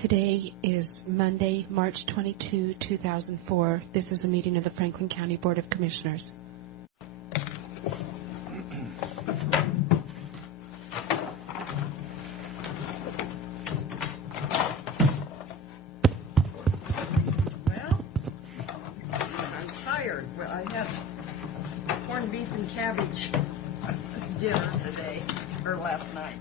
Today is Monday, March 22, 2004. This is a meeting of the Franklin County Board of Commissioners. Well, I'm tired, but I had corned beef and cabbage dinner today, or last night.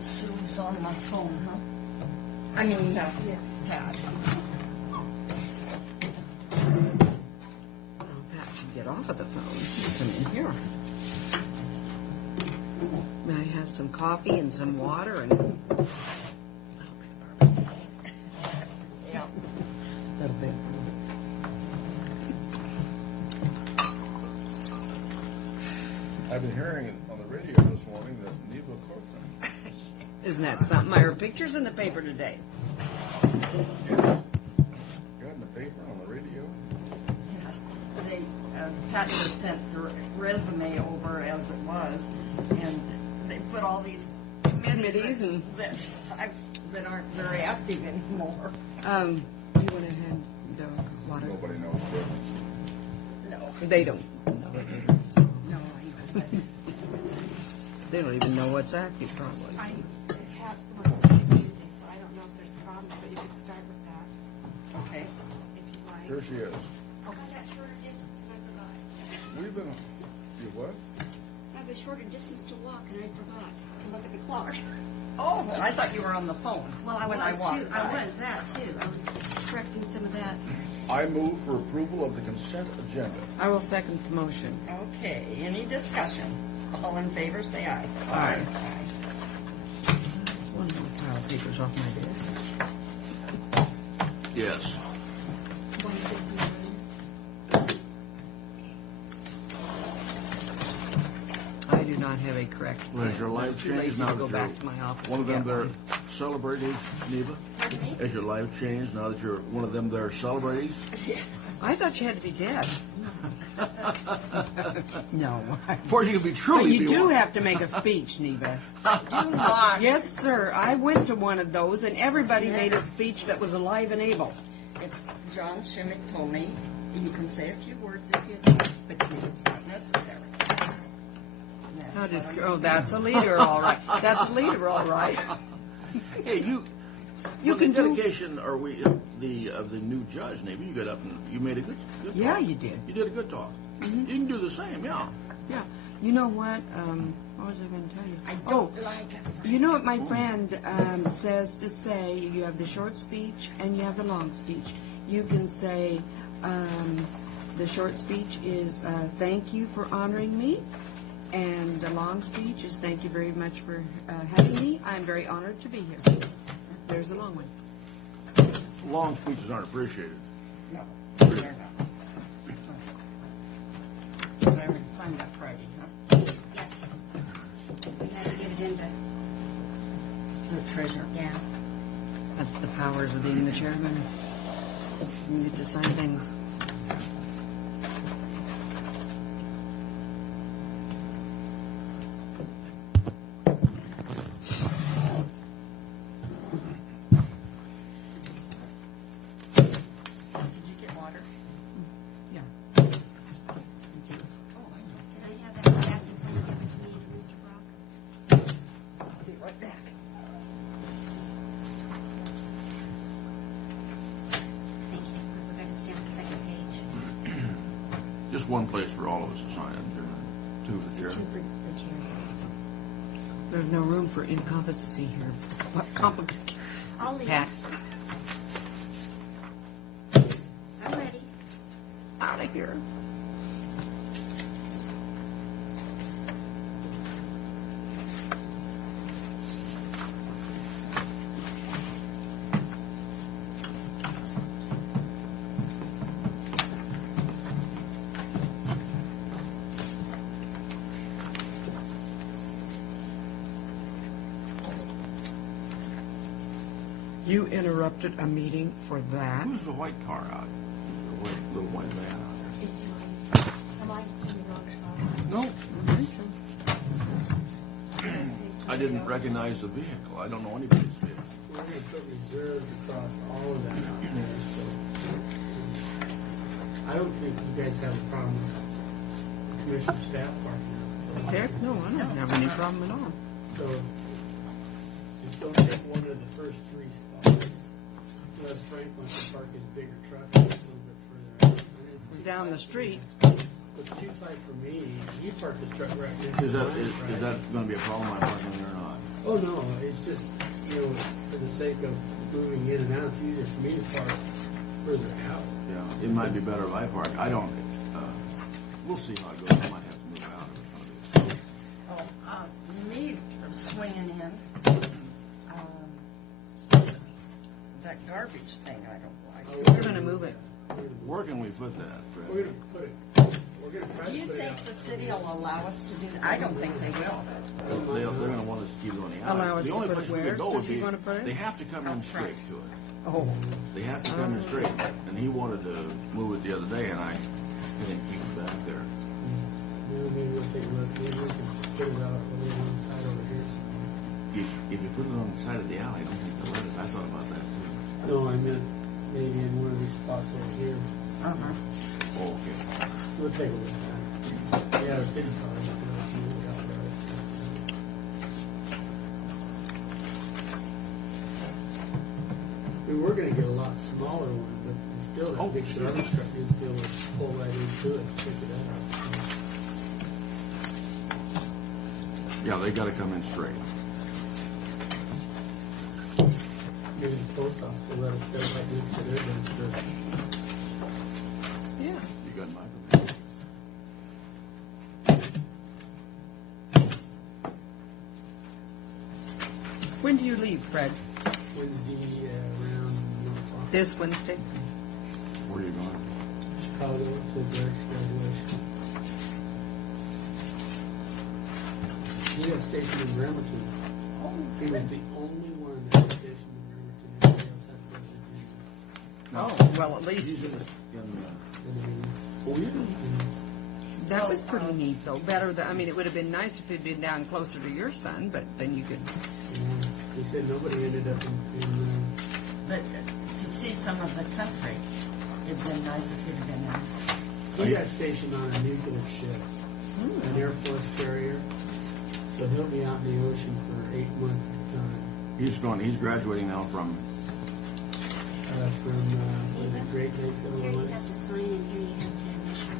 Sue's on my phone, huh? I mean, yes. Pat. Oh, Pat should get off of the phone. Come in here. May I have some coffee and some water and a little bit of bourbon? Yeah. A little bit. I've been hearing on the radio this morning that Neva Corcoran. Isn't that something? I heard pictures in the paper today. Yeah. Got in the paper on the radio. Yeah. They, Pat just sent the resume over as it was, and they put all these committees and that aren't very active anymore. You want to have the water? Nobody knows what. No. They don't. No, They don't even know what's active, probably. I passed the one to you, so I don't know if there's problems, but you could start with that, Okay. if you like. Here she is. I got shorter distance and I forgot. We've been. You what? I have a shorter distance to walk and I forgot to look at the clock. Oh, I thought you were on the phone. Well, I when was walked too. by. I was that too. I was correcting some of that. I move for approval of the consent agenda. I will second the motion. Okay, any discussion? All in favor, say aye. Aye. Aye. One more pile of papers off my desk. Yes. 159. I do not have a correct. Well, has your life I'm too changed lazy now to that go you're back to my office? one of and them get they're one? celebrating, Neva? Pardon me? Has your life changed now that you're one of them they're celebrating? I thought you had to be dead. No. For you to be But truly you be do one. have to make a speech, Neva. Do not. Yes, sir. I went to one of those, and everybody made a speech that was alive and able. It's John Shimmick told me you can say a few words if you like, but it's not necessary. That's a leader, all right. That's a leader, all right. Hey, you You on can the do- dedication or we of the new judge, Neva, you got up and you made a good Yeah, talk. you did. You did a good talk. You can do the same, yeah. Yeah. You know what? What was I going to tell you? I don't like it. You know what my friend says to say? You have the short speech and you have the long speech. You can say the short speech is thank you for honoring me, and the long speech is thank you very much for having me. I'm very honored to be here. There's the long one. Long speeches aren't appreciated. No, they're not. But I already signed that Friday, huh? Yes. We had to get it into. The treasurer. Yeah. That's the powers of being the chairman. You get to sign things. Did you get water? Yeah. Oh, I know. Can I have that back and then give it to me and Mr. Brock? I'll be right back. Thank you. I forgot to stamp the second page. Just one place for all of us to sign it. Two of the chair. Two for the chair. There's no room for incompetency here. What complicated? I'll leave. Pat, I'm ready. out of here. You interrupted a meeting for that? Who's the white car out? little white van out It's mine. Am I in the wrong spot? there. No, I didn't recognize the vehicle. I don't know anybody's vehicle. We're gonna put reserved across all of that out there, so. I don't think you guys have a problem with commission staff parking out. Heck, no, I don't have any problem at all. So, just don't take one of the first three spots. Unless Frank wants to park his bigger truck a little bit further out. And it's too Down tight the for street. me. It's too tight for me. He parked his truck right next to Is that mine, is right? that going to be a problem? I'm parking there or not? Oh, no, it's just, for the sake of moving in and out, it's easier for me to park further out. Yeah, it might be better if I park. I don't. We'll see how it goes. I might have to move out if it's going to be. Oh, me swinging in, that garbage thing I don't like. We're gonna move it. Where can we put that, Fred? We're gonna put it, we're gonna try Do to you put it think out. the city will allow us to do that? I don't think they will. They're going to want us to keep it on the alley. Allow us The to only put place it we where? could go Does would he be wanna put it? they have to come in straight to it. Oh, They have to come in straight. And he wanted to move it the other day, and I didn't keep it back there. Maybe we'll take a look, maybe we can put it out on the one side over here somewhere. If you put it on the side of the alley, I don't think they'll let it. I thought about that too. No, I meant maybe in one of these spots over here. Uh-huh. Oh, okay. We'll take a look at it. Yeah, the city probably not gonna let you move it out there. We were gonna get a lot smaller one, but still Oh, that big sure. garbage truck needs to be able to pull right into it, pick it up. Yeah, they got to come in straight. Maybe the post office will let us go right next to their dumpster. yeah. You got my permission. When do you leave, Fred? Wednesday, around 1 o'clock. This Wednesday? Where are you going? Chicago to Derek's graduation. He got stationed in Bremerton. He was the only one that was stationed in Bremerton. Everybody else had to go to Oh, well, at least He's in Disney. the, oh, you do? that was pretty neat, though. Better than, I mean, it would have been nice if it'd been down closer to your son, but then you could. He said nobody ended up in But to see some of the country, it'd been nice if he'd have been there. he got stationed on a nuclear ship, an Air Force carrier. So he'll be out in the ocean for 8 months at a time. He's graduating now from. From what is it, Great Lakes, Here you Illinois. have to sign and here you have to initial.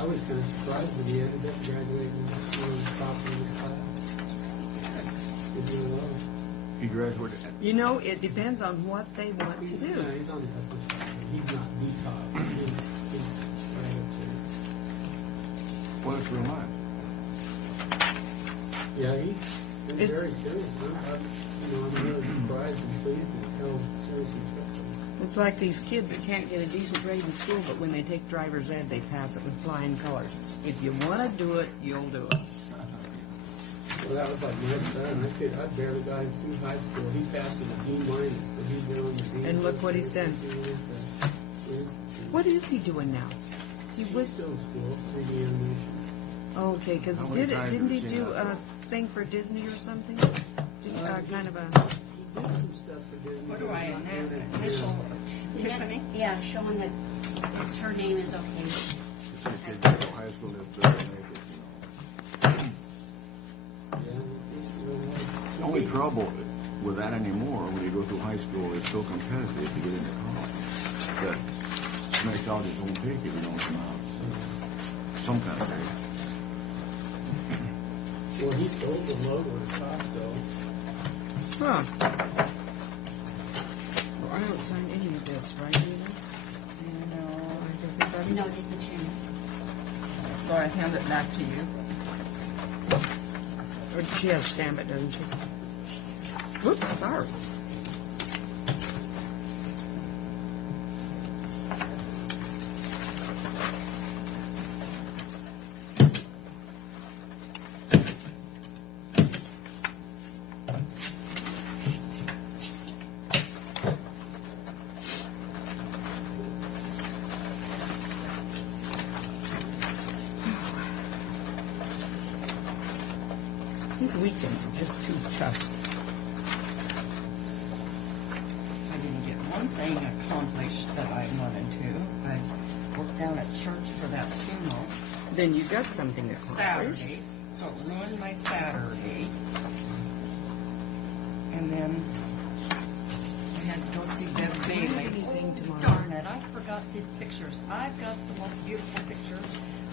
I was kind of surprised that he ended up graduating one of the top of his class. Did really well. He graduated. You know, it depends on what they want to He's, do. yeah, he's on the upper side. He's not the top. He's right up there. Well, it's real nice. Yeah, he's been It's- very serious. I'm really surprised and pleased at how serious he took this. It's like these kids that can't get a decent grade in school, but when they take driver's ed, they pass it with flying colors. If you want to do it, you'll do it. Well, that was like my son. I barely got him through high school. He passed with a D minus, but he's been on the D. And look what he's done. What is he doing now? He He's was still in school, 3D animation. okay because How many times didn't have he you seen do that, a though? thing for Disney or something? Kind of a. He did some stuff for Disney. What do but I not doing it now. initial Isn't that- Tiffany? Yeah, showing that it's her name is okay. It's just kids that go to high school that don't make it, Yeah, he's really The only trouble with that anymore, when you go through high school, it's so competitive to get into college that many colleges won't take if you don't come out some kind of grade. Well, he sold the logo at Costco. Huh. Well, I haven't signed any of this, right, Nina? Everybody? No, just the chairman. So I hand it back to you. Or she has to stamp it, doesn't she? Whoops, sorry. These weekends are just too tough. I didn't get one thing accomplished that I wanted to. I worked down at church for that funeral Then you got something accomplished. Saturday, so it ruined my Saturday. And then I had to go see Bev Bailey. Anything tomorrow? Darn it, I forgot the pictures. I've got the most beautiful picture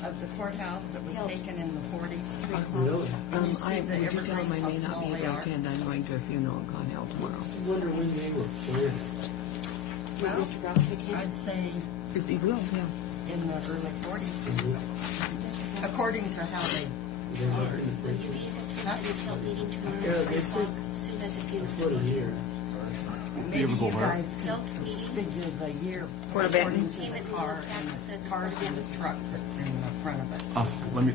of the courthouse that was taken in the 40s. Really? And you see I the would you tell them I evergreens, may how not small be they able are. to attend. I'm going to a funeral in Connell tomorrow. I wonder when they were cleared. Well, Mr. Brown, could you? I'd say If you will, yeah. in the early 40s, They according to how they... look in the Will you pictures. be at the Hill meeting tomorrow? Yeah, they at 3 o'clock? said- Sue has a That's funeral. what a year. Maybe you Typical, huh? guys can figure the year What about- according to the car and the cars and the truck that's in the front of it.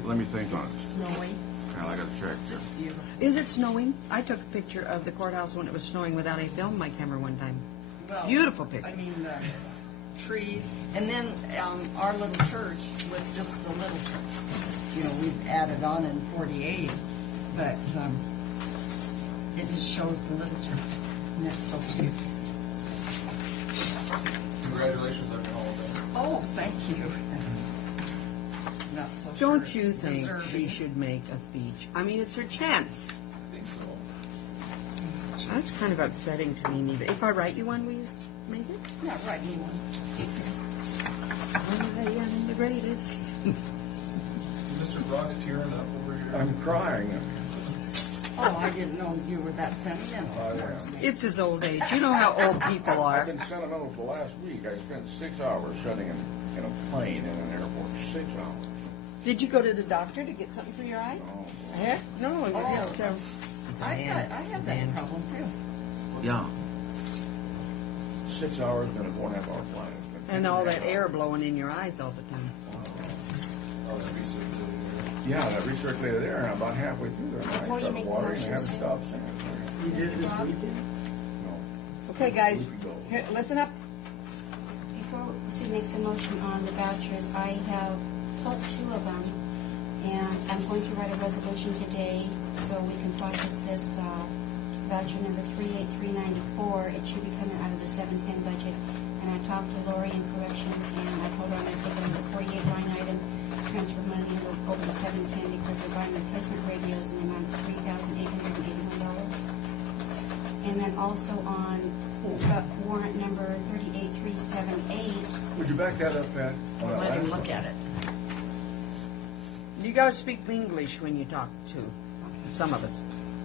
Let me think on it. Snowy, Hell, I gotta check. just beautiful. Is it snowing? I took a picture of the courthouse when it was snowing without a film my camera one time. Well, Beautiful picture. I mean, the trees, and then our little church with just the little church. You know, we've added on in 48, but it just shows the little church, and it's so cute. Congratulations on your holiday. Oh, thank you. Not so sure Don't it's you think deserving. she should make a speech? I mean, it's her chance. I think so. That's kind of upsetting to me, Neva. If I write you one, will you make it? Not write me one. I am the greatest. Mr. Brock's tearing up over here. I'm crying. Oh, I didn't know you were that sentimental. I towards am. me. It's his old age. You know how old people I've are. been sentimental for the last week. I spent 6 hours sitting in a plane in an airport. 6 hours. Did you go to the doctor to get something for your eye? Oh, Yeah. No, you Oh. have to. I had that problem too. yeah. 6 hours, then a 4.5 hour flight. It's been And all that 2.5 air hours. blowing in your eyes all the time. Oh, that'd be so good. Yeah, that recirculated air, and I'm about halfway through there. And I Before you started make the watering and motion, haven't sir. stopped singing. You did it this weekend? No. Okay, guys, Week ago. here, listen up. Before Sue makes a motion on the vouchers, I have pulled 2 of them, and I'm going to write a resolution today so we can process this voucher number 38394. It should be coming out of the 710 budget. And I talked to Lori in corrections, and I told her I'm going to take it on the 48 line item, transfer money over to 710 because we're buying replacement radios in the amount of $3,881. And then also on warrant number 38378, Would you back that up, Pat? On that Let him last look one? at it. You gotta speak English when you talk to some of us.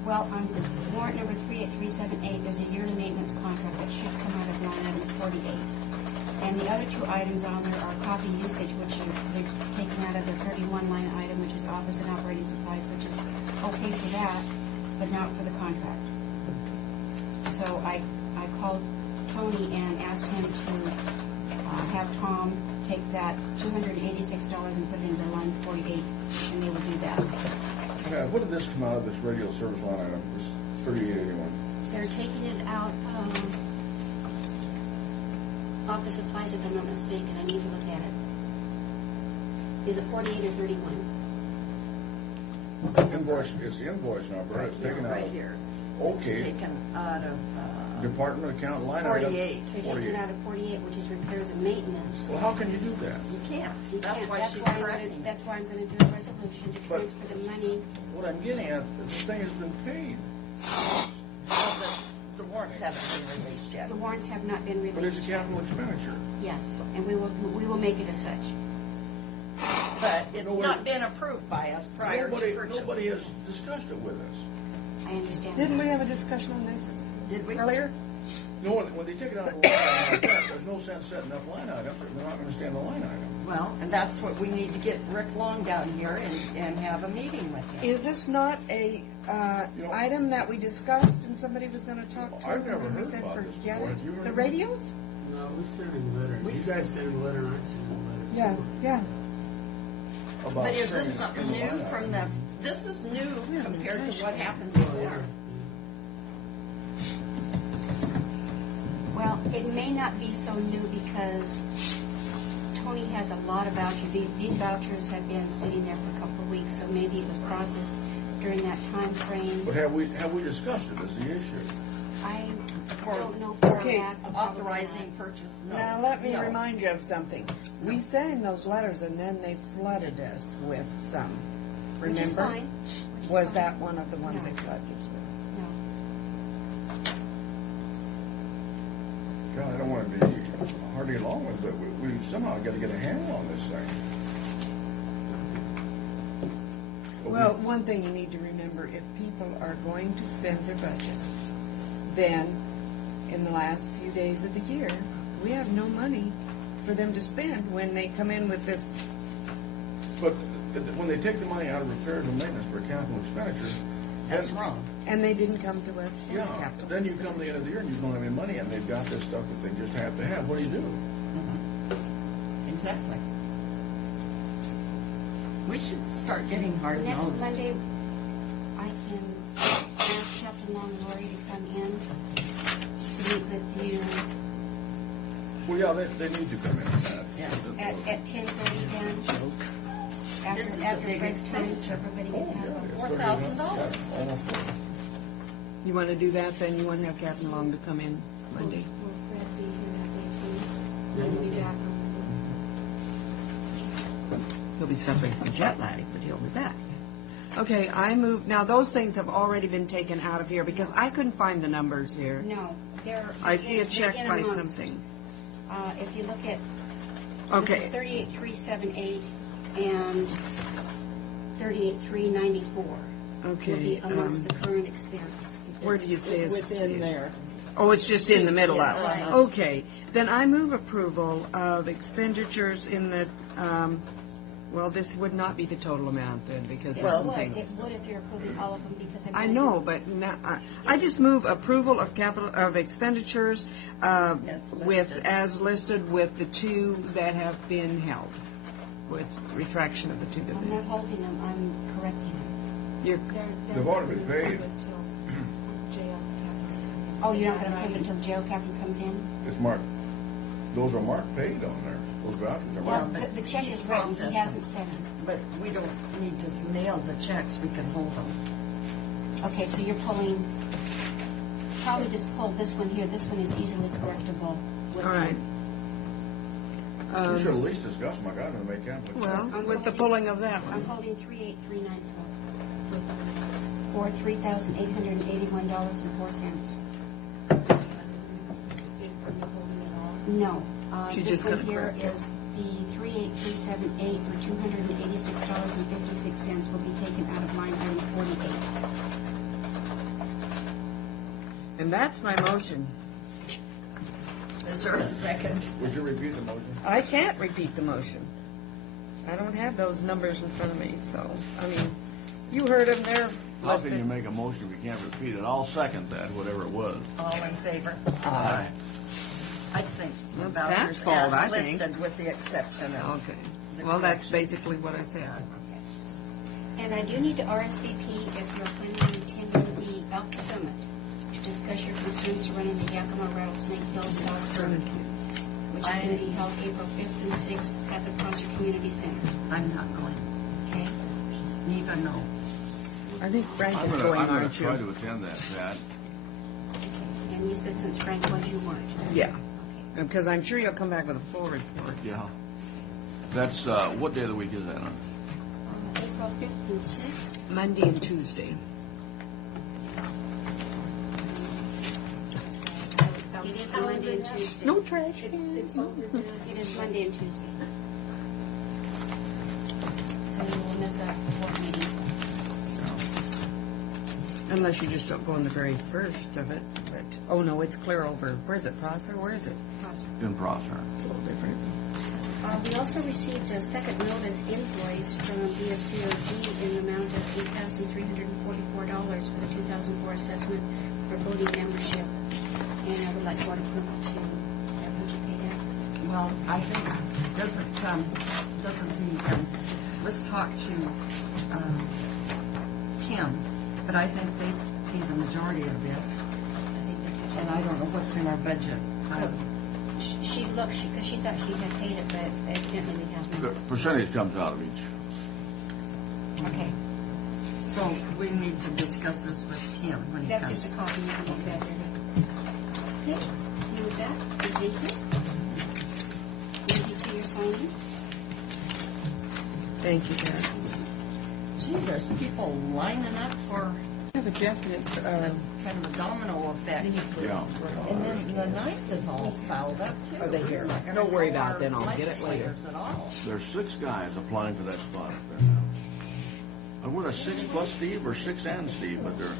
well, on warrant number 38378, there's a yearly maintenance contract that should come out of line item 48. And the other 2 items on there are copy usage, which they're taking out of the 31 line item, which is office and operating supplies, which is okay for that, but not for the contract. So I called Tony and asked him to have Tom take that $286 and put it into line 48, and they will do that. Okay, what did this come out of, this radio service line item, this 3881? They're taking it out, office supplies, if I'm not mistaken. I need to look at it. Is it 48 or 31? Invoice, it's the invoice number, it's taken out Right of, here. It's okay, taken out of department account line item. 48. They're 48. taking it out of 48, which is repairs and maintenance. Well, how can you do that? You can't. You That's can't. why she's I'm correcting gonna, it. that's why I'm going to do a resolution to But- transfer the money. What I'm getting at, the thing has been paid, The warrants haven't been released yet. The warrants have not been but it's a released. capital expenditure. Yes, and we will make it as such. But it's Nobody- not been approved by us prior to purchase. Nobody has discussed it with us. I understand. Didn't that. we have a discussion on this Did we? earlier? No, when they take it out of the line item like that, there's no sense setting up line items, they're not gonna stand the line item. Well, and that's what we need to get Rick Long down here and have a meeting with him. Is this not a item that we discussed and somebody was going to talk to? I've never and we heard said about this forget before. it? Have you heard The about it? radios? No, we sent him a letter. You guys sent him a letter and I sent him a letter. Yeah. About But is saying this something in the new line from item. the, this is new compared to what happened Oh, before. yeah. Well, it may not be so new because Tony has a lot of vouchers. These vouchers have been sitting there for a couple of weeks, so maybe it was processed during that time frame. But have we discussed it as the issue? I For- don't know for Okay, a fact. but probably Authorizing not. purchase, no. Now, let me No. remind you of something. We signed those letters and then they flooded us with some. Which is Remember? fine. Which is Was fine. that one of the ones No. they flooded us with? No. God, I don't want to be hard to get along with, but we somehow got to get a handle on this thing. But Well, one thing you need to remember, if people are going to spend their budget, then in the last few days of the year, we have no money for them to spend when they come in with this. But when they take the money out of repairs and maintenance for capital expenditures, That's wrong. And they didn't come to us for Yeah, capital. then you come to the end of the year and you don't have any money and they've got this stuff that they just have to have. What do you do? Exactly. We should start getting hard Next nosed. Monday, I can ask Captain Long and Lori to come in to meet with you Well, yeah, they need to come in. at 10:30 then. This is a After big Fred's time, so expenditure. everybody Oh, can have yeah, a... it's $4,000. Yeah, almost four. You want to do that, then you want to have Captain Long to come in Monday. Will Fred be here that day too? Will he be back on He'll be suffering from jet lag, but he'll be back. Okay, I moved. Now, those things have already been taken out of here because I couldn't find the numbers here. No, they're... I see a they're check in by amongst. something. If you look at... Okay. This is 38,378 and 38,394. Okay, Will be amongst the current expense. Where do you say it's Within there. Oh, it's just in the middle of it. Right. Okay, then I move approval of expenditures in the, well, this would not be the total amount then, because there's It some would, things. it would if you're approving all of them, because I'm... I gonna know, do- but I just move approval of expenditures with, listed. as listed with the two that have been held, with retraction of the two that I'm have not been. holding them, I'm correcting them. You're, They've already been paid. Oh, you're not going to approve it until the jail captain comes in? It's marked, those are marked paid on there. Those vouchers are Well, marked. the check He's is written, processed he hasn't sent them. But we don't need to nail the checks, we can hold them. Okay, so you're pulling, probably just pull this one here, this one is easily correctable. with all right. We should at least discuss, my God, when they make capital. Well, with the pulling of that I'm one. holding 38394 for $3,881.04. No. She's This just one gonna here correct it. is the 38378 for $286.56 will be taken out of line item 48. And that's my motion. Is there a second? Would you repeat the motion? I can't repeat the motion. I don't have those numbers in front of me, so, I mean, you heard them, they're How can you listed. make a motion if you can't repeat it? I'll second that, whatever it was. All in favor? Aye. I think the That's Pat's vouchers fault, I as think. listed with the exception of... Okay. Well, that's basically what I said. And I do need to RSVP if you're planning on attending the Elk Summit to discuss your concerns surrounding the Yakima Rattlesnake Hill Golf Tournament, which is going to be held April 5th and 6th at the Prosser Community Center. I'm not going. Okay? Neva, no. I think Frank I'm is gonna, going, I'm gonna aren't try you? to attend that, Pat. And you said since Frank was, you weren't. Yeah, Okay. because I'm sure you'll come back with a full report. Yeah. That's, what day of the week is that on? April 5th and 6th. Monday and Tuesday. It is Monday and Tuesday. No trash. It is Monday and Tuesday. So you will miss that board meeting. Unless you just don't go on the very first of it, but, oh no, it's clear over, where is it, Prosser? Where is it? Prosser. In Prosser. It's a little different. We also received a second notice invoice from BFCOG in the amount of $8,344 for the 2004 assessment for voting membership. And I would like board approval to have you pay that. Well, I think, doesn't let's talk to Tim, but I think they pay the majority of this, I think they do. and I don't know what's in our budget. She looked, because she thought she had paid it, but evidently we The haven't. percentage comes out of each. Okay. So we need to discuss this with Tim when he That's comes. just a copy, you can look at there. Okay, and with that, thank you. Thank you to your signing. Thank you, Dad. Gee, there's people lining up for I have a definite, kind of a domino effect. Yeah. And then the night is all fouled up too. Are they here? We're not gonna Don't worry know about our it, then I'll get it later. legislators At all. There's 6 guys applying for that spot up there now. And we're the 6 plus Steve or 6 and Steve, but they're at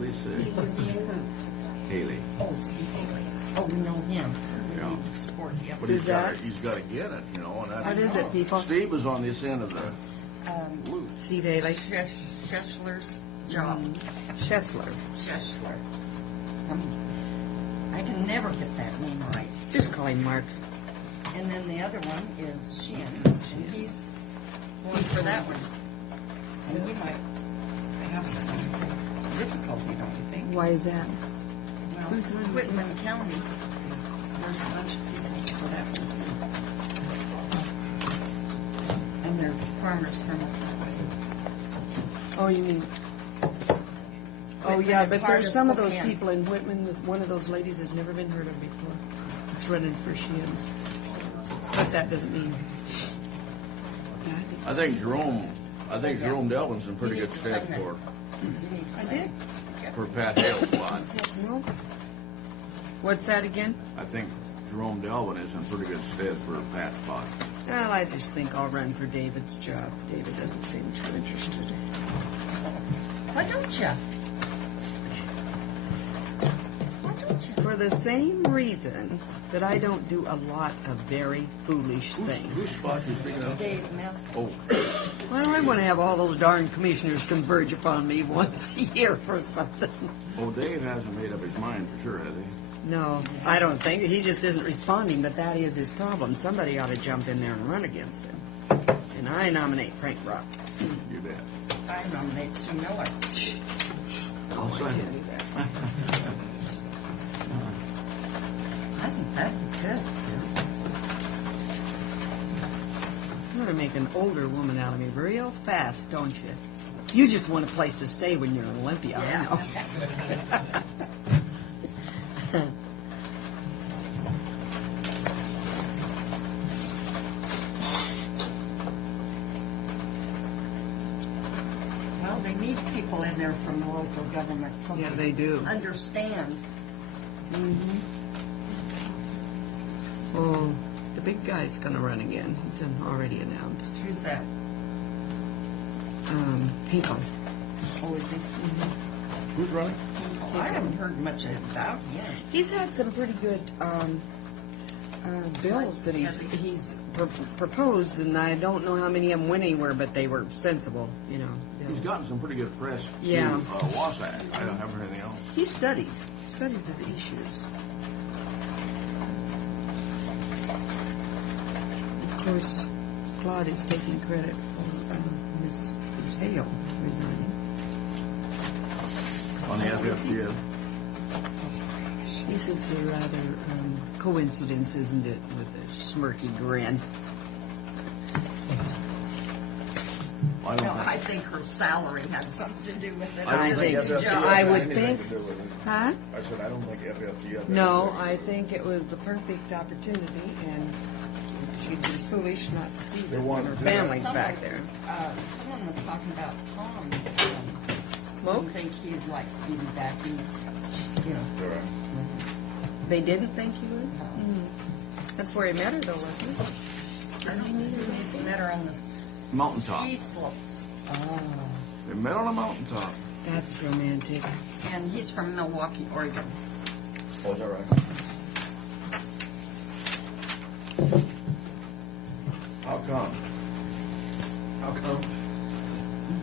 least 6. Steve who? Haley. Oh, Steve Haley. Oh, we know him. We Yeah. need to support him. But Who's that? he's got to get it, you know. And that's, what is it, people? Steve was on this end of the loop. Steve Haley. Schessler's job. Schessler. Schessler. I can never get that name right. Just call him Mark. And then the other one is Shin, and he's going for that one. And we might have some difficulty, don't you think? Why is that? Well, Who's running? Whitman County, there's a bunch of people for that one too. And they're farmers from up that way. Oh, you mean? Oh, Whitman yeah, and but part there's of some of those Spokane. people in Whitman with one of those ladies that's never been heard of before. It's running for Shins. But that doesn't mean. I think Jerome Delvin's in pretty good stead for I did. Pat Hale's spot. No. What's that again? I think Jerome Delvin is in pretty good stead for Pat's spot. Well, I just think I'll run for David's job. David doesn't seem too interested. Why don't you? Why don't you? For the same reason that I don't do a lot of very foolish Whose things. spot you speaking of? Dave Messer. Oh, Why do I want to have all those darn commissioners converge upon me once a year for something? Dave hasn't made up his mind for sure, has he? No, I don't think. He just isn't responding, but that is his problem. Somebody ought to jump in there and run against him. And I nominate Frank Brock. You bet. I nominate Sue Miller. I'll second. I think that'd be good. You're going to make an older woman out of me real fast, don't you? You just want a place to stay when you're in Olympia, I know. Well, they need people in there from the local government so Yeah, they do. understand. Oh, the big guy's going to run again. He's already announced. Who's that? Hinkle. Oh, is he? Who's running? Oh, I haven't heard much about him. He's had some pretty good bills that he's proposed, and I don't know how many of them went anywhere, but they were sensible, you know. He's gotten some pretty good press. Yeah. Through, Wasatch. I don't have anything else. He studies his issues. Of course, Claude is taking credit for Miss Hale resigning. On the FFGF. He said it's a rather coincidence, isn't it, with a smirky grin. I don't No, think. I think her salary had something to do with it. I don't think His FFGF job. I would think. Huh? I said, I don't think FFGF. No, I think it was the perfect opportunity, and she'd be foolish not to seize it when her family's back there. Someone was talking about Tom. Well? Didn't think he'd like to be back east. You know. They didn't think he would? That's where he met her, though, wasn't it? I don't think he met her on the Mountaintop. ski slopes. They met on a mountaintop. That's romantic. And he's from Milwaukee, Oregon. Oh, is that right? How come? How come?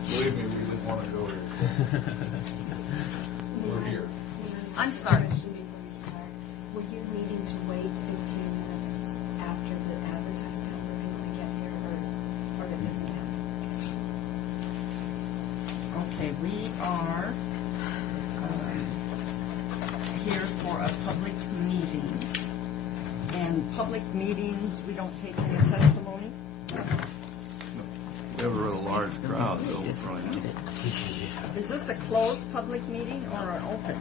Believe me, we didn't want to go here. We're here. I'm sorry. Question before we start. Were you needing to wait 15 minutes after the advertised time for people to get here, or did this happen? Okay, we are here for a public meeting. And public meetings, we don't take any testimony. We have a real large crowd, though, right now. Is this a closed public meeting or an open?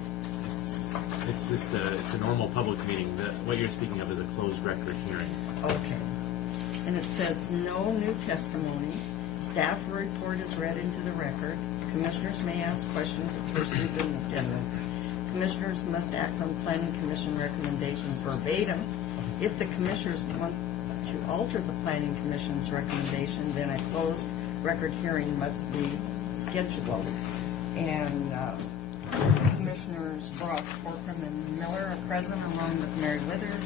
It's just it's a normal public meeting. What you're speaking of is a closed record hearing. Okay. And it says no new testimony. Staff report is read into the record. Commissioners may ask questions of persons in attendance. Commissioners must act on planning commission recommendations verbatim. If the commissioners want to alter the planning commission's recommendation, then a closed record hearing must be scheduled. And Commissioners Brock, Corcoran, and Miller are present, along with Mary Withers,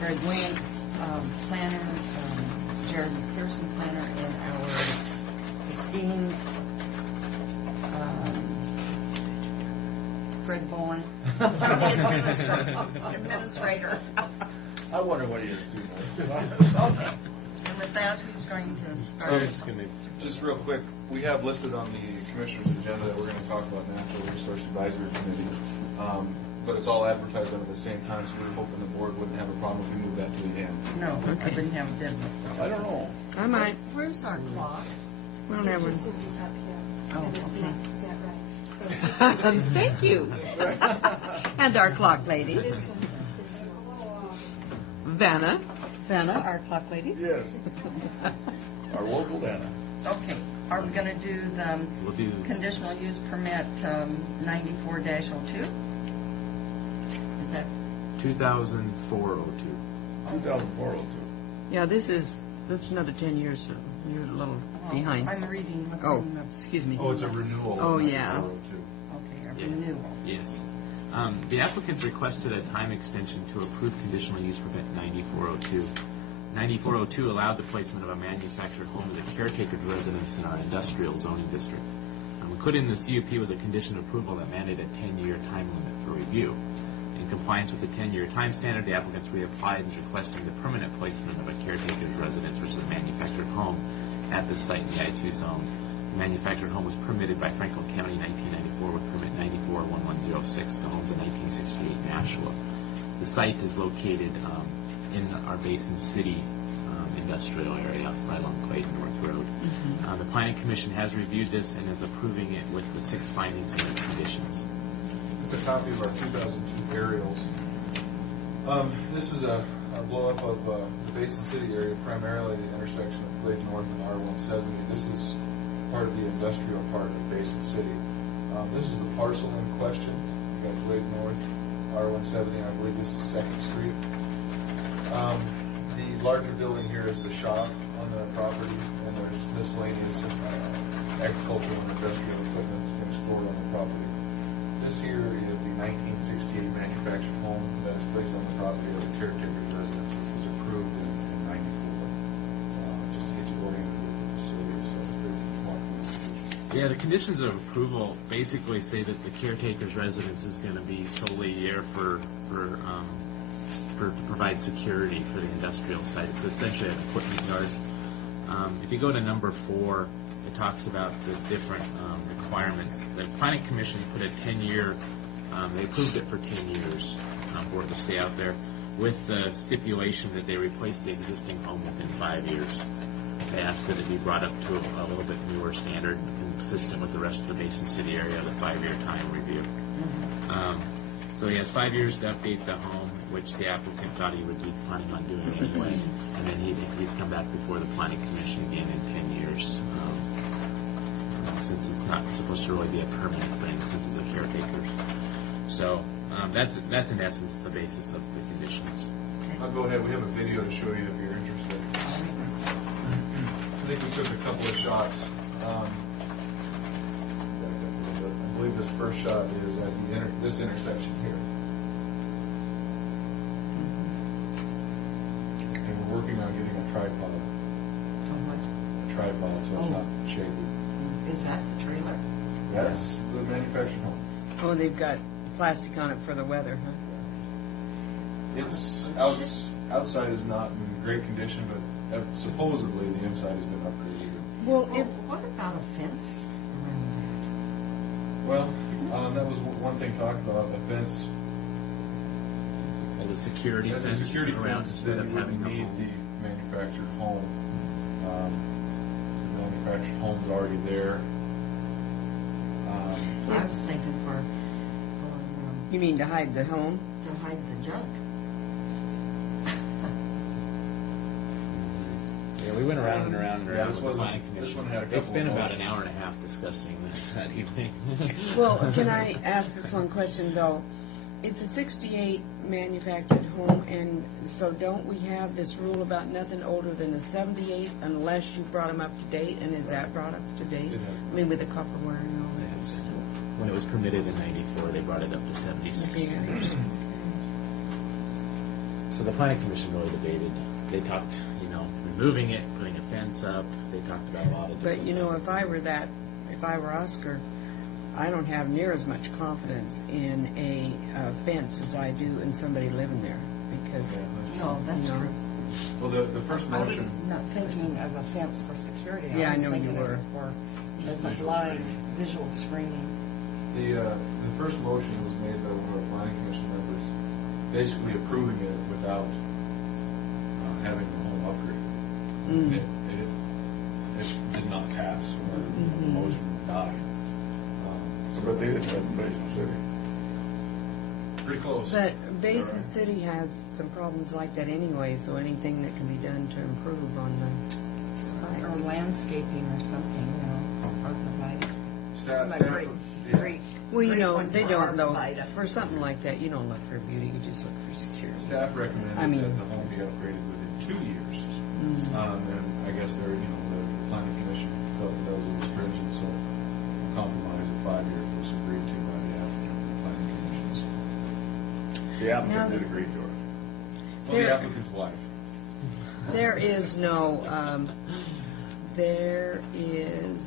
Greg Wayne, planner, Jared McPherson, planner, and our esteemed Fred Bowen, administrator. I wonder what he is, too. Okay. And with that, who's going to start? Just real quick, we have listed on the commissioner's agenda that we're going to talk about Natural Resource Advisory Committee, but it's all advertised under the same time, so we were hoping the board wouldn't have a problem if we moved that to the end. No, I wouldn't have a deadline. I don't know. I might. Where's our clock? We don't have It just one. isn't up here. Oh, And it's okay. not set right. So Thank you. And our clock lady, this one. Vanna. Vanna, our clock lady. Yes. Our local Dana. Okay, are we gonna do the We'll do conditional use permit 94-02? Is that, 2004-02. 2004-02. Yeah, that's another 10 years, so you're a little behind. I'm reading what's Oh, in the, excuse me. Oh, it's a renewal. Oh, yeah. okay, a Yeah. renewal. Yes. The applicant requested a time extension to approve conditional use permit 9402. 9402 allowed the placement of a manufactured home as a caretaker's residence in our industrial zoning district. Included in the CUP was a condition of approval that mandated a 10-year time limit for review. In compliance with the 10-year time standard, the applicants reapplied and is requesting the permanent placement of a caretaker's residence versus a manufactured home at the site in the I-2 zone. The manufactured home was permitted by Franklin County in 1994 with permit 94-1106. The home's in 1968 Nashua. The site is located in our Basin City industrial area, right along Clayton North Road. The Planning Commission has reviewed this and is approving it with the 6 findings and conditions. It's a copy of our 2002 aerials. This is a blow-up of the Basin City area, primarily the intersection of Glade North and R170. This is part of the industrial part of Basin City. This is the parcel in question. You've got Glade North, R170, and I believe this is 2nd Street. The larger building here is the shop on the property, and there's miscellaneous agricultural and industrial equipment that's being stored on the property. This here is the 1968 manufactured home that is placed on the property of the caretaker's residence, which was approved in 94. Just to get you oriented with the facility, so if you want to. Yeah, the conditions of approval basically say that the caretaker's residence is going to be solely there to provide security for the industrial site. It's essentially an equipment yard. If you go to number 4, it talks about the different requirements. The Planning Commission put a 10-year, they approved it for 10 years for it to stay out there, with the stipulation that they replace the existing home within 5 years. They asked that it be brought up to a little bit newer standard, consistent with the rest of the Basin City area, the 5-year time review. So he has 5 years to update the home, which the applicant thought he would be planning on doing anyway. And then he'd come back before the Planning Commission again in 10 years, since it's not supposed to really be a permanent thing, since it's a caretaker's. So that's in essence the basis of the conditions. I'll go ahead. We have a video to show you if you're interested. I think we took a couple of shots. I believe this first shot is at this intersection here. And we're working on getting a tripod. A tripod, so it's not shaky. Is that the trailer? That's the manufactured home. Oh, they've got plastic on it for the weather, huh? It's outside is not in great condition, but supposedly the inside has been upgraded. Well, What about a fence around Well, that was one thing talked about, a fence. Well, the security As a fence security around fence, instead then of you having wouldn't the need home. the manufactured home. The manufactured homes already there. I was thinking for You mean to hide the home? to hide the junk. Yeah, we went around and around and Yeah, around this with the wasn't- planning this commission. one had a They couple spent of about an motions. hour and a half discussing this that evening. Well, can I ask this one question though? It's a 68 manufactured home, and so don't we have this rule about nothing older than a 78 unless you brought them up to date? And is that brought up to date? It has. I mean, with the copper wire and all that Yes. stuff. When it was permitted in '94, they brought it up to 76. Yeah. So the planning commission really debated. They talked, removing it, putting a fence up. They talked about a lot of different But if I were Oscar, I don't have near as much confidence in a fence as I do in somebody living there, because No, that's You know. true. Well, the first I motion, was not thinking of a fence for security. Yeah, I was know thinking you of were. it for as a Visual blind screening. visual screening. the first motion was made by one of our planning commission members, basically approving it without having the home upgraded. It did not pass, or the motion died. But they didn't have it in Basin City. Pretty close. But Basin City has some problems like that anyway, so anything that can be done to improve on the Or site. landscaping or something, or provided. Staff, Like staff- great, yeah. great. Well, great one they for don't though. arborvitae. For something like that, you don't look for beauty, you just look for security. Staff recommended I mean, that the home be upgraded within 2 years. Mm. And I guess the planning commission felt that was a little stringent, so a compromise of 5 years was agreed to by the applicant and the planning commissions. The Now applicant did the- agree to it. Well, the There- applicant's wife. There is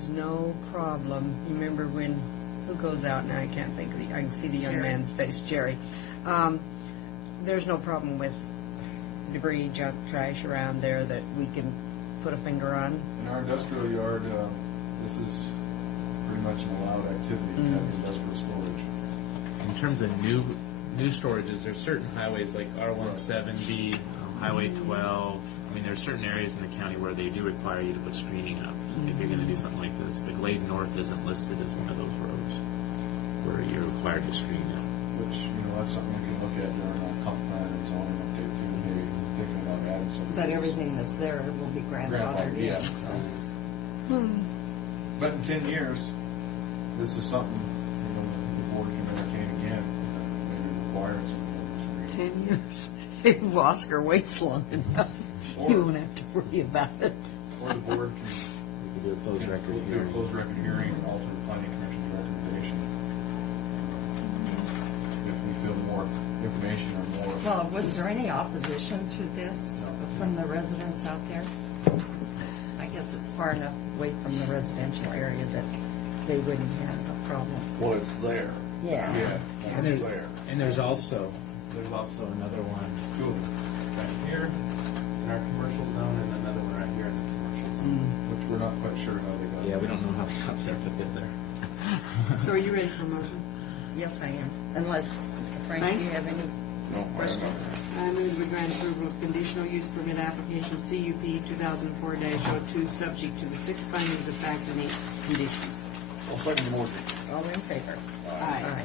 no problem. You remember when, who goes out now? I can't think of I can see the young Jerry. man's face, Jerry. There's no problem with debris, junk, trash around there that we can put a finger on. In our industrial yard, this is pretty much an allowed activity to have industrial storage. In terms of new storages, there's certain highways like R170, Highway 12. I mean, there's certain areas in the county where they do require you to put screening up if you're going to do something like this. But Glade North isn't listed as one of those roads where you're required to screen up. Which, that's something we can look at during our comp plan and zoning update too, maybe thinking about adding some. But everything that's there will be grandfathered in. Yeah. So. But in 10 years, this is something, the board can entertain again, maybe requiring some form of screening. 10 years. If Oscar waits long enough, you won't have to worry about it. Or the board We could do a closed record can do a hearing. closed record hearing and alter the planning commission's recommendation. If we feel more information or more. Well, was there any opposition to this from the residents out there? I guess it's far enough away from the residential area that they wouldn't have a problem. Well, it's there. Yeah. Yeah. It's there. And there's also another one right here in our commercial zone, and another one right here in the commercial zone. Which we're not quite sure how they got. Yeah, we don't know how they got there, but they're there. So are you ready for a motion? Yes, I am. Unless, Frank, Frank? do you have any No, I don't know. questions? I move we grant approval of conditional use permit application CUP 2004-02, subject to the 6 findings of fact and 8 conditions. I'll second the motion. All in favor? Aye.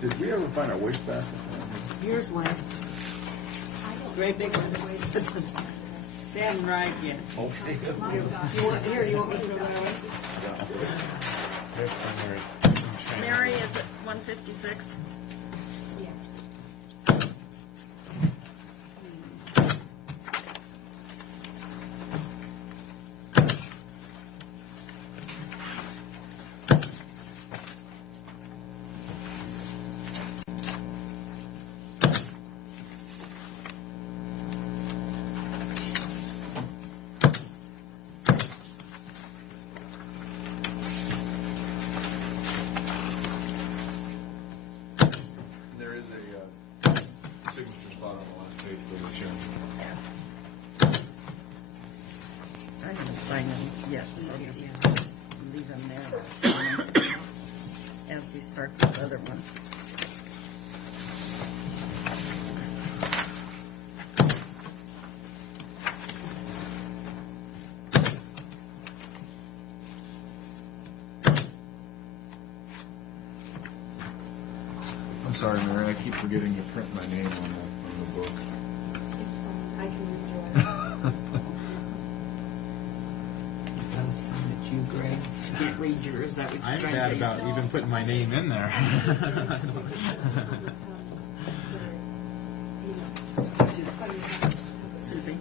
Did we ever find a wastebasket? Here's one. Great big one. Stand right again. Okay. You want me to throw that away? There's somewhere. Mary, is it 156? Yes. There is a signature spot on the last page for the chairman. I haven't signed them yet, so just leave them there. I'll sign them as we start with other ones. sorry, Mary, I keep forgetting to print my name on the book. It's fine, I can enjoy So I was looking at you, Greg. You can't read yours. Is that what you're I'm trying bad to about even putting my name in there. Susie?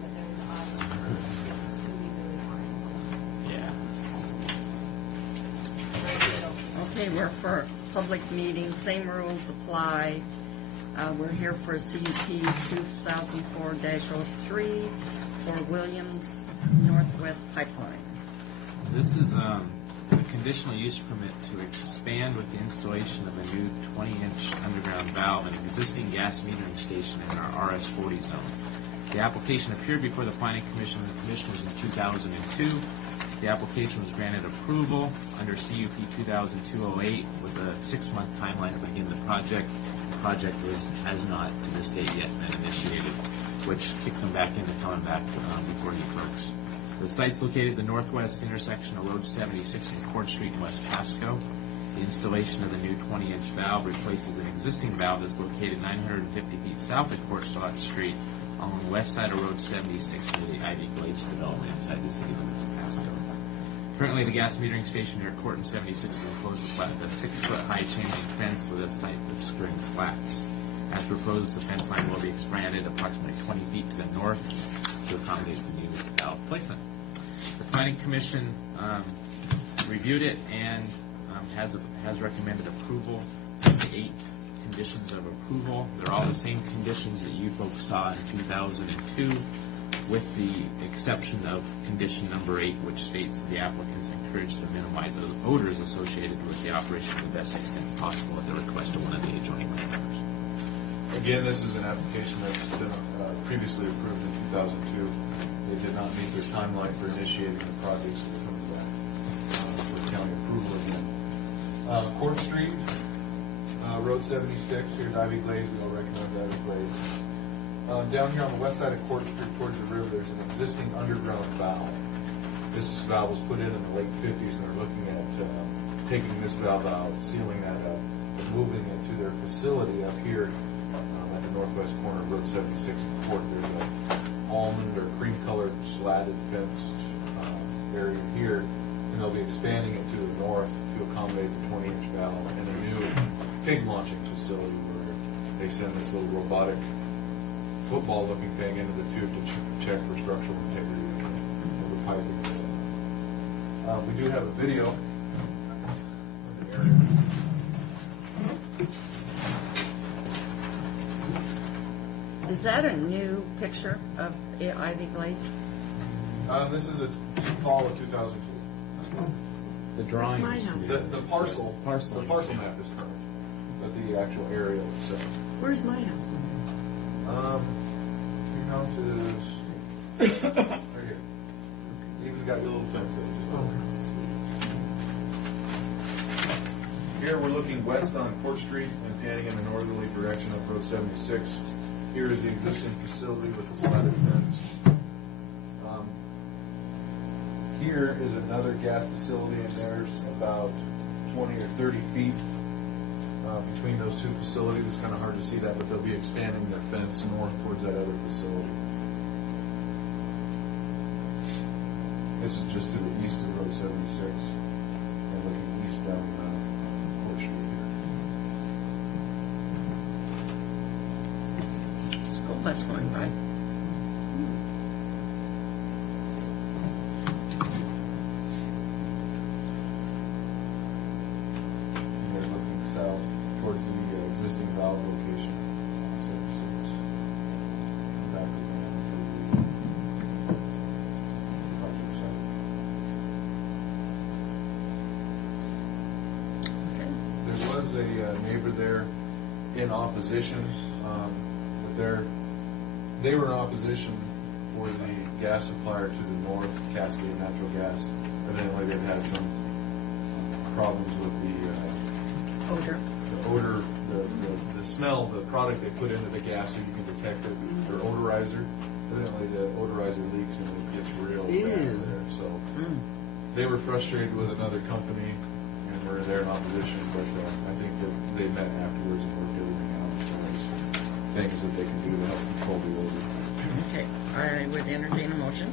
Yeah. Okay, we're for public meeting, same rules apply. We're here for CUP 2004-03 for Williams Northwest Pipeline. This is a conditional use permit to expand with the installation of a new 20-inch underground valve in an existing gas metering station in our RS-40 zone. The application appeared before the Planning Commission and the Commissioners in 2002. The application was granted approval under CUP 2002-08 with a 6-month timeline to begin the project. The project has not, to this date, yet been initiated, which kicked them back into coming back before you folks. The site's located at the northwest intersection of Road 76 and Court Street in West Pasco. The installation of the new 20-inch valve replaces an existing valve that's located 950 feet south of Court Street along the west side of Road 76 near the Ivy Glades development inside the city limits of Pasco. Currently, the gas metering station near Court and 76 is enclosed with a 6-foot-high chain link fence with a site obscuring slats. As proposed, the fence line will be expanded approximately 20 feet to the north to accommodate the new valve placement. The Planning Commission reviewed it and has recommended approval of the 8 conditions of approval. They're all the same conditions that you folks saw in 2002, with the exception of condition number 8, which states the applicants are encouraged to minimize those odors associated with the operation to the best extent possible at the request of one of the adjoining landowners. Again, this is an application that's been previously approved in 2002. They did not meet their timeline for initiating the project, so they're coming back for county approval again. Court Street, Road 76, here's Ivy Glades. We all recognize Ivy Glades. Down here on the west side of Court Street towards the river, there's an existing underground valve. This valve was put in the late 50s, and they're looking at taking this valve out, sealing that up, and moving it to their facility up here at the northwest corner of Road 76 and Court. There's an almond or cream-colored slatted fenced area here, and they'll be expanding it to the north to accommodate the 20-inch valve and a new pig launching facility where they send this little robotic football-looking thing into the tube to check for structural integrity of the piping. We do have a video of the area. Is that a new picture of Ivy Glades? This is a fall of 2002. The drawing. my house? The parcel map is current, but the actual area itself. Where's my house? Your house is right here. You even got your little fence there. Oh, how sweet. Here we're looking west on Court Street and panning in a northerly direction up Road 76. Here is the existing facility with the slatted fence. Here is another gas facility, and there's about 20 or 30 feet between those two facilities. It's kind of hard to see that, but they'll be expanding their fence north towards that other facility. This is just to the east of Road 76 and looking east down Court Street here. School bus going by. And they're looking south towards the existing valve location. 76. Back to the project site. There was a neighbor there in opposition, but they were in opposition for the gas supplier to the north, Cascade Natural Gas. Evidently, they've had some problems with the odor, the smell, the product they put into the gas so you can detect it, their odorizer. Evidently, the odorizer leaks and it gets real bad there. So they were frustrated with another company and were there in opposition, but I think that they met afterwards and worked everything out. things that they can do to help control the odor. Okay, I would entertain a motion.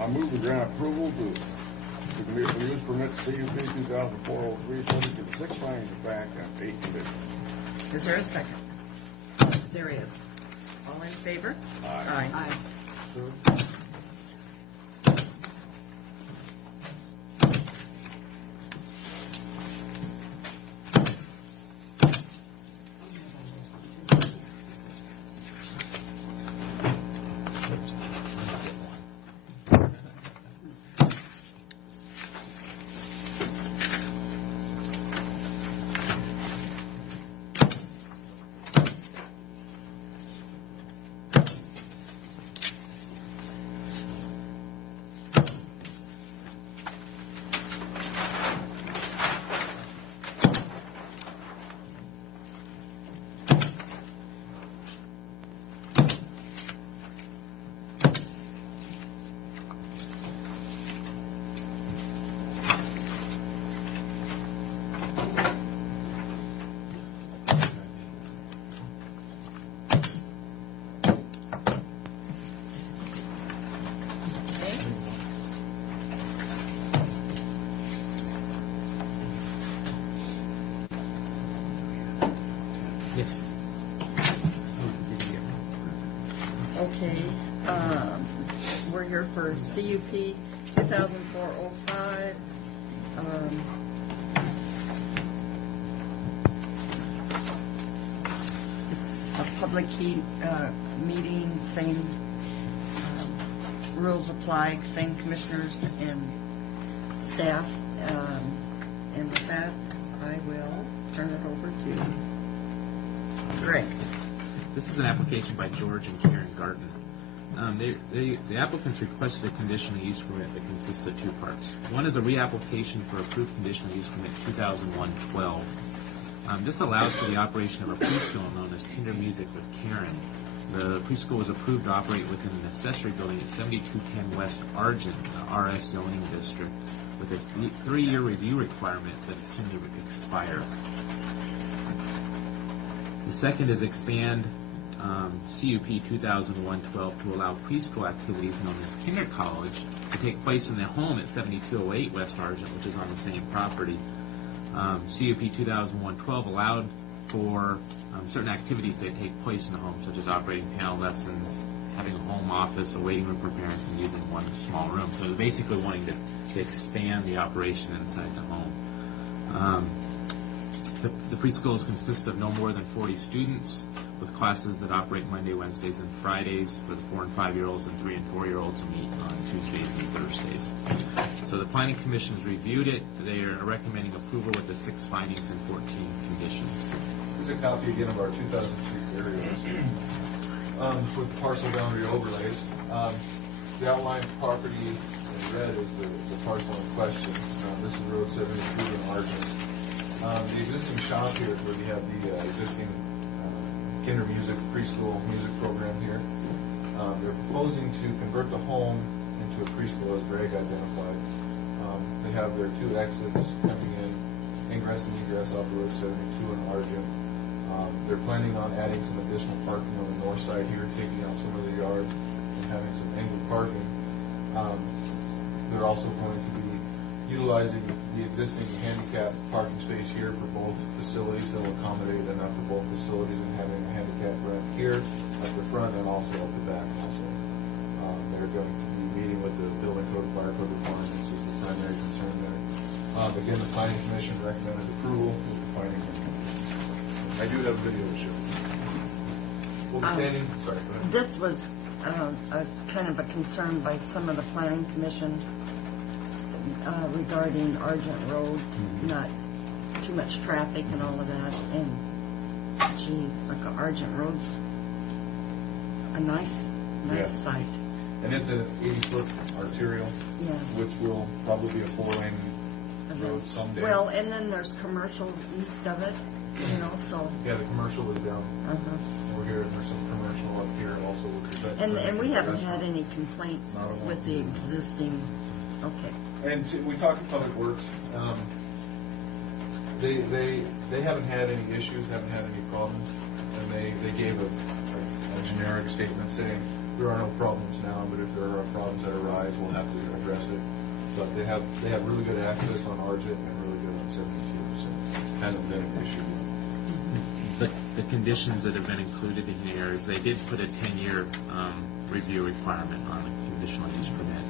I move to grant approval to the conditional use permit CUP 2004-03, subject to the 6 findings of fact and 8 conditions. Is there a second? There is. All in favor? Aye. Aye. Yes. Okay, we're here for CUP 2004-05. It's a public meeting, same rules apply, same commissioners and staff. And with that, I will turn it over to Greg. This is an application by George and Karen Garten. The applicants requested a conditional use permit that consists of 2 parts. One is a reapplication for approved conditional use permit 2001-12. This allows for the operation of a preschool known as Kinder Music with Karen. The preschool was approved to operate within an accessory building at 7210 West Argent, the RS zoning district, with a 3-year review requirement that is soon to expire. The second is expand CUP 2001-12 to allow preschool activities known as Kinder College to take place in the home at 7208 West Argent, which is on the same property. CUP 2001-12 allowed for certain activities that take place in the home, such as operating piano lessons, having a home office, a waiting room for parents, and using one small room. So they're basically wanting to expand the operation inside the home. The preschools consist of no more than 40 students, with classes that operate Monday, Wednesdays, and Fridays for the 4 and 5-year-olds, and 3 and 4-year-olds who meet on Tuesdays and Thursdays. So the Planning Commission has reviewed it. They are recommending approval with the 6 findings and 14 conditions. Here's a copy again of our 2003 areas with parcel boundary overlays. The outlined property in red is the parcel in question. This is Road 72 in Argent. The existing shop here is where we have the existing Kinder Music preschool music program here. They're proposing to convert the home into a preschool, as Greg identified. They have their 2 exits coming in, ingress and egress off Road 72 in Argent. They're planning on adding some additional parking on the north side here, taking out some of the yard and having some angled parking. They're also going to be utilizing the existing handicap parking space here for both facilities that will accommodate enough for both facilities, and having a handicap ramp here at the front and also at the back also. They're going to be meeting with the building code, fire code requirements is the primary concern there. Again, the Planning Commission recommended approval with the findings and conditions. I do have a video to show. We'll be standing, sorry, go ahead. This was a kind of a concern by some of the Planning Commission regarding Argent Road, not too much traffic and all of that. And gee, like Argent Road's a nice Yeah. site. And it's an 80-foot arterial, Yeah. which will probably be a 4-lane road someday. Well, and then there's commercial east of it, you know, so. Yeah, the commercial is down Uh-huh. over here, and there's some commercial up here also with the And we haven't had any complaints Not a lot. with the existing, okay. And we talked to Public Works. They haven't had any issues, haven't had any problems, and they gave a generic statement saying there are no problems now, but if there are problems that arise, we'll have to address it. But they have really good access on Argent and really good on 72, so it hasn't been an issue. The conditions that have been included in here is they did put a 10-year review requirement on the conditional use permit.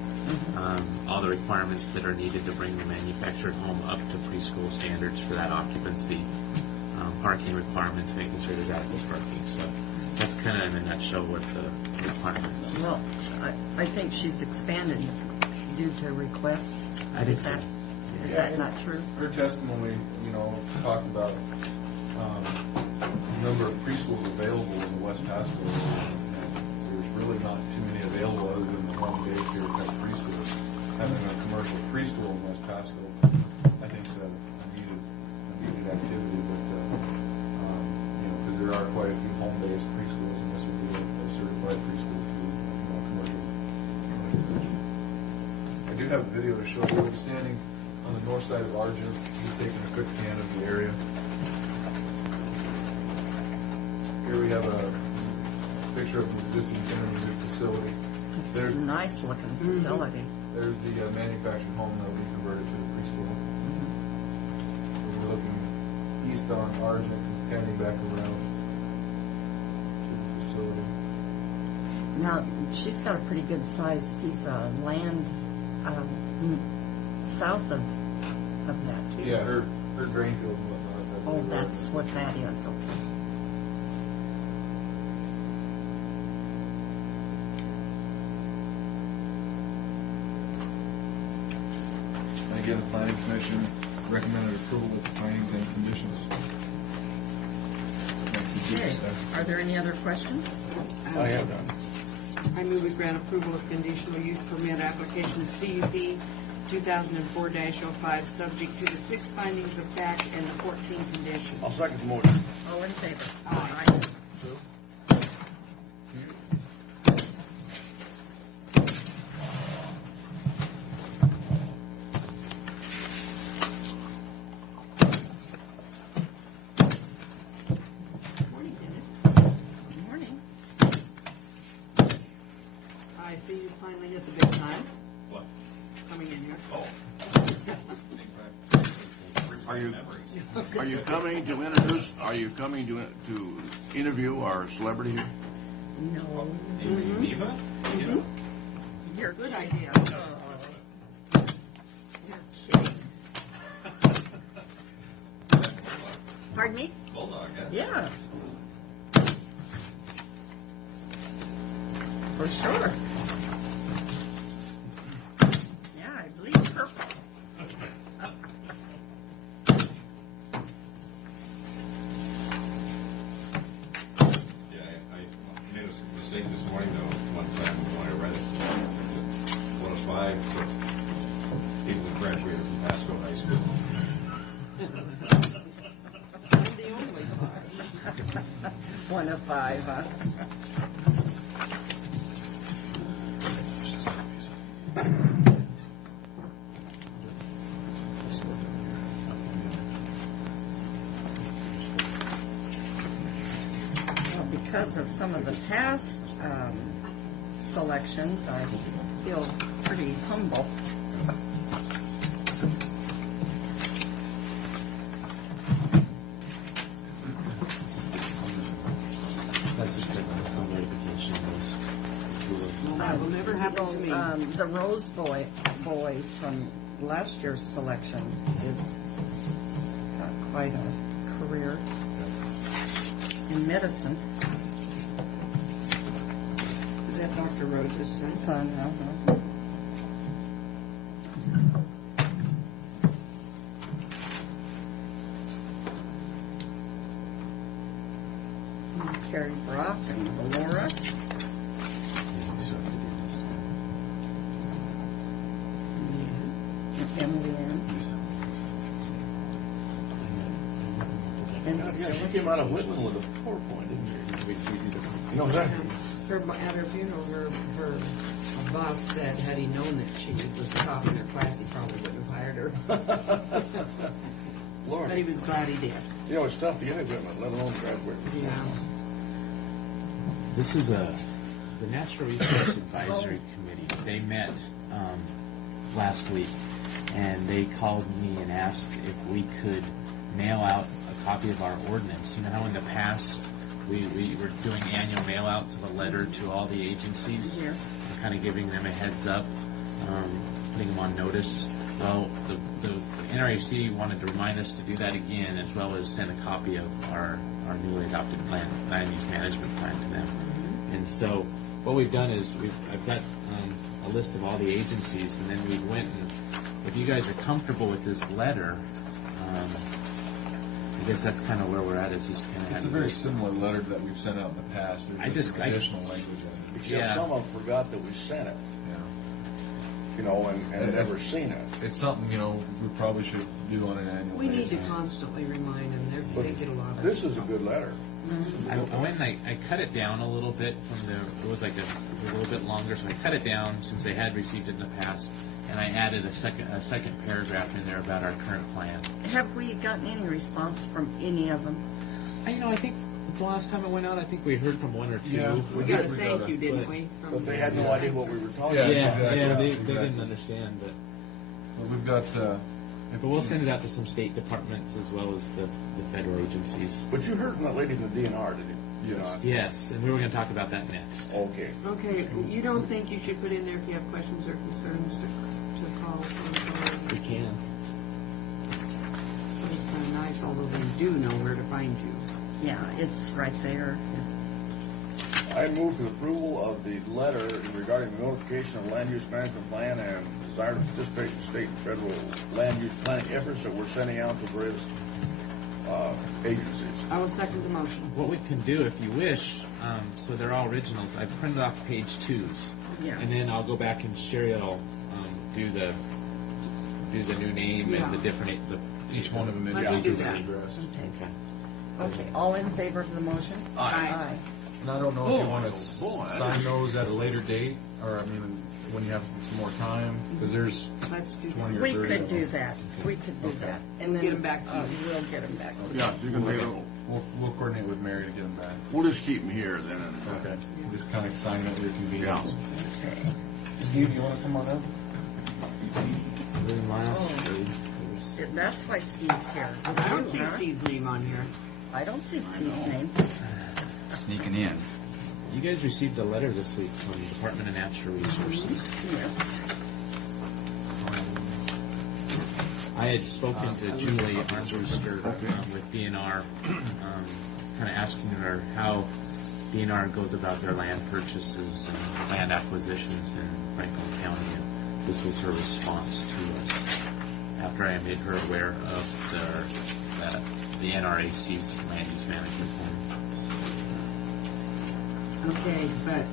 All the requirements that are needed to bring the manufactured home up to preschool standards for that occupancy, parking requirements, making sure there's adequate parking. So that's kind of in a nutshell what the requirements. Well, I think she's expanded due to requests. Is that not true? Her testimony, talked about the number of preschools available in the West Pasco. There's really not too many available other than the one daycare type preschools. Having a commercial preschool in West Pasco, I think that a needed activity, but because there are quite a few home-based preschools, and this would be a certified preschool too, commercial. I do have a video to show you. We're standing on the north side of Argent. He's taking a quick scan of the area. Here we have a picture of the existing intermediate facility. It's a nice looking facility. There's the manufactured home that we converted to the preschool. We're looking east on Argent and panning back around to the facility. Now, she's got a pretty good sized piece of land south of that, too. Yeah, her drain field and whatnot. Oh, that's what that is, okay. And again, the Planning Commission recommended approval with the findings and conditions. Okay. Are there any other questions? I have done. I move we grant approval of conditional use permit application of CUP 2004-05, subject to the 6 findings of fact and the 14 conditions. I'll second the motion. All in favor? Aye. Morning, Dennis. Good morning. I see you finally hit the big time. What? Coming in here. Oh. Are you coming to introduce? Are you coming to interview our celebrity here? No. Eva? Yeah. You're Good idea. You're kidding. Pardon me? Bulldog, yeah. Yeah. For sure. Yeah, I believe purple. Yeah, I made a mistake this morning, though, one time when I read it. 105 for people who graduated from Pasco High School. I'm the only 1 of 5, huh? Well, because of some of the past selections, I feel pretty humble. That's just some notification. That will never happen to me. The Rose boy from last year's selection is got quite a career in medicine. Is that Dr. Rose's son? Son, Carrie Brock and Laura. Emily Ann. She came out of Whitman with a 4 point, didn't she? You know that? At her funeral, her boss said, had he known that she was top in her class, he probably wouldn't have hired her. Lord, But he was glad he did. you know, it's tough to get equipment, let alone drive equipment. Yeah. This is the Natural Resource Advisory Committee. They met last week, and they called me and asked if we could mail out a copy of our ordinance. You know how in the past we were doing annual mail-outs of a letter to all the agencies? Yes. Kind of giving them a heads up, putting them on notice. Well, the NRAC wanted to remind us to do that again, as well as send a copy of our newly adopted land use management plan to them. And so what we've done is I've got a list of all the agencies, and then we went and, if you guys are comfortable with this letter, I guess that's kind of where we're at. It's just kind of. It's a very similar letter that we've sent out in the past. There's some additional language in it. Except some of them forgot that we sent it, Yeah. you know, and never seen it. It's something, you know, we probably should do on an annual We need basis. to constantly remind them. They get a lot of This is a good letter. I went and I cut it down a little bit from it was like a little bit longer, so I cut it down since they had received it in the past, and I added a second paragraph in there about our current plan. Have we gotten any response from any of them? I think the last time it went out, I think we heard from one or two. Yeah. We got a thank you, didn't we? But they had no idea what we were talking Yeah, about. exactly. They Exactly. didn't understand, but We've got, but we'll send it out to some state departments as well as the federal agencies. But you heard from that lady in the DNR, did you? Yes. Yes, and we were going to talk about that next. Okay. Okay, you don't think you should put in there if you have questions or concerns to call someone? We can. It's kind of nice, although they do know where to find you. Yeah, it's right there. I move for the approval of the letter regarding the notification of land use management plan and desire to participate in state and federal land use planning efforts that we're sending out to various agencies. I will second the motion. What we can do, if you wish, so they're all originals. I printed off page 2s, Yeah. and then I'll go back and Sherry will do the new name and the different Each one of them maybe Let's do address. that. Okay. Okay, all in favor of the motion? Aye. And I don't know if you want to boy. sign those at a later date, or I mean, when you have some more time, because there's Let's do 20 or We 30 could of do them. that. We could do that. And then get 'em back to you. We'll get them back. Yeah, so you can make it. We'll coordinate with Mary to get them back. We'll just keep them here then. And, Okay. Just kind of sign them at your convenience. Okay. Steve, you want to come on up? That's why Steve's here. I don't see Steve's name on here. I don't see Steve's name. Sneaking in. You guys received a letter this week from the Department of Natural Resources. Yes. I had spoken to Julie Armbruster with DNR, kind of asking her how DNR goes about their land purchases and land acquisitions in Franklin County, and this was her response to us after I made her aware of the NRAC's land use management plan. Okay, but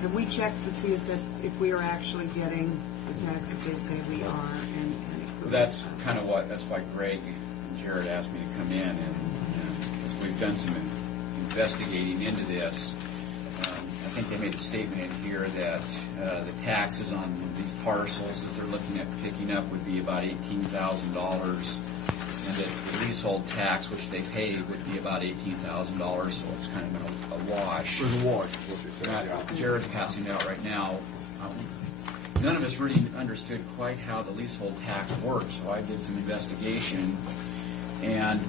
have we checked to see if we are actually getting the taxes they say we are? And That's kind of that's why Greg and Jared asked me to come in, and we've done some investigating into this. I think they made a statement in here that the taxes on these parcels that they're looking at picking up would be about $18,000, and that the leasehold tax, which they paid, would be about $18,000. So it's kind of a wash. There's a wash, is what they said. Not Jared's passing it out right now. None of us really understood quite how the leasehold tax works, so I did some investigation. And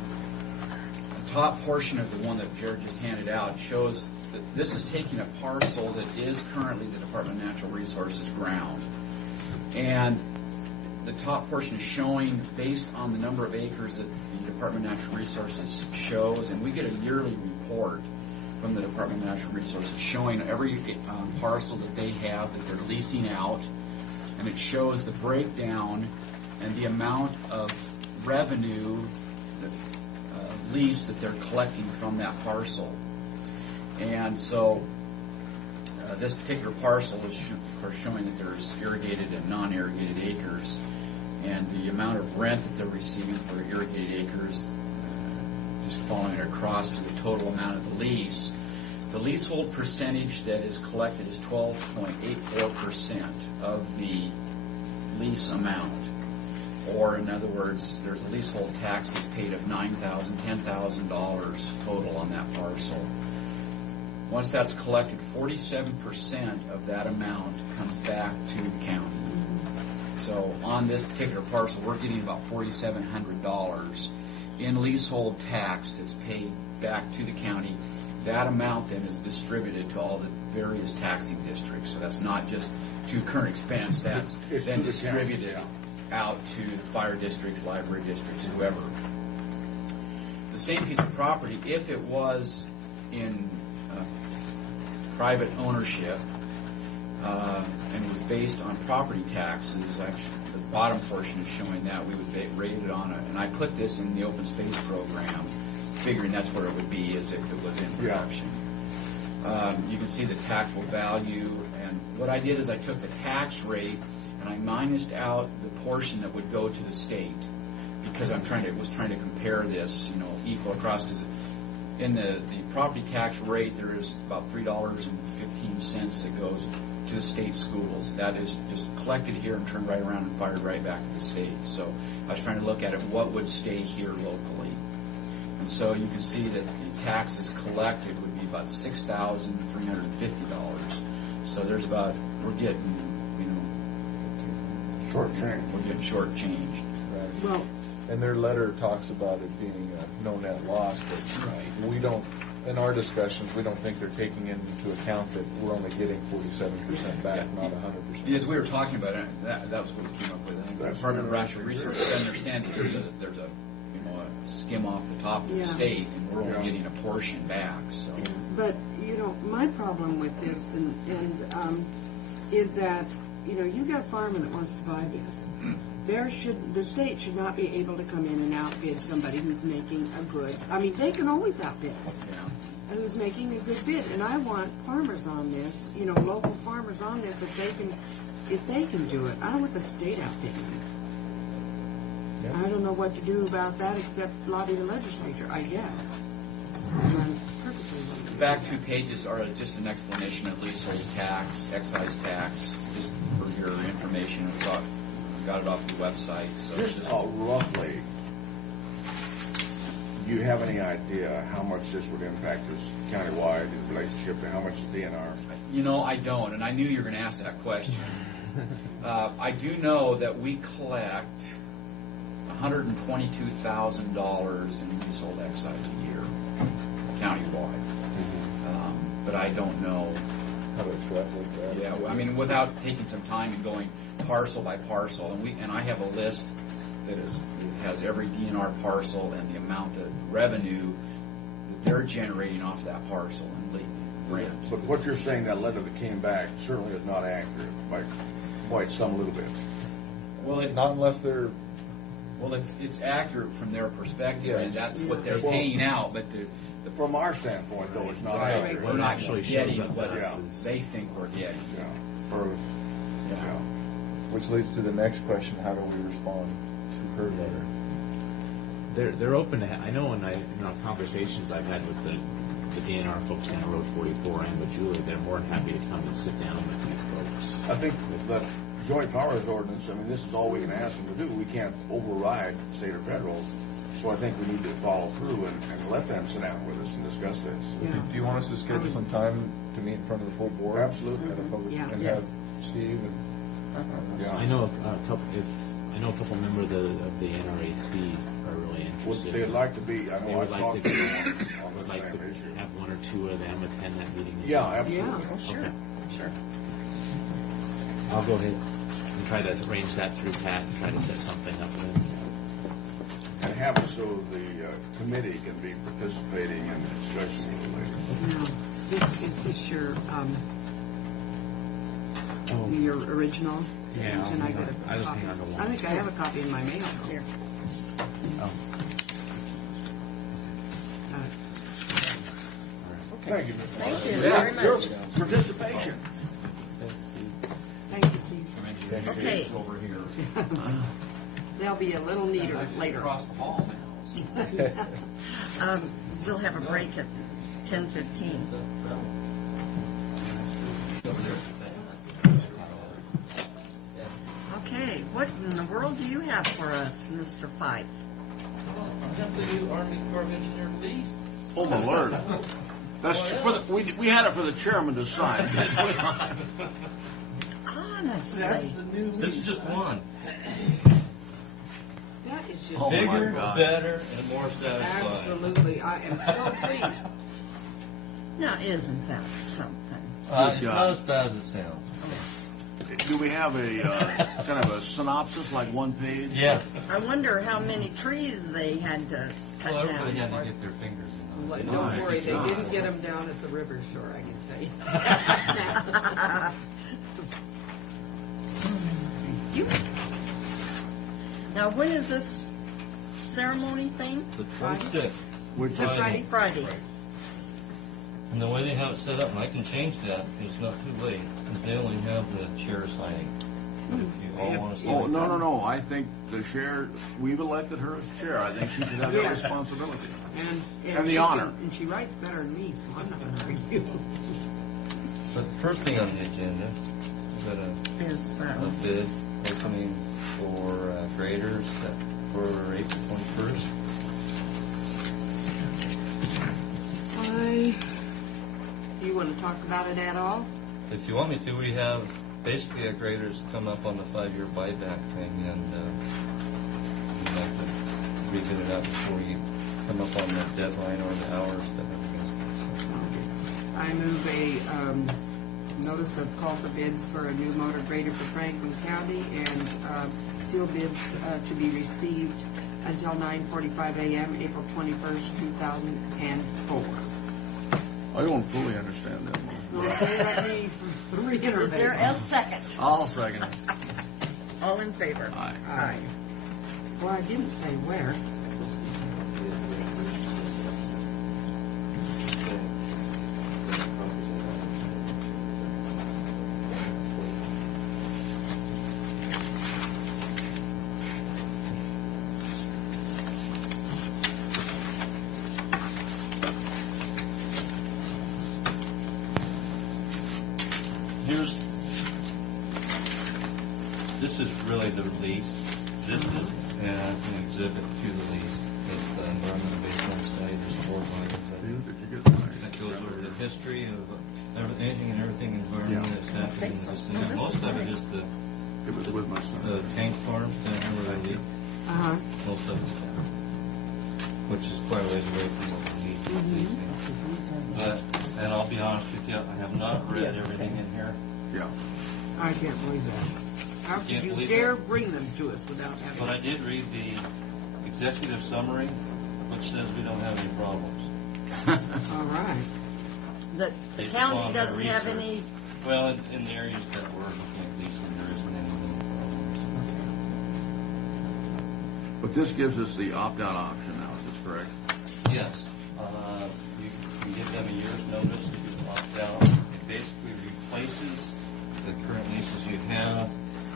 the top portion of the one that Jared just handed out shows that this is taking a parcel that is currently the Department of Natural Resources ground. And the top portion is showing based on the number of acres that the Department of Natural Resources shows, and we get a yearly report from the Department of Natural Resources showing every parcel that they have that they're leasing out, and it shows the breakdown and the amount of revenue, lease that they're collecting from that parcel. And so this particular parcel is of course showing that there's irrigated and non-irrigated acres, and the amount of rent that they're receiving for irrigated acres, just following it across to the total amount of the lease. The leasehold percentage that is collected is 12.84% of the lease amount. Or in other words, there's a leasehold tax that's paid of $9,000, $10,000 total on that parcel. Once that's collected, 47% of that amount comes back to the county. So on this particular parcel, we're getting about $4,700 in leasehold tax that's paid back to the county. That amount then is distributed to all the various taxing districts. So that's not just to current expense, that's It's then to the distributed county, out to the fire districts, library districts, whoever. The same piece of property, if it was in private ownership and was based on property taxes, actually the bottom portion is showing that, we would rate it on and I put this in the open space program, figuring that's where it would be as if it was in production. You can see the taxable value, and what I did is I took the tax rate and I minused out the portion that would go to the state, because was trying to compare this, equal across. In the property tax rate, there is about $3.15 that goes to the state schools. That is just collected here and turned right around and fired right back to the state. So I was trying to look at it, what would stay here locally. And so you can see that the taxes collected would be about $6,350. So there's we're getting, shortchanged. Well, And their letter talks about it being a no net loss, but we don't, in our discussions, we don't think they're taking into account that we're only getting 47% back, not 100%. As we were talking about it, that was what we came up with. I think the Department of Natural Resources understanding there's a skim off the top of the state, and we're only getting a portion back. So, but my problem with this is that you got a farmer that wants to buy this. The state should not be able to come in and outbid somebody who's making a good. I mean, they can always outbid who's making a good bid, and I want farmers on this, local farmers on this, if they can do it. I don't want the state outbidding them. Yep. I don't know what to do about that except lobby the legislature, I guess. And I'm perfectly willing to the back do 2 that. pages are just an explanation of leasehold tax, excise tax, just for your information. Got it off the website. So Just roughly, do you have any idea how much this would impact us countywide in relationship to how much the DNR? I don't, and I knew you were going to ask that question. I do know that we collect $122,000 in leasehold excise a year, countywide. But I don't know How to extrapolate that. Yeah, I mean, without taking some time and going parcel by parcel, and I have a list that has every DNR parcel and the amount of revenue that they're generating off that parcel and rent. But what you're saying, that letter that came back certainly is not accurate by some little bit. Well, Not unless they're it's accurate from their perspective, Yes. and that's what they're Well, paying out. But From our standpoint, though, it's not right, accurate. we're not actually getting shows up what Yeah. they think we're getting. Yeah. Or, Yeah. yeah. which leads to the next question: how do we respond to her letter? They're open to. I know in our conversations I've had with the DNR folks down Road 44 and with Julie, they're more than happy to come and sit down with you folks. I think that joint powers ordinance, this is all we can ask them to do. We can't override state or federal. So I think we need to follow through and let them sit down with us and discuss this. Yeah. Do you want us to schedule some time to meet in front of the full board? Absolutely. At a public, Yeah. and Yes. have Steve and Yeah. I know a couple members of the NRAC are really Would interested. they'd like to be, I They know would I've like talked to to them on would the like same to issue. have one or two of them attend that meeting. as Yeah, well. absolutely. Yeah. Sure. Okay. Sure. I'll go ahead and try to arrange that through Pat and try to set something up with him. And have it so the committee can be participating in the discussion a little later. Now, is this your original? Yeah, And I got a I just copy. hang on to one. I think I have a copy in my mail. Here. Thank you, Mr. Thank you Yeah, very your much. participation. Thanks, Steve. Thank you, Steve. Okay. Over here. They'll be a little neater later. Across the hall now. We'll have a break at 10:15. Okay, what in the world do you you have for us, Mr. Fife? I have the new Army Corps of Engineer lease. Oh, my Lord. That's for the, we had it for the chairman to sign. Honestly. That's the new lease. This is just one. That is just Oh, my Bigger, God. better, and more satisfying. absolutely. I am so pleased. Now, isn't that something? It's not as bad as it sounds. Do we have a kind of a synopsis, like one page? Yeah. I wonder how many trees they had to cut Well, everybody down. had to get their fingers in Like, it. don't worry, they God. didn't get them down at the river shore, I can tell you. You- Now, when is this ceremony thing? The 26th. Which That's Friday. Friday. And the way they have it set up, and I can change that because it's not too late, is they only have the chair signing. But if you all want to sign Oh, no. I think the chair, we've elected her as chair. I think she should have that Yes. responsibility. And the she honor. can- and she writes better than me, so I'm not going to argue. But the first thing on the agenda is that Is a bid opening for graders for April 21st. Do you want to talk about it at all? If you want me to, we have basically a graders come up on the 5-year buyback thing, and we'd like to rebid it out before you come up on the deadline or the hours that I move a notice of call for bids for a new motor grader for Franklin County and seal bids to be received until 9:45 a.m., April 21st, 2004. I don't fully understand that one. Okay, let me reiterate. Is there a second? I'll second it. All in favor? Aye. Aye. Well, I didn't say where. This is really the lease. This is an exhibit to the lease. It's the environmental basement study, there's 4 volumes Did you get that? that goes over the history of anything and everything environmental that's happening. so. Just- Well, and this most is of it great. is the It was with my son. tank farms down here where they leak. Uh-huh. Most of it's down, which is quite a ways away from what we need. these things. But, and I'll be honest with you, I have not read everything in here. Yeah. I can't believe that. How could Can't you believe dare that. bring them to us without But I having? did read the executive summary, which says we don't have any problems. All right. The Based county upon my doesn't have research. any, Well, in the areas that we're looking at leasing, there isn't any problems. But this gives us the opt-out option now, is this correct? Yes, you can give them a year's notice if you opt out. It basically replaces the current leases you have.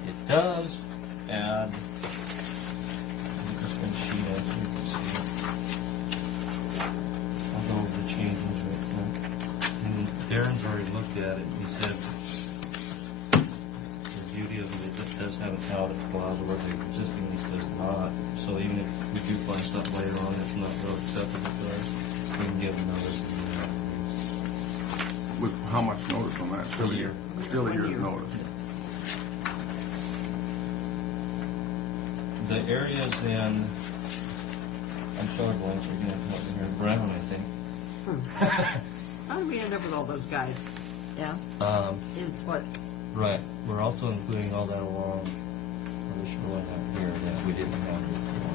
It does add, let me just going to sheet out so you can see it. I'll go over the changes real quick. And Darren's already looked at it. He said the beauty of it, it does have an out clause where the existing lease does not. So even if we do find stuff later on that's not real acceptable to us, we can give them notice. With how much notice on that? Still A year. Still a 1 year's year. notice. The areas in, I'm colorblind, so you're going to come up in here, Brown, I think. How did we end up with all those guys? yeah, is what, Right. We're also including all that along the shoreline out here that we didn't have before.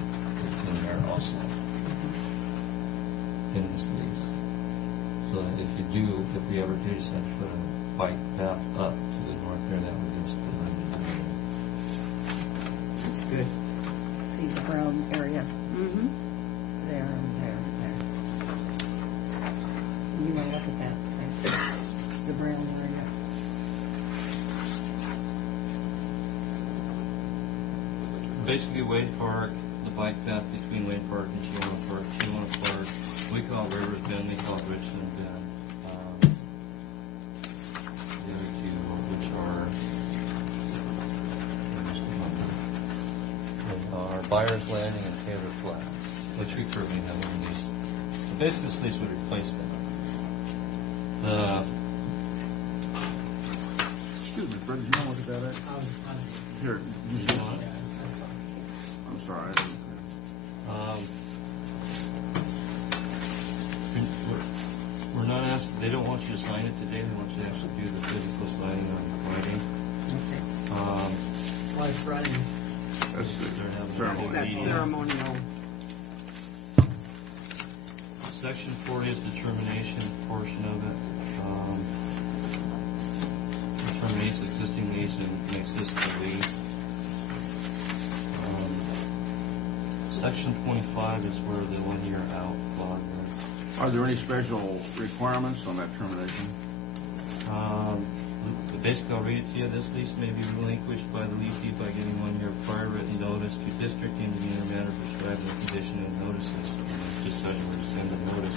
It's in there also. In this lease. So that if you do, if we ever do decide to put a bike path up to the north there, that would just be That's good. see the brown area Mm-hmm. there and there and there. You want to look at that, right? The brown area. basically Wade Park, the bike path between Wade Park and Chihuahua Park. Chihuahua Park, we call it Rivers Bend, they call it Richland Bend. The other two, which are Byers Landing and Taylor Flat, which we currently have on lease. So basically, this lease would replace them. Excuse me, Fred, did you want to look at that? Here, you see want it? I'm sorry. I didn't. We're not asking, they don't want you to sign it today, they want you to actually do the physical signing on Friday. Okay. Why Friday? That's the They're having a ceremony. That meeting. ceremonial. Section 40 is the termination portion of it. Terminates existing lease and makes this the lease. Section 25 is where the 1 year out clause is. Are there any special requirements on that termination? Basically, I'll read it to you. This lease may be relinquished by the leasee by giving 1 year prior written notice to district engineer matter prescribed in the condition of notices. Just such where to send the notice.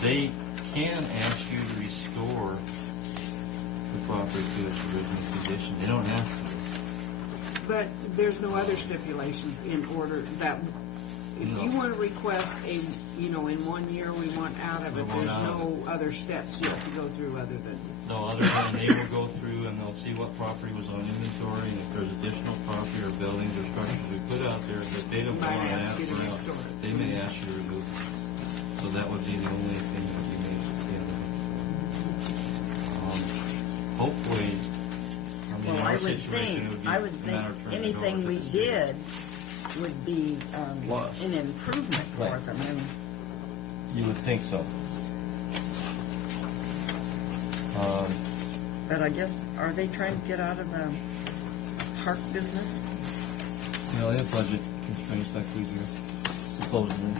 They can ask you to restore the property to its original condition. They don't have to. But there's no other stipulations in order that, if No. you want to request a, in 1 year we want out of We it, want there's out of no other steps you have to go through other than. No, other than they will go through and they'll see what property was on inventory, and if there's additional property or buildings or structures we put out there that they don't Might want to ask you to add restore it. they may ask you to remove it. So that would be the only thing that you may be able to. Hopefully, Well, in I our would situation, it would be I would a think matter of turning it anything over to we the state. did would be Plus. an improvement for Right. them. And You would think so. but I guess, are they trying to get out of the park business? You know, they have budget constraints like we do, supposedly.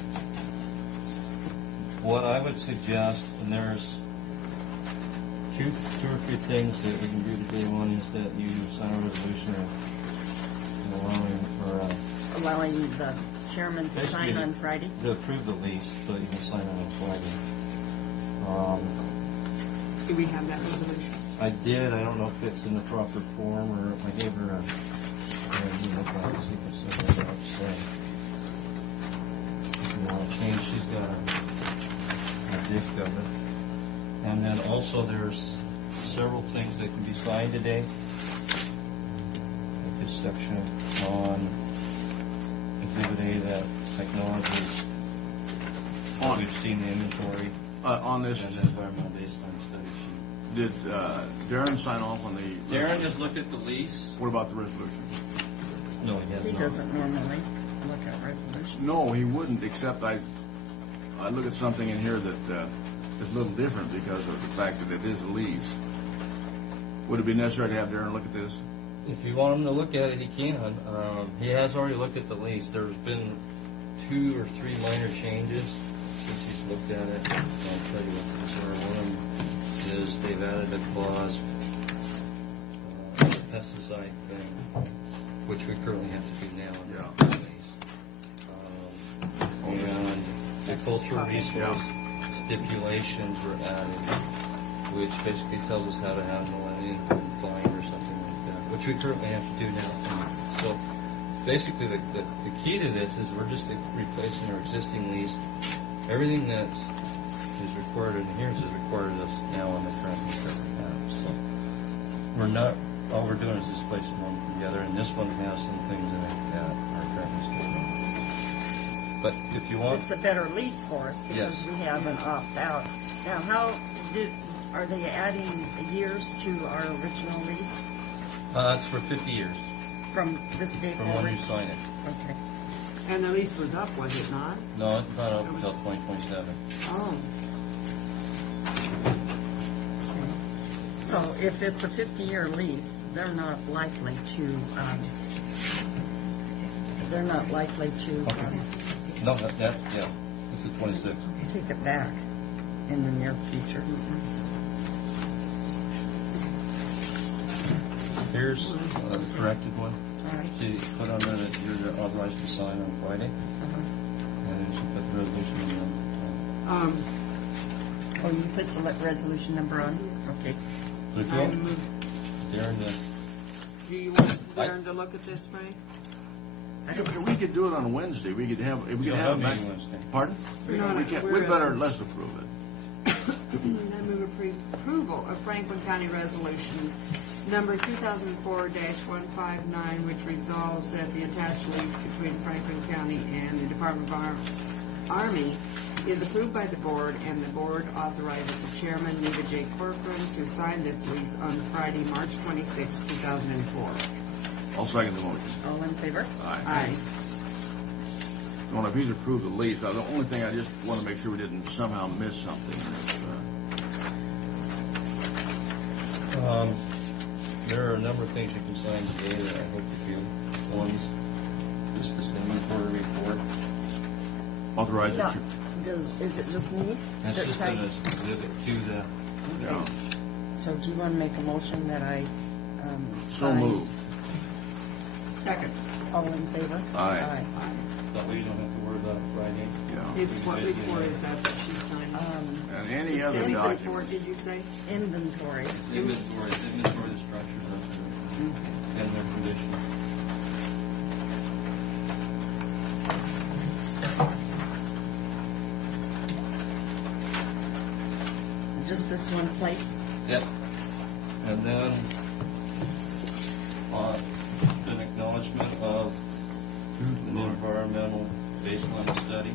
What I would suggest, and there's two or three things that we can do today. One is that you sign a resolution Allowing the chairman to sign Basically, on Friday? to approve the lease, so you can sign it on Friday. Do we have that resolution? I did. I don't know if it's in the proper form, or if I gave her a. You look back and see if it's in there. I'll say. If you want to change, she's got a disc of it. And then also there's several things that can be signed today. Like this section on Exhibit A, that technology. On- We've seen the inventory. On this, And the environmental baseline study sheet. did Darren sign off on the? Darren just looked at the lease. What about the resolution? No, he has He not. doesn't normally look at resolutions. No, he wouldn't, except I look at something in here that is a little different because of the fact that it is a lease. Would it be necessary to have Darren look at this? If you want him to look at it, he can. He has already looked at the lease. There's been 2 or 3 minor changes since he's looked at it. I'll tell you what those are. One of them is they've added a clause, pesticide thing, which we currently have to do now in the lease. And the cultural resource stipulations were added, which basically tells us how to handle any fine or something like that, which we currently have to do now. So basically the key to this is we're just replacing our existing lease. Everything that is required in here is required of us now on the current lease that we have. So we're not, all we're doing is just placing one from the other, and this one has some things in it that our current lease doesn't. But if you want, It's a better lease for us because Yes. we have an opt-out. Now, are they adding years to our original lease it's for 50 years from this day from forward? when you sign it. Okay. And the lease was up, was it not? No, it's not up until 2027. Oh, So if it's a 50-year lease, they're not likely to, No, yeah, this is 26. take it back in the near future. Here's the corrected one. All right. She put on there that you're authorized to sign on Friday, and then she put the resolution on. Oh, you put the resolution number on? Okay. But if you I want, move. Darren, Do you want Darren to look at this, Ray? We could do it on Wednesday. We could have. We could don't have have it back. meeting Wednesday. Pardon? No, We can't. we're, We better let's approve it. I move approval of Franklin County Resolution number 2004-159, which resolves that the attached lease between Franklin County and the Department of Army is approved by the board, and the board authorizes the chairman, Neva J. Corcoran, to sign this lease on Friday, March 26, 2004. I'll second the motion. All in favor? Aye. Well, if he's approved the lease, the only thing I just want to make sure we didn't somehow miss something. There are a number of things you can sign today that I hope you do. One's just this inventory report. Authorize Yeah. it. Is it just me? That's that just signs- an exhibit to the, Yeah. So do you want to make a motion that I So sign? moved. Second. All in favor? Aye. that way you don't have to worry about Friday. Yeah. It's what report is that she signed? And any Just other inventory, document. did you say? Inventory. Inventory, the structures of them and their condition. Just this one place? Yep. And then, an acknowledgement of an environmental baseline study.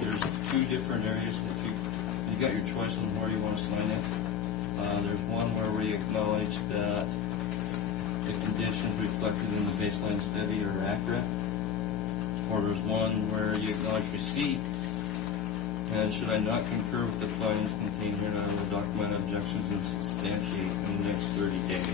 There's two different areas that you got your choice on where you want to sign it. There's one where we acknowledge that the conditions reflected in the baseline study are accurate. Or there's one where you acknowledge receipt. And should I not concur with the findings contained here, I will document objections and substantiate in the next 30 days.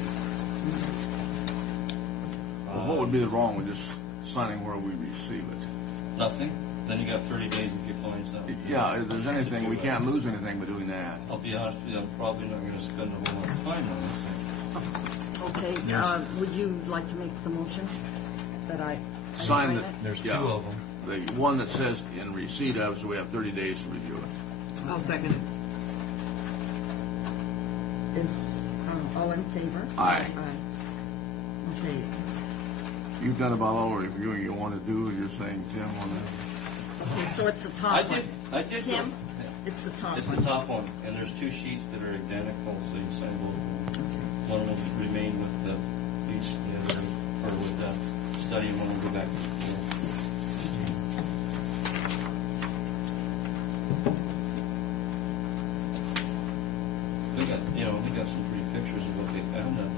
Well, what would be the wrong with just signing where we receive it? Nothing. Then you got 30 days if you find something. Yeah, if there's anything, we can't lose anything by doing that. I'll be honest with you, I'm probably not going to spend a whole lot of time on this. Okay, would you like to make the motion that I Sign it? it. There's Yeah. two of them. The one that says in receipt of, so we have 30 days to review it. I'll second it. Is all in favor? Aye. Okay, You've done about all the reviewing you want to do, you're saying, Tim, on that? okay, so it's the top I one. did. Tim, it's the top It's one. the top one, and there's two sheets that are identical, so you sign both of them. One will remain with the lease, the other, or with the study, and one will go back to the board. We got some pretty pictures of what they found out there.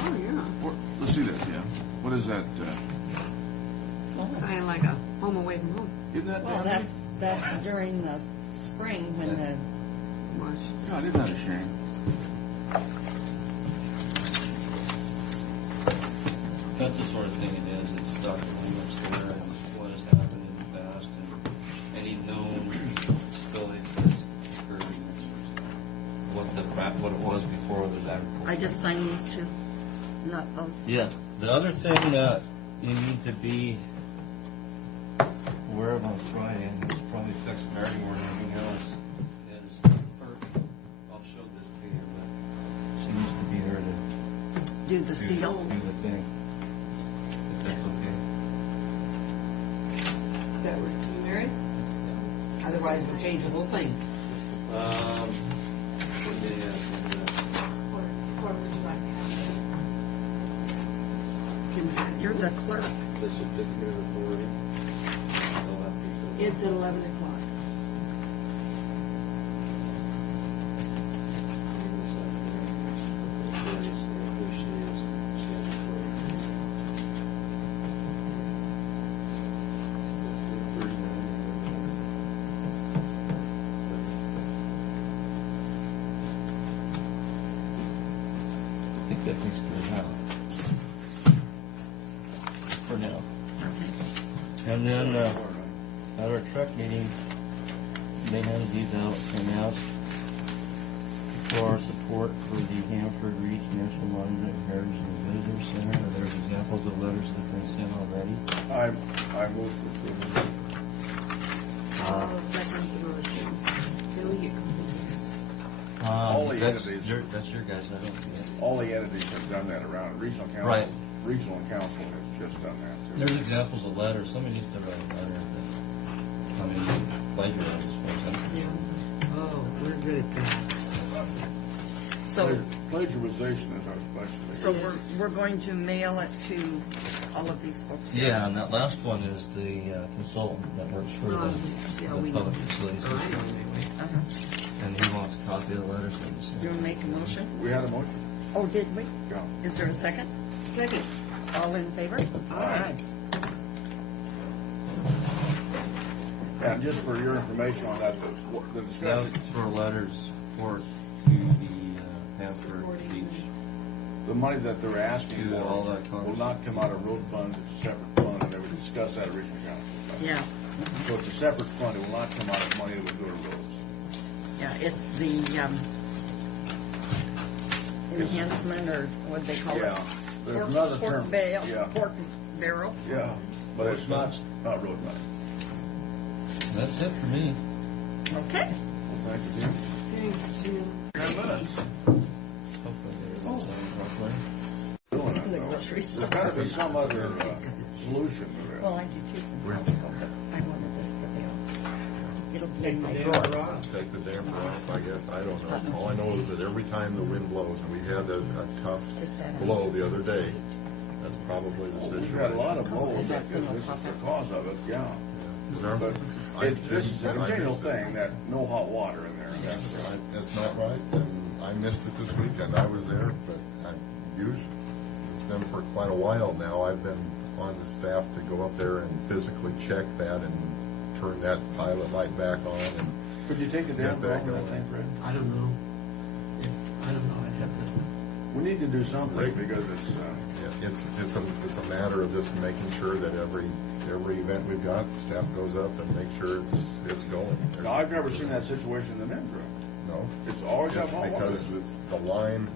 Oh, yeah. Let's see that, yeah. What is that? Sounding like a home away from home. Isn't that Well, down that's during the spring when the Mush. God, isn't that a shame? That's the sort of thing it is. It's documenting what's there and what has happened in the past and any known spillage that's occurred. What it was before it was agriculture. I just signed these two, not those. Yeah. The other thing that you need to be aware of on Friday, and it probably affects Mary more than anything else, is I'll show this to you, but she needs to be there to Do the seal. do the thing. If that's okay. Is that what you married? Otherwise, we'll change the whole thing. Or would you like to have You're the clerk. The certificate of authority. It's at 11 o'clock. I think that needs to be out. For now. And then, at our truck meeting, they handed these out and asked for our support for the Hanford Reach National Monument Heritage and Visitor Center. There's examples of letters that have been sent already. I move to approve. I'll second the motion. Bill, you can All the That's entities, your guys, I don't. all the entities have done that around. Regional council, Right. regional council has just done that too. There's examples of letters, somebody needs to write a letter that, I mean, plagiarized or something. Yeah. Oh, we're good at that. So, Plagiarization is our specialty. so we're going to mail it to all of these folks? here? Yeah, and that last one is the consultant that works for Oh, the yeah, we know. public facilities. Oh, I know anyway. Uh-huh. And he wants a copy of the letters that you Do sent. you want to make a motion? We had a motion. Oh, did we? Yeah. Is there a second? Second. All in favor? Aye. And just for your information on that, the discussion, That's for letters support to the Hanford Beach. the money that they're asking Do for all that kind of will not come out of road funds. It's a separate fund, and they would discuss that at regional council. Yeah. So it's a separate fund. It will not come out of money that would go to roads. Yeah, it's the enhancement, or what they call it? Yeah. There's another term. Pork barrel. Yeah. Pork barrel. Yeah. But it's not road money. That's it for me. Okay. Well, thank you, Jim. Thanks, Jim. 10 minutes. Hopefully there's Oh. hopefully. Doing it, In the though. grocery store. There's got to be some other solution to this. Well, I do too from Costco, but I wanted this for them. It'll be in my Take the drawer. damper off. Take the damper off, I guess, I don't know. All I know is that every time the wind blows, and we had a tough blow the other day, that's probably the situation. We've had a lot of blows like this. This is the cause of it, yeah. Is there? But this is a continual thing, that no hot water in there. That's not right, and I missed it this weekend. I was there, but it's been for quite a while now. I've been on the staff to go up there and physically check that and turn that pilot light back on. And Could you take the damper off of that going. thing, Fred? I don't know. I don't know, I'd have to. We need to do something because it's, it's a matter of just making sure that every event we've got, staff goes up and makes sure it's going. now, I've never seen that situation in the men's room. No. It's always Just have hot water. because it's the line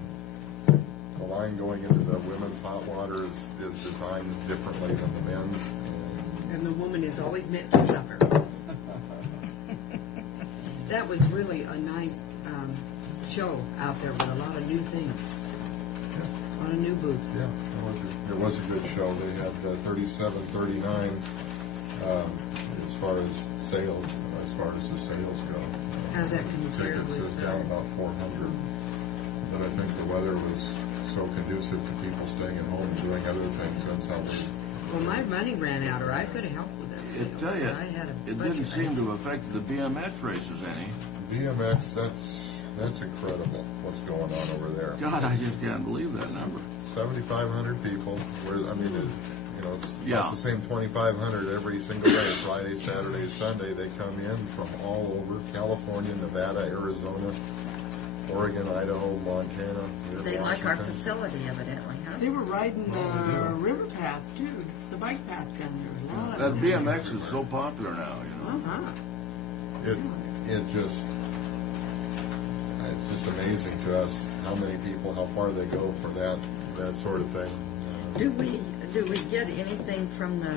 going into the women's hot water is designed differently than the men's. And the woman is always meant to suffer. That was really a nice show out there with a lot of new things. A lot of new booths. Yeah, it was a good show. They had 37, 39 as far as sales, as far as the sales go. How's that compared Tickets with is down about 400. But I think the weather was so conducive to people staying at home and doing other things. That's how they. Well, my money ran out, or I could have helped with that sales. I tell you, but I had a it budget didn't seem item. to have affected the BMX races any. BMX, that's incredible what's going on over there. God, I just can't believe that number. 7,500 people. It's Yeah. about the same 2,500 every single day. Friday, Saturday, Sunday. They come in from all over California, Nevada, Arizona, Oregon, Idaho, Montana. They like our Washington. facility evidently, huh? They were riding Oh, they the do. river path, too. The bike path down there. A lot of That them. BMX is so popular now, you know. Uh-huh. It's just amazing to us how many people, how far they go for that sort of thing. Do we get anything from the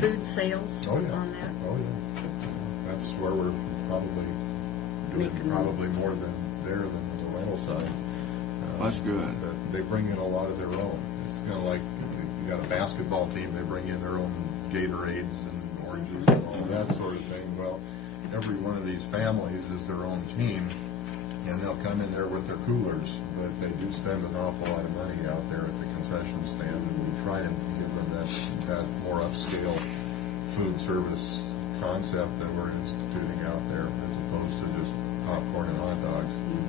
food sales Oh, yeah. on that? Oh, yeah. That's where we're probably doing Making probably more than there than the rental side. That's good. But they bring in a lot of their own. It's kind of like you got a basketball team, they bring in their own Gatorades and oranges and all that sort of thing. Well, every one of these families is their own team, and they'll come in there with their coolers, but they do spend an awful lot of money out there at the concession stand, and we try and give them that more upscale food service concept that we're instituting out there, as opposed to just popcorn and hot dogs. And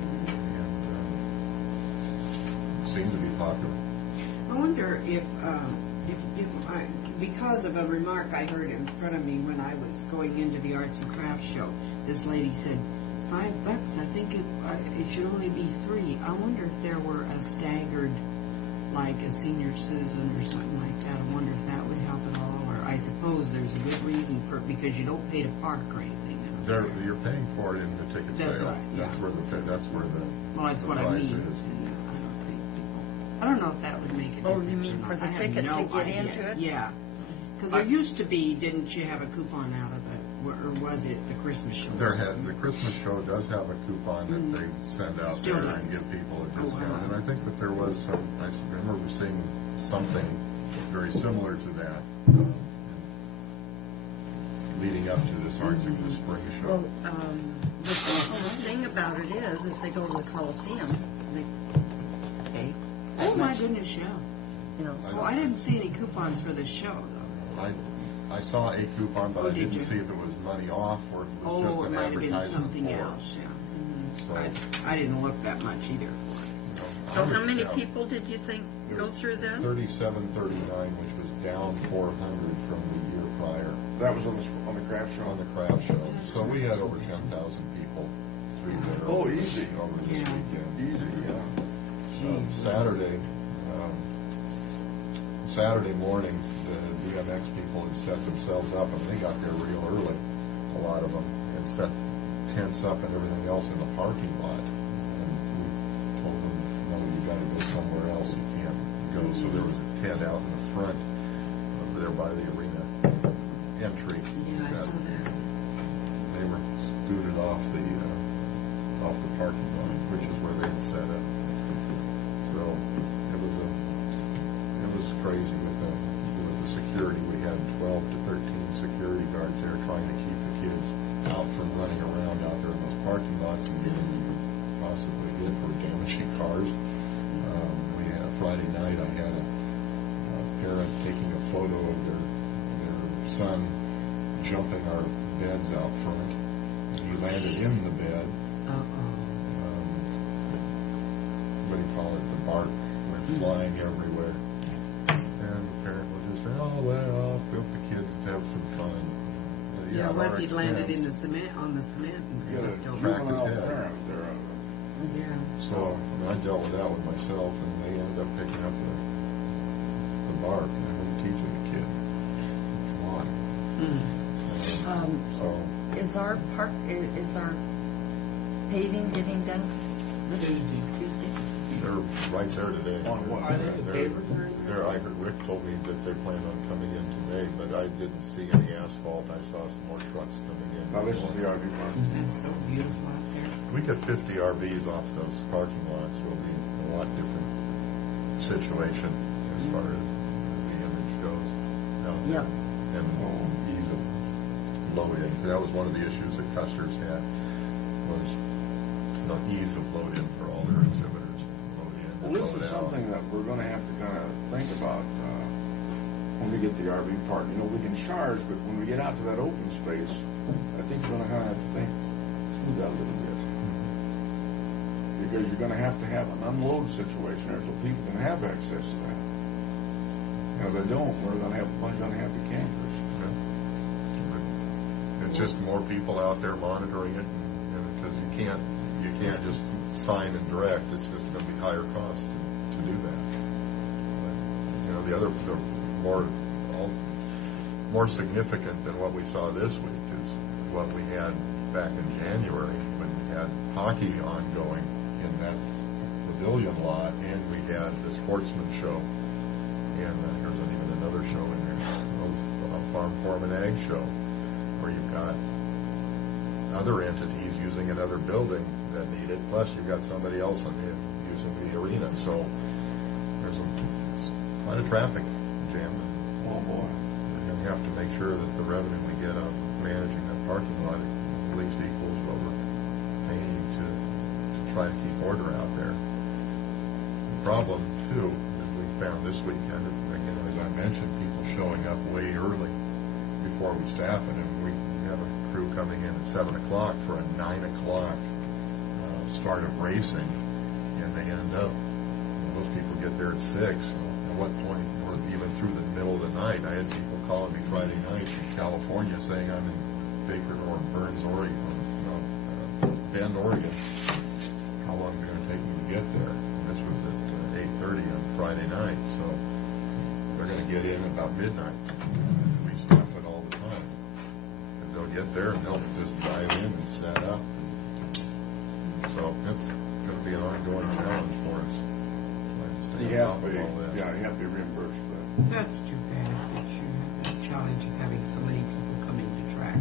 seem to be popular. I wonder if because of a remark I heard in front of me when I was going into the arts and crafts show, this lady said, $5, I think it should only be $3. I wonder if there were a staggered, like a senior citizen or something like that. I wonder if that would help at all, or I suppose there's a good reason for it, because you don't pay to park or anything. You're paying for it in the ticket That's sale. right, yeah. That's where the Well, that's the what I price mean. is. And, I don't know if that would make a difference. Oh, you mean or for not. the I have ticket no to get idea. into it? Yeah. Because there used to be, didn't you have a coupon out of it, or was it the Christmas show? The Christmas show does have a coupon that they send out Still there does. and give people a Oh, discount. wow. And I think that there was some, I remember seeing something very similar to that leading up to this Arts in the Spring show. Well, the thing about it is they go to the Coliseum, they pay. Oh, my goodness, yeah. You know, So I didn't see any coupons for this show, though. I saw a coupon, but Oh, I did didn't you? see if it was money off or if it was Oh, just it an might have been advertisement something for it. else, yeah. So, I didn't look that much either. so how many Yeah. people did you think There go was through that? 3739, which was down 400 from the year prior. That was on the craft show? On the craft show. So we had over 10,000 people through there. Oh, easy. Over this Yeah. weekend. Easy, yeah. Saturday morning, the BMX people had set themselves up, and they got there real early, a lot of them, and set tents up and everything else in the parking lot. And we told them, no, you gotta go somewhere else, you can't go. So there was a tent out in the front, over there by the arena entry. Yeah, I saw that. They were scooted off the parking lot, which is where they had set up. So it was crazy with the security. We had 12 to 13 security guards there trying to keep the kids out from running around out there in those parking lots and getting possibly hit or damaging cars. Friday night, I had a parent taking a photo of their son jumping our beds out front. He landed in the bed. What do you call it? The bark went flying everywhere. And the parent was just saying, "Oh, well, I'll help the kids to have some fun." Yeah, what our if he landed in expense. the cement, on the cement? You got a Don't- Crack his juvenile head. parent there. Yeah. So I dealt with that with myself, and they ended up picking up the bark. And I was teaching the kid, "Come on." So Is our paving getting done this Tuesday? they're right there today. On what? Are they the They're- pavers or anything? I heard Rick told me that they plan on coming in today, but I didn't see any asphalt. I saw some more trucks coming in. Now, this is the RV park. That's so beautiful out there. We get 50 RVs off those parking lots. We'll be in a lot different situation as far as the image goes out there. And ease of load-in. That was one of the issues that Custer's had, was the ease of load-in for all their exhibitors. Load-in, Well, this load is out. something that we're gonna have to kind of think about, when we get the RV park. You know, we can charge, but when we get out to that open space, I think we're gonna kind of have to think through that a little bit. Because you're gonna have to have an unload situation there so people can have access to that. And if they don't, we're gonna have a bunch of unhappy campers. It's just more people out there monitoring it, and because you can't just sign and direct. It's just going to be higher cost to do that. But, the more significant than what we saw this week is what we had back in January when we had hockey ongoing in that pavilion lot, and we had the Sportsman show, and there's even another show in there, Farm Foreman Ag show, where you've got other entities using another building that need it, plus you've got somebody else using the arena. So there's quite a traffic jam. Oh, boy. We're going to have to make sure that the revenue we get out of managing that parking lot at least equals what we're paying to try to keep order out there. The problem, too, is we found this weekend, again, as I mentioned, people showing up way early before we staff it, and we have a crew coming in at 7 o'clock for a 9 o'clock start of racing, and they end up, those people get there at 6. So at what point, or even through the middle of the night, I had people calling me Friday night from California saying I'm in Baker or Burns, Oregon, Bend, Oregon. How long is it going to take me to get there? And this was at 8:30 on Friday night, so they're going to get in about midnight. We staff it all the time. Because they'll get there and they'll just dive in and set up. So it's going to be an ongoing challenge for us. Trying to stay on top of all that. You have to be reimbursed for that. That's too bad that you have the challenge of having so many people coming to track.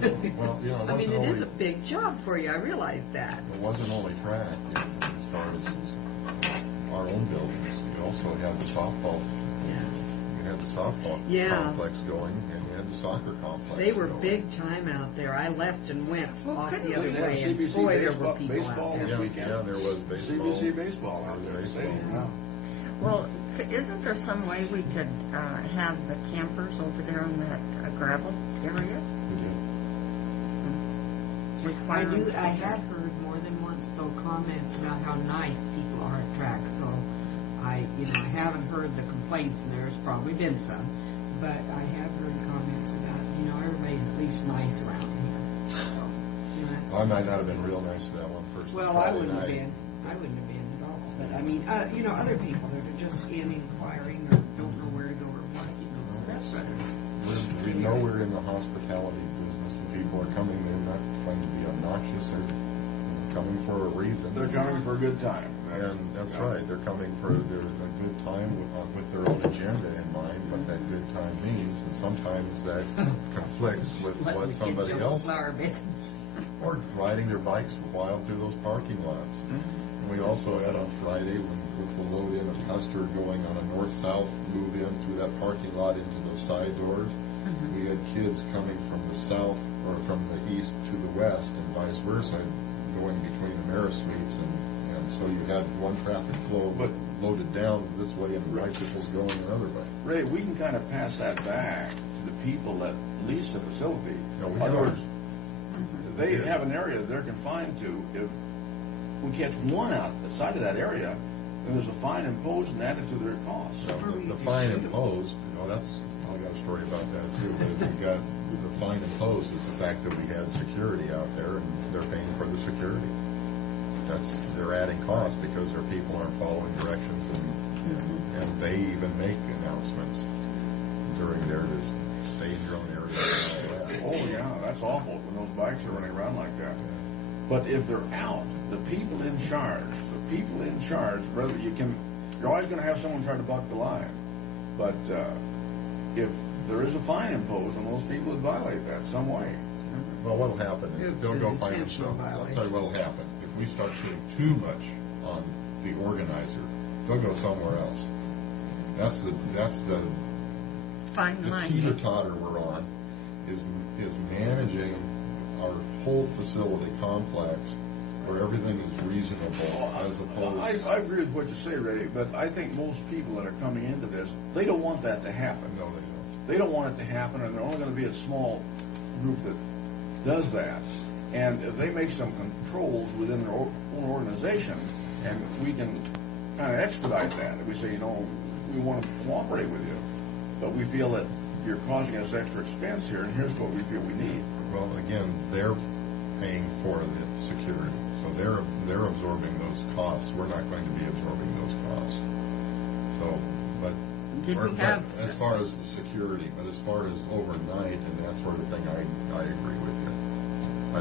But Well, you know, it I mean, wasn't it only, is a big job for you. I realize that. it wasn't only track, as far as our own buildings. You also had the softball, Yeah. you had the softball Yeah. complex going, and you had the soccer complex They were going. big time out there. I left and went off the We other had way. And CBC boy, there were baseball, people baseball out this there. weekend. Yeah, there was baseball. CBC baseball out there. Baseball. Stadium, yeah. Well, isn't there some way we could have the campers over there on that gravel area? We did. I do. I have heard more than once though comments about how nice people are at track. So, I haven't heard the complaints, and there's probably been some, but I have heard comments about everybody's at least nice around here. So, that's. I might not have been real nice to that one first. Well, I wouldn't have been. I wouldn't have been at all. But I mean, other people that are just inquiring or don't know where to go or what. So that's rather nice. We know we're in the hospitality business, and people are coming. They're not trying to be obnoxious. They're coming for a reason. They're coming for a good time. And that's right. They're coming for a good time with their own agenda in mind. What that good time means, and sometimes that conflicts with what somebody else. Flower beds. Or riding their bikes wild through those parking lots. And we also had on Friday, with the load in of Custer going on a north-south move in through that parking lot into those side doors, we had kids coming from the south or from the east to the west and vice versa, going between the Maris meets, and so you had one traffic flow But- loaded down this way and bicycles going another way. Ray, we can kind of pass that back to the people that lease the facility. No, we In other don't. words, they have an area that they're confined to. If we catch one out the side of that area, then there's a fine imposed and added to their costs. So the fine imposed, that's, I got a story about that too, but we got, the fine imposed is the fact that we had security out there and they're paying for the security. They're adding costs because their people aren't following directions, and they even make announcements during their to stay in your own area and all that. Oh, yeah, that's awful when those bikes are running around like that. But if they're out, the people in charge, brother, you're always going to have someone try to buck the line. But if there is a fine imposed on those people that violate that some way. Well, what'll happen is It's they'll an go find intentional themselves. I'll violation. tell you what'll happen. If we start putting too much on the organizer, they'll go somewhere else. That's the Fine line. teeter-totter we're on, is managing our whole facility complex where everything is reasonable as opposed. I agree with what you say, Ray, but I think most people that are coming into this, they don't want that to happen. No, they don't. They don't want it to happen, and they're only going to be a small group that does that. And if they make some controls within their own organization, and we can kind of expedite that, if we say, we want to cooperate with you, but we feel that you're causing us extra expense here, and here's what we feel we need. Well, again, they're paying for the security, so they're absorbing those costs. We're not going to be absorbing those costs. So, but as far as the security, but as far as overnight and that sort of thing, I agree with you. I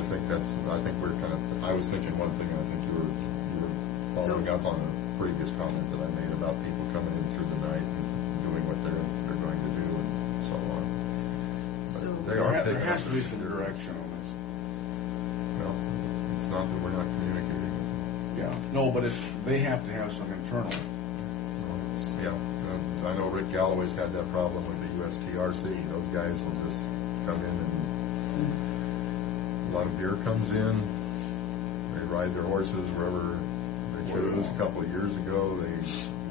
think we're kind of. I was thinking one thing, and I think you were following up on a previous comment that I made about people coming in through the night and doing what they're going to do and so on. But So There has to be some direction on this. Well, it's not that we're not communicating with them. Yeah. No, but they have to have some internal. Yeah. I know Rick Galloway's had that problem with the USTRC. Those guys will just come in and a lot of beer comes in. They ride their horses wherever they choose. A couple of years ago,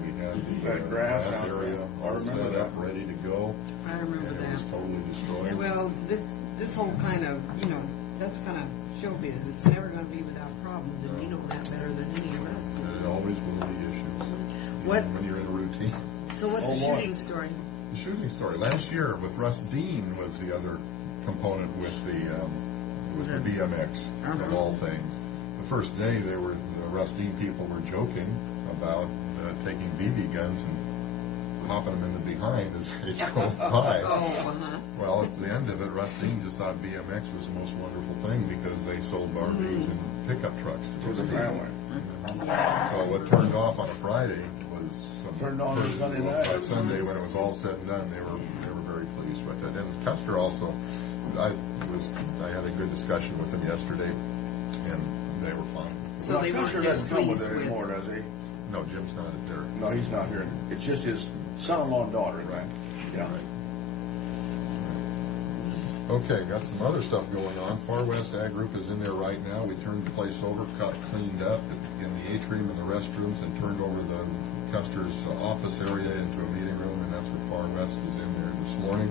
we had the That grass out area there. I all remember set that. up, ready to go. I remember And it that. was totally destroyed. Well, this whole kind of, that's kind of showbiz. It's never going to be without problems, and you know that better than any of us. And it always will be issues. What- Even when you're in a routine. So what's the Lord. shooting story? The shooting story. Last year with Russ Dean was the other component with the BMX of all things. The first day the Russ Dean people were joking about taking BB guns and popping them in the behind as they drove by. Well, at the end of it, Russ Dean just thought BMX was the most wonderful thing because they sold RVs and pickup trucks to To those the people. family. So what turned off on a Friday was some Turned on person Sunday who, night. by Sunday when it was all said and done, they were very pleased. equipment. And Custer also, I had a good discussion with them yesterday, and they were fine. So Well, they weren't Custer doesn't come with displeased it with- anymore, does he? No, Jim's not there. No, he's not here. It's just his son-in-law and daughter, right? Yeah. Okay, got some other stuff going on. Far West Ag Group is in there right now. We turned the place over, got it cleaned up in the atrium and the restrooms, and turned over the Custer's office area into a meeting room, and that's where Far West is in there this morning.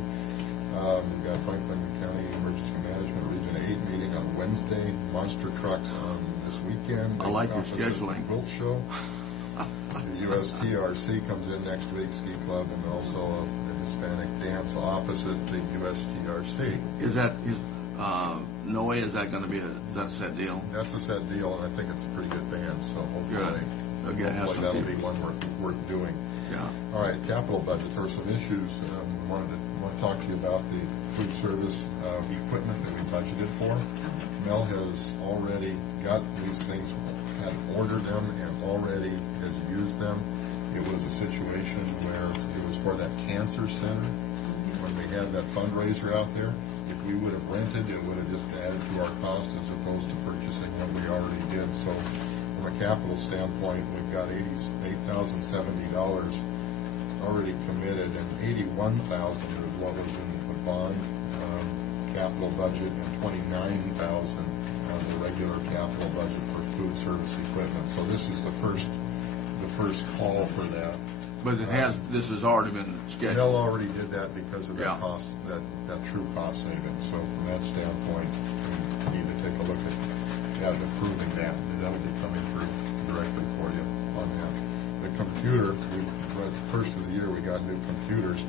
We've got Franklin County Emergency Management Region 8 meeting on Wednesday. Monster trucks on this weekend. I like your Office at the scheduling. Quilt Show. The USTRC comes in next week, Ski Club, and also a Hispanic dance opposite the USTRC. Is that, Noe, is that going to be is that a set deal? That's a set deal, and I think it's a pretty good band, so hopefully, Again, have some that'll be people. one worth doing. Yeah. All right, capital budget. There are some issues. Want to talk to you about the food service equipment that we budgeted for. Mel has already got these things, had ordered them, and already has used them. It was a situation where it was for that cancer center when we had that fundraiser out there. If we would have rented, it would have just added to our cost as opposed to purchasing what we already did. So from a capital standpoint, we've got $80,070 already committed, and $81,000 is what was in the bond capital budget, and $29,000 on the regular capital budget for food service equipment. So this is the first call for that. But this has already been scheduled. Mel already did that because of that Yeah. cost, that true cost savings. So from that standpoint, we need to take a look at approving that. That'll be coming through directly for you on that. The computer, the first of the year, we got new computers.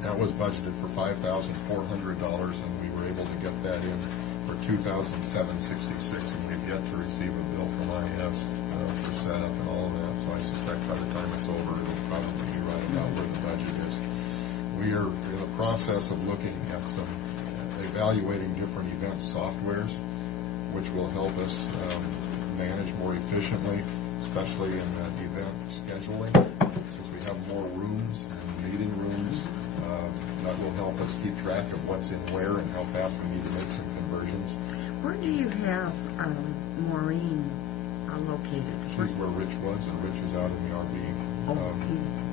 That was budgeted for $5,400, and we were able to get that in for $2,766, and we've yet to receive a bill from IS for setup and all of that. So I suspect by the time it's over, it'll probably be right about where the budget is. We are in the process of looking at some evaluating different event softwares, which will help us manage more efficiently, especially in that event scheduling. Since we have more rooms and meeting rooms, that will help us keep track of what's in where and how fast we need to make some conversions. Where do you have Maureen located? She's where Rich was, and Rich is out in the RV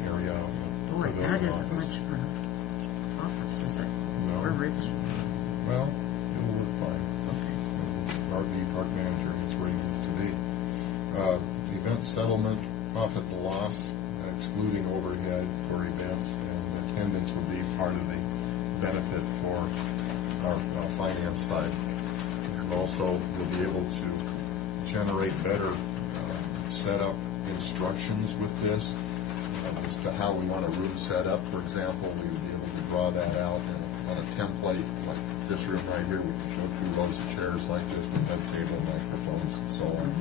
area. Boy, pavilion that isn't office. much of an office, is it? No. For Rich? Well, it'll work fine. RV park manager, that's where he needs to be. Event settlement, profit and loss, excluding overhead for events, and attendance will be part of the benefit for our finance side. And also, we'll be able to generate better setup instructions with this as to how we want a room set up. For example, we would be able to draw that out on a template like this room right here. We could go through rows of chairs like this with that table, microphones, and so on.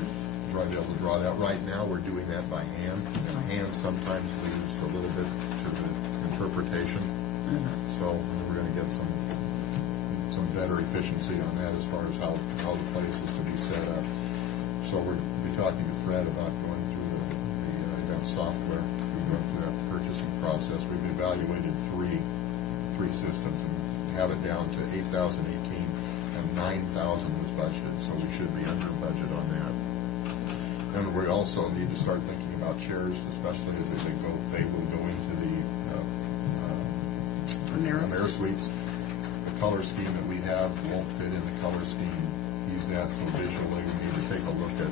Try to be able to draw that. Right now, we're doing that by hand, and hand sometimes leads a little bit to the interpretation. So we're going to get some better efficiency on that as far as how the place is to be set up. So we're going to be talking to Fred about going through the event software. We're going through that purchasing process. We've evaluated three systems and have it down to 8,018, and 9,000 was budgeted. So we should be under budget on that. And we also need to start thinking about chairs, especially as they will go into the Amerisuites. The color scheme that we have won't fit in the color scheme he's at, so visually we need to take a look at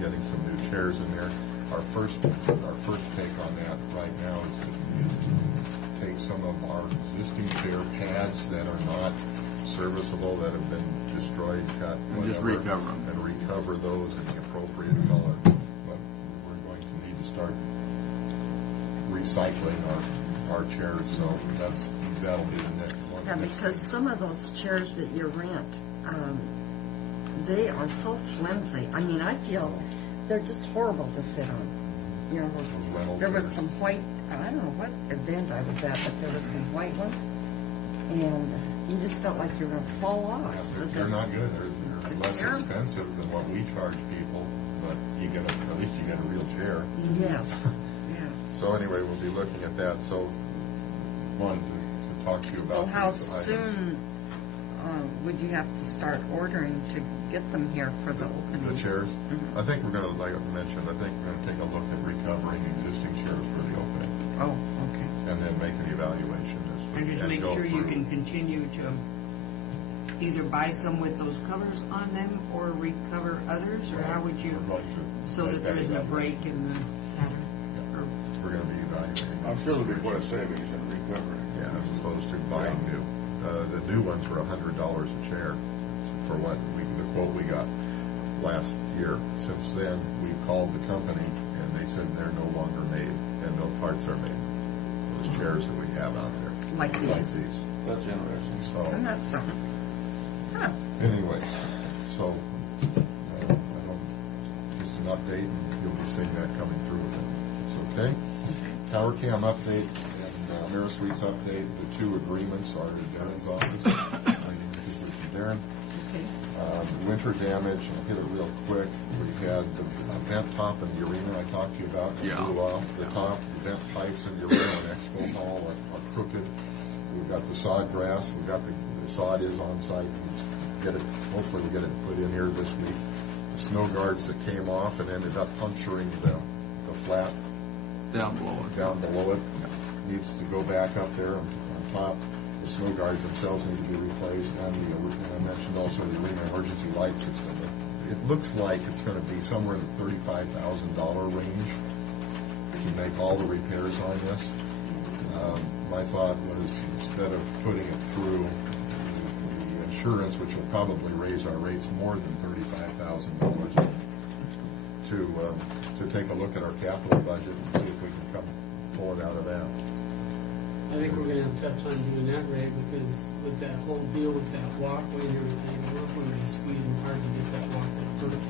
getting some new chairs in there. Our first take on that right now is to take some of our existing chair pads that are not serviceable, that have been destroyed, cut, And just whatever, recover them. and recover those in the appropriate color. But we're going to need to start recycling our chairs, so that'll be the next one. Yeah, because some of those chairs that you rent, they are so flimsy. I mean, I feel they're just horrible to sit on. You know, there was some white, I don't know what event I was at, but there was some white ones, and you just felt like you were going to fall off. Yeah, they're not good. They're less expensive than what we charge people, but at least you get a real chair. Yes. So anyway, we'll be looking at that. So, one, to talk to you about Well, how these items. soon would you have to start ordering to get them here for the opening? The chairs? I think we're going to, like I mentioned, I think we're going to take a look at recovering existing chairs for the opening. Oh, okay. And then make an evaluation this And week. just make go sure you through. can continue to either buy some with those covers on them or recover others, or how would you, We're going to so make that there isn't a evaluation. break in the pattern? Or We're going to be evaluating. I'm sure there'll be quite a savings in recovering. Yeah, as opposed to buying new. The new ones were $100 a chair for what the quote we got last year. Since then, we called the company and they said they're no longer made and no parts are made. Those chairs that we have out there. Like these? That's interesting. So, And that's something. Huh. anyway, so I don't, just an update and you'll be seeing that coming through with it. It's okay? Tower Cam update and AmeriSuites update. The two agreements are in Darren's office. I need to speak to Darren. Okay. Winter damage, I'll hit it real quick. We had the vent top in the arena I talked to you about. It Yeah. blew off. The top, the vent pipes in the arena and Expo Hall are crooked. We've got the sod grass. We've got the sod is on site. Get it, hopefully we'll get it put in here this week. The snow guards that came off and ended up puncturing the flat Down below it. down below it needs to go back up there on top. The snow guards themselves need to be replaced, and I mentioned also the arena emergency light system. It looks like it's going to be somewhere in the $35,000 range to make all the repairs on this. My thought was, instead of putting it through the insurance, which will probably raise our rates more than $35,000, to take a look at our capital budget and see if we can pull it out of that. I think we're gonna have a tough time doing that, Ray, because with that whole deal with that walkway and everything, we're gonna be squeezing hard to get that walkway perfect.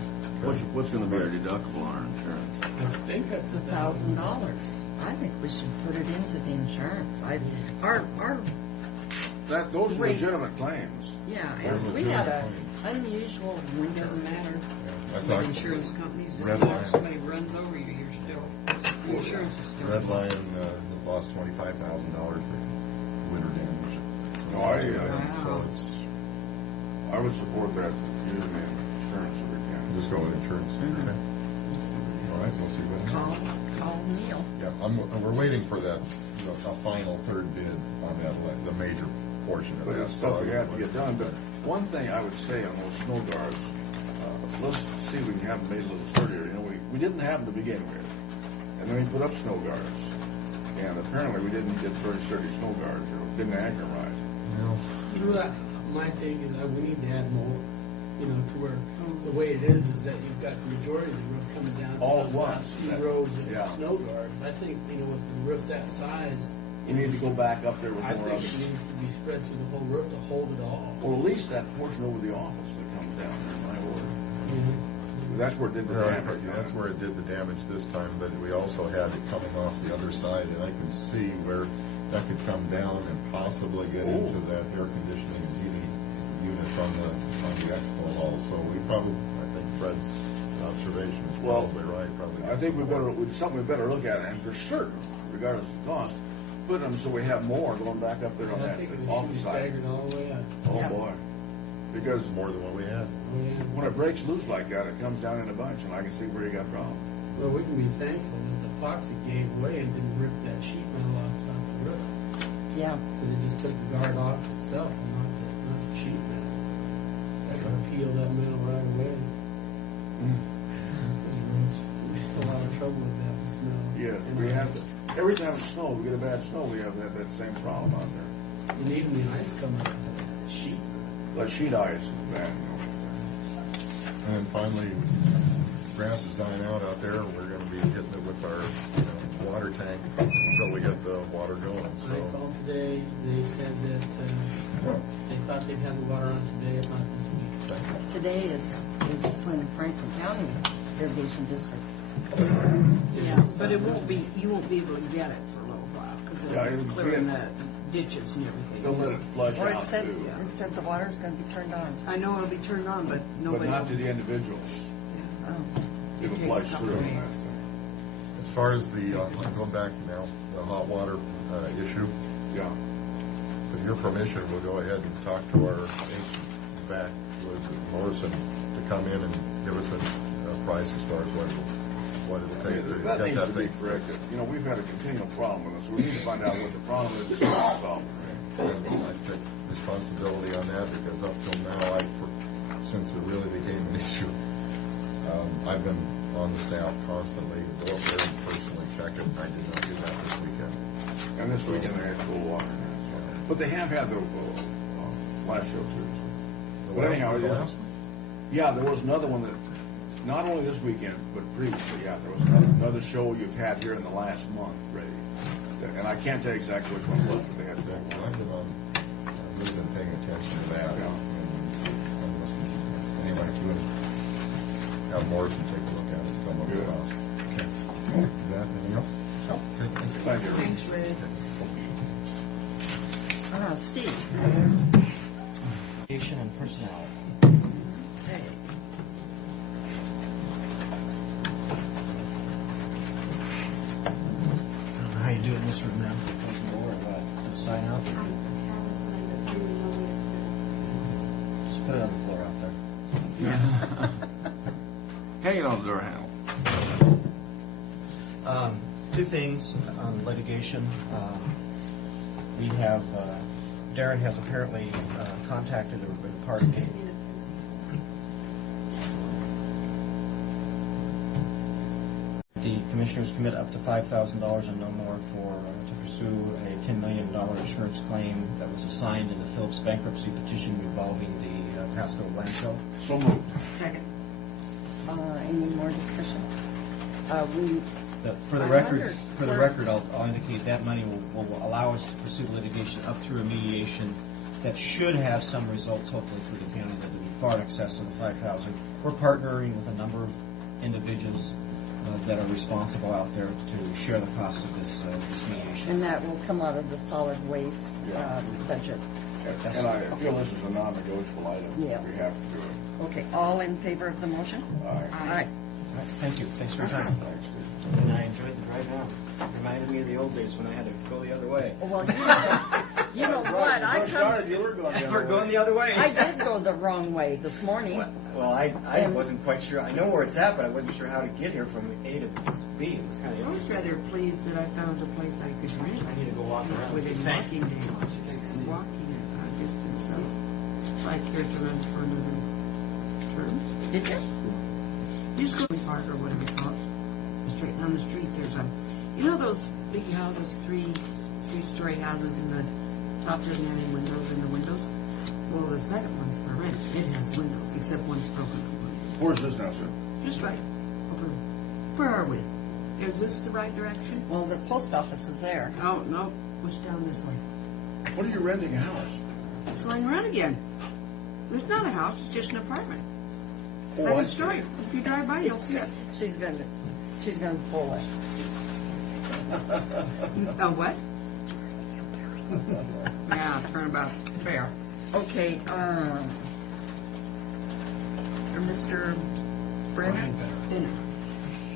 What's going to be our deductible on our insurance? I think that's $1,000. I think we should put it into the insurance. Our Those are Rates. legitimate claims. yeah, They're and we had legitimate an unusual It winter. doesn't matter. I With thought insurance companies, Red just Line. if somebody runs over you, you're still, the insurance is still. Red Lion lost $25,000 for winter damage. No, So it's, I would support that using the insurance if we can. just go with insurance. Okay. All right, we'll see what happens. Call Neil. Yeah, we're waiting for a final third bid on that, the major portion of But that. it's stuff we have to get done. But one thing I would say on those snow guards, let's see if we can have them made a little sturdier. You know, we didn't have them to begin with. And then we put up snow guards. And apparently we didn't get very sturdy snow guards or didn't anchor them right. You know that my take is that we need to add more, to where the way it is that you've got the majority of the roof coming down. All to at the once. last few rows of Yeah. snow guards. I think, with the roof that size, You need to go back up there with I more think of it it. needs to be spread through the whole roof to hold it all. Or at least that portion over the office that comes down there, in my order. That's where it did the Right, damage. that's where it did the damage this time, but we also had it coming off the other side, and I can see where that could come down and possibly get into that air conditioning and heating units on the expo hall. So I think Fred's observation is probably right. I think it's something we better look at, and for certain, regardless of cost, put them so we have more going back up there on I that think we should office be side. staggered all the way up. Oh, boy. Because more than what we had. When it breaks loose like that, it comes down in a bunch, and I can see where you got problems. Well, we can be thankful that the epoxy gave way and didn't rip that sheet metal off the roof. Yeah. Because it just took the guard off itself and not the sheet metal. That could have peeled that metal right away. We had a lot of trouble with that with snow. Yeah, we have, every time it snows, we get a bad snow, we have that same problem out there. And even the ice coming off of that sheet. Like sheet ice is bad. And then finally, grass is dying out there. We're going to be hitting it with our water tank until we get the water going. I So called today, they said that they thought they'd have the water on today, if not this week. Today is when Franklin County irrigation districts. Yeah, but it won't be, you won't be able to get it for a little while, because Yeah, they're it'll clearing be- the ditches and everything. They'll let it flush Or out it said, too. it said the water's gonna be turned on. I know it'll be turned on, but But nobody. not to the individuals. Oh. It'll takes a flush couple through. of on days. that. as far as the going back now, the hot water issue. Yeah. with your permission, we'll go ahead and talk to our HVAC, was it Morrison, to come in and give us a price as far as what it'll take to That get needs that to be thing. corrected. You know, we've had a continual problem with this. We need to find out what the problem is so we can solve it. And I take responsibility on that because up till now, since it really became an issue, I've been on the staff constantly, go up there and personally check it, and I did not do that this weekend. And this weekend they had cool water. But they have had the last show too. But anyhow, it is. Yeah, there was another one that, not only this weekend, but previously, yeah, there was another show you've had here in the last month, Ray. And I can't tell you exactly which one it was, but they had to go. I've really been paying attention to that. Yeah. Anyway, if you would have Morrison take a look at it, come up with us. Okay. Is that anything else? No. Okay, thank you. Thank you. Thanks, Ray. Steve. Education and personnel. Hey. How you doing this room now? Sign out? Just put it on the floor out there. Hang it on the door handle. Two things on litigation. We have, Darren has apparently contacted or been part of the commissioners commit up to $5,000 and no more to pursue a $10 million insurance claim that was assigned in the Phillips bankruptcy petition involving the Pasco landfill. So moved. Second. Any more discussion? For the record, I'll indicate that money will allow us to pursue litigation up through a mediation that should have some results, hopefully, for the county that will be far in excess of the $5,000. We're partnering with a number of individuals that are responsible out there to share the cost of this mediation. And that will come out of the solid waste budget. And I feel this is a non-negotiable item. Yes. We have to do it. Okay, all in favor of the motion? Aye. Aye. All right, thank you. Thanks for your time. Thanks, Steve. And I enjoyed the drive out. Reminded me of the old days when I had to go the other way. Well, you know what? We're going the other way. I did go the wrong way this morning. Well, I wasn't quite sure. I know where it's at, but I wasn't sure how to get here from A to B. It was kind of I was interesting. rather pleased that I found a place I could rent. I need to go walk around. Within Thanks. walking distance. So if I care to rent for another term. Did you? You just go to the park or whatever you call it. Straight down the street, there's you know those big houses, three-story houses, and the top doesn't have any windows in the windows? Well, the second one's for rent. It has windows, except one's broken. Where's this now, sir? Just right over. Where are we? Is this the right direction? Well, the post office is there. Oh, no. Push down this way. What are you renting a house? It's going around again. It's not a house, it's just an apartment. Oh, I Second see. story. If you drive by, you'll see it. She's going to pull it. Oh, what? Yeah, turnabout's fair. Okay, Mr. Brennan?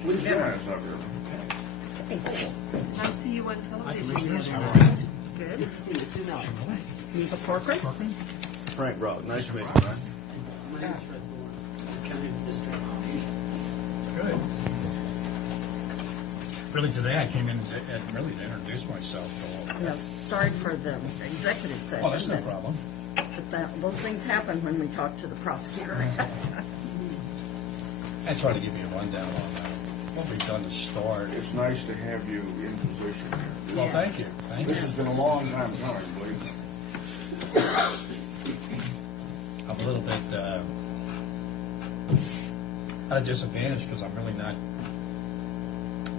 Please join us up here. I see you on television. Commissioners, the how other are night. Good to see you. Sit down. Neva Corcoran? Frank Brock, nice to meet you, Frank. My name's Fred Bourne, County District. Good. Really, today I came in really to introduce myself to all. Yes, sorry for the executive session. Oh, that's no problem. But those things happen when we talk to the prosecutor. I try to give you a rundown on what we've done to start. It's nice to have you in position here. Well, thank you. This has been a long time coming, believe me. I'm a little bit at a disadvantage because I'm really not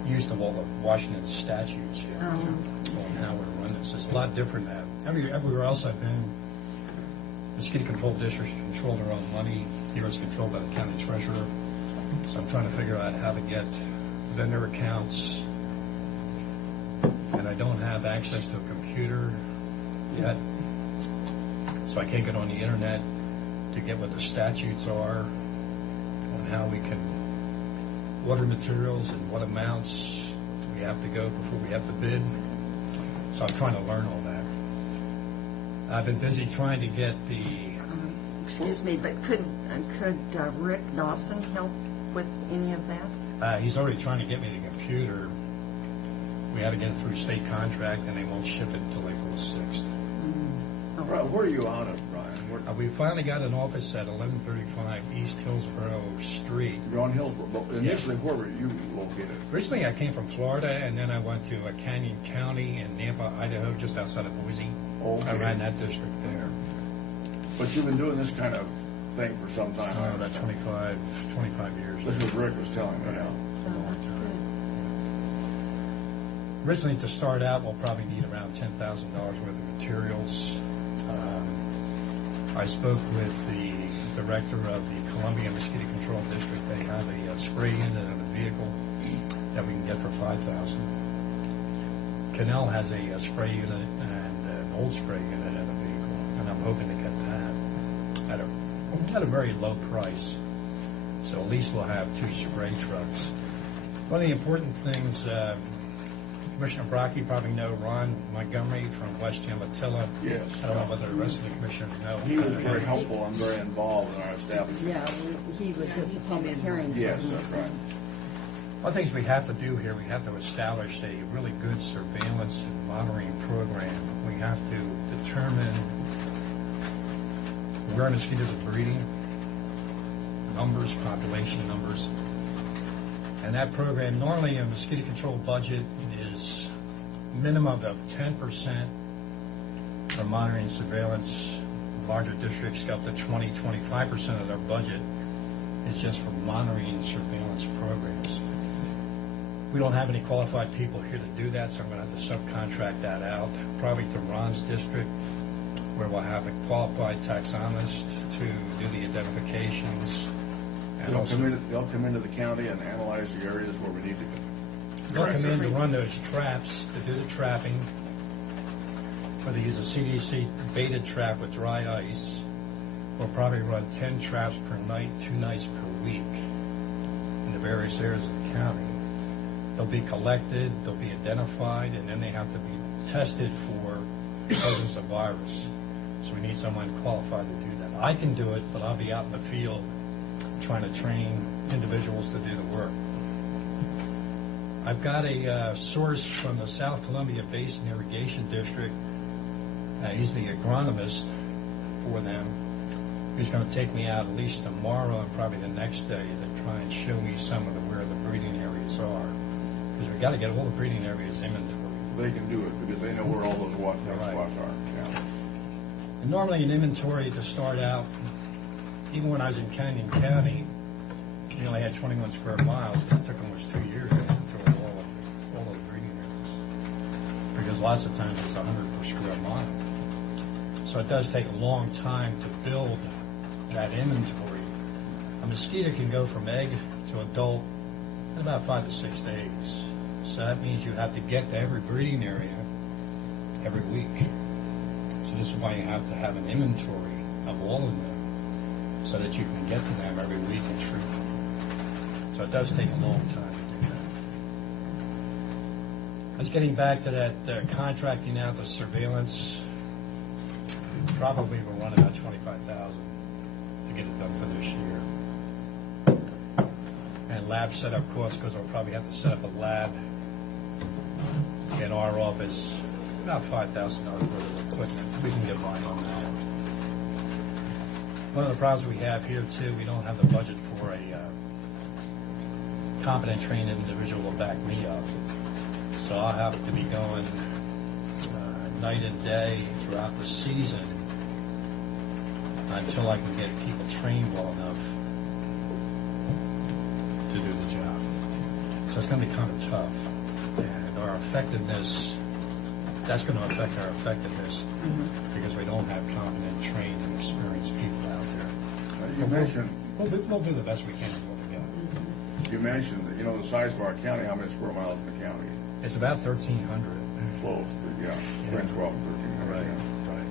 used to all the Washington statutes here on how we run this. It's a lot different now. Everywhere else I've been, the city control districts control their own money. Here it's controlled by the county treasurer. So I'm trying to figure out how to get vendor accounts, and I don't have access to a computer yet, so I can't get on the internet to get what the statutes are on how we can order materials and what amounts do we have to go before we have to bid. So I'm trying to learn all that. I've been busy trying to get the, Excuse me, but could Rick Dawson help with any of that? he's already trying to get me the computer. We had to get it through state contract, and they won't ship it until April 6th. Where are you out of, Brian? We finally got an office at 1135 East Hillsborough Street. You're on Hillsborough, but initially, where were you located? Originally, I came from Florida, and then I went to Canyon County in Nampa, Idaho, just outside of Boise. Okay. I ran that district there. But you've been doing this kind of thing for some time. Oh, about 25 years. This is what Rick was telling me. Yeah. Originally, to start out, we'll probably need around $10,000 worth of materials. I spoke with the director of the Columbia Mosquito Control District. They have a spray unit and a vehicle that we can get for $5,000. Canal has a spray unit and an old spray unit and a vehicle, and I'm hoping to get that at a very low price. So at least we'll have 2 spray trucks. One of the important things, Commissioner Brock, you probably know Ron Montgomery from West Umatilla. Yes. I don't know whether the rest of the commissioners know. He was very helpful and very involved in our establishment. Yeah, he was at the public hearings. Yes, that's right. One of the things we have to do here, we have to establish a really good surveillance and monitoring program. We have to determine where mosquitoes are breeding, numbers, population numbers. And that program, normally a mosquito control budget is minimum of 10% for monitoring and surveillance. Larger districts go up to 20-25% of their budget is just for monitoring and surveillance programs. We don't have any qualified people here to do that, so I'm going to have to subcontract that out, probably to Ron's district, where we'll have a qualified taxonomist to do the identifications. And They'll come into the county and analyze the areas where we need to go. They'll come in to run those traps, to do the trapping, whether they use a CDC baited trap with dry ice. We'll probably run 10 traps per night, 2 nights per week in the various areas of the county. They'll be collected, they'll be identified, and then they have to be tested for the presence of virus. So we need someone qualified to do that. I can do it, but I'll be out in the field trying to train individuals to do the work. I've got a source from the South Columbia Basin Irrigation District. He's the agronomist for them. He's going to take me out at least tomorrow and probably the next day to try and show me some of where the breeding areas are. Because we've got to get all the breeding areas inventory. They can do it because they know where all those spots are. Yeah. And normally an inventory to start out, even when I was in Canyon County, we only had 21 square miles. It took almost 2 years to inventory all of the breeding areas. Because lots of times it's 100 per square mile. So it does take a long time to build that inventory. A mosquito can go from egg to adult in about 5 to 6 days. So that means you have to get to every breeding area every week. So this is why you have to have an inventory of all of them so that you can get to them every week and treat them. So it does take a long time to do that. I was getting back to that contracting out the surveillance. Probably we'll run about $25,000 to get it done for this year. And lab setup costs, because we'll probably have to set up a lab in our office, about $5,000 worth of equipment. We can get by on that. One of the problems we have here, too, we don't have the budget for a competent, trained individual to back me up. So I'll have to be going night and day throughout the season until I can get people trained well enough to do the job. So it's going to be kind of tough. And our effectiveness, that's going to affect our effectiveness because we don't have competent, trained, and experienced people out there. You mentioned... We'll do the best we can with what we got. You mentioned, the size of our county, how many square miles in the county? It's about 1,300. Close, but yeah. Friends were all 1,300. Right, yeah. right.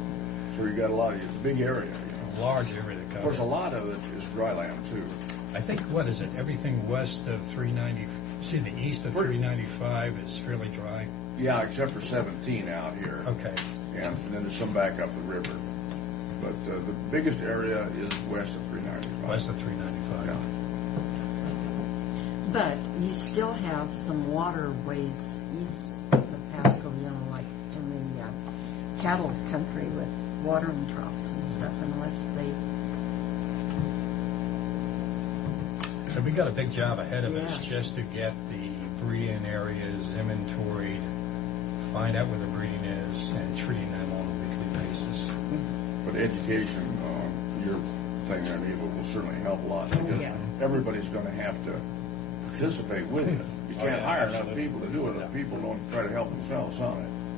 So you got a lot of big area. Large area to cover. Of course, a lot of it is dry land, too. I think, what is it, everything west of 390, east of 395 is fairly dry? Yeah, except for 17 out here. Okay. and then there's some back up the river. But the biggest area is west of 395. West of 395. Yeah. But you still have some waterways east of Pasco, like in the cattle country with watering troughs and stuff, unless they... So we got a big job ahead of us Yeah. just to get the breeding areas inventoried, find out where the breeding is, and treating them on a weekly basis. But education, your thing, I mean, will certainly help a lot because everybody's going to have to participate with it. You can't hire some people to do it if people don't try to help themselves, huh?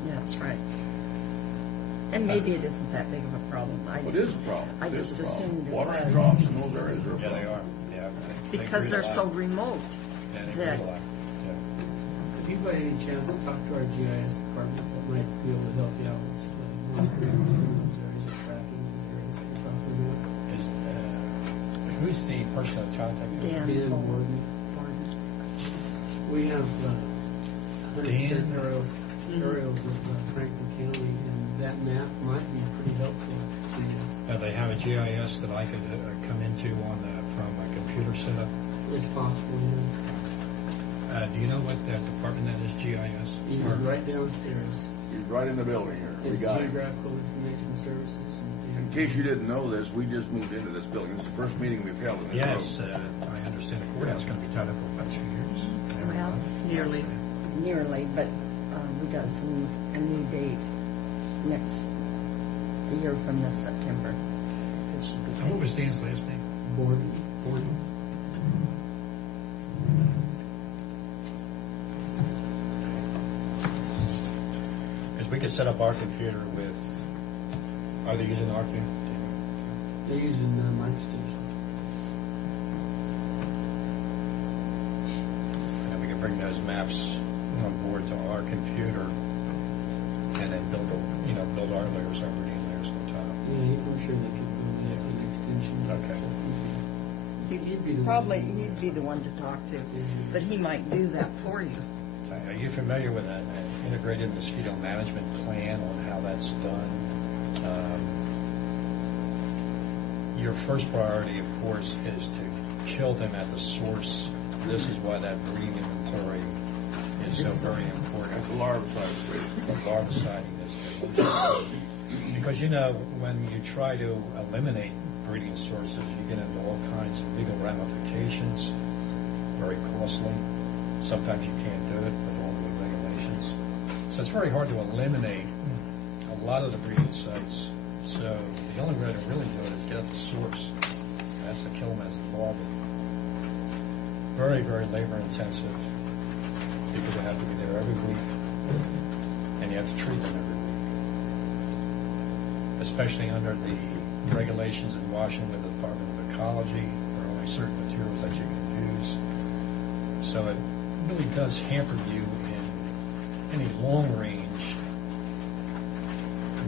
Yeah, that's right. And maybe it isn't that big of a problem. It is a problem. I It is just a problem. assumed it Watering was. troughs in those areas are a Yeah, problem. they are. Yeah, Because breed they're a lot. so remote. Yeah, they that- breed a lot. If you by any chance talk to our GIS department, that might be able to help you out with monitoring some of those areas of tracking the areas that you're talking about. Is, who's the person that contacted you? Dan Warden. We have 100% aerials of Franklin County, and that map might be pretty helpful to you. They have a GIS that I could come into on from a computer setup. It's possible, yeah. Do you know what that department that is, GIS? He's right downstairs. He's right in the building here. We It's got him. Geographical Information Services. In case you didn't know this, we just moved into this building. It's the first meeting we've held in this Yes, room. I understand the courthouse is going to be tied up for about 2 years. Well, nearly, but we got a new date a year from this September. It should be. What was Dan's last name? Borden. Because we could set up our computer with, are they using ARCU? They're using MicroStation. And we can bring those maps on board to our computer and then build our layers, our reading layers on top. Yeah, I'm sure they could build that an extension. Okay. He'd be the one to talk to, but he might do that for you. Are you familiar with an integrated mosquito management plan on how that's done? Your first priority, of course, is to kill them at the source. This is why that breeding inventory is so very important. The larvicide stage. Larviciding is because when you try to eliminate breeding sources, you get into all kinds of legal ramifications, very costly. Sometimes you can't do it with all the regulations. So it's very hard to eliminate a lot of the breeding sites. So the only way to really do it is get at the source. That's to kill them as larvae. Very, very labor intensive because you have to be there every week and you have to treat them every week. Especially under the regulations in Washington with the Department of Ecology. There are only certain materials that you can use. So it really does hamper you in any long-range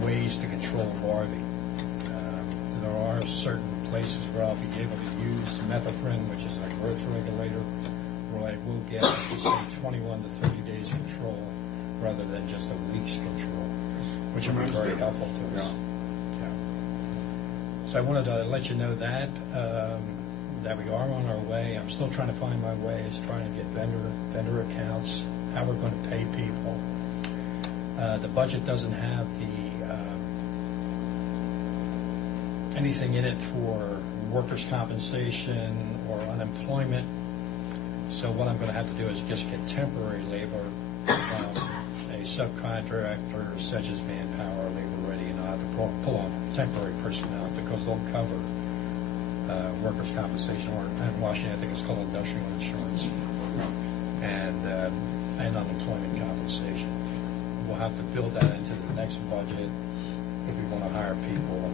ways to control larvae. There are certain places where I'll be able to use methoprim, which is a growth regulator, where I will get, say, 21 to 30 days control rather than just a week's control, which will be very helpful to us. Yeah. So I wanted to let you know that we are on our way. I'm still trying to find my ways, trying to get vendor accounts, how we're going to pay people. The budget doesn't have anything in it for workers' compensation or unemployment. So what I'm going to have to do is just get temporary labor from a subcontractor such as Manpower, Labor Ready, and I'll have to pull on temporary personnel because they'll cover workers' compensation, or in Washington I think it's called industrial insurance, and unemployment compensation. We'll have to build that into the next budget if we want to hire people on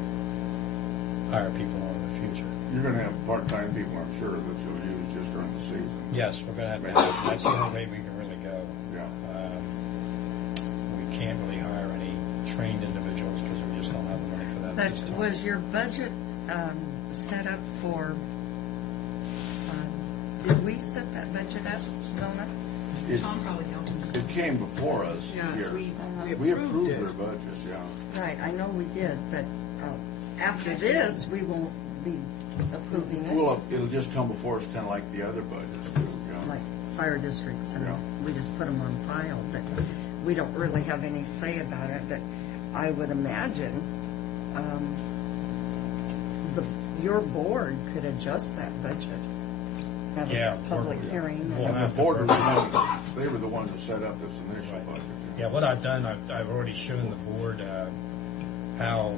in the future. You're going to have part-time people, I'm sure, that you'll use just during the season. Yes, we're going to have that. That's the only way we can really go. Yeah. Mm-hmm. We can't really hire any trained individuals because we just don't have the money for that. But this time. was your budget set up for, did we set that budget up, Zona? It- Tom probably helped him. It came before us Yeah, here. we approved it. their budget, yeah. Right, I know we did, but after this, we won't be approving it. Well, it'll just come before us, kind of like the other budgets do, yeah. Like fire districts, and Yeah. we just put them on file, but we don't really have any say about it. But I would imagine your board could adjust that budget. Have Yeah, a public board- hearing. We'll And have the to board was vote. the ones, they were the ones that set up this initial budget. Yeah, what I've done, I've already shown the board how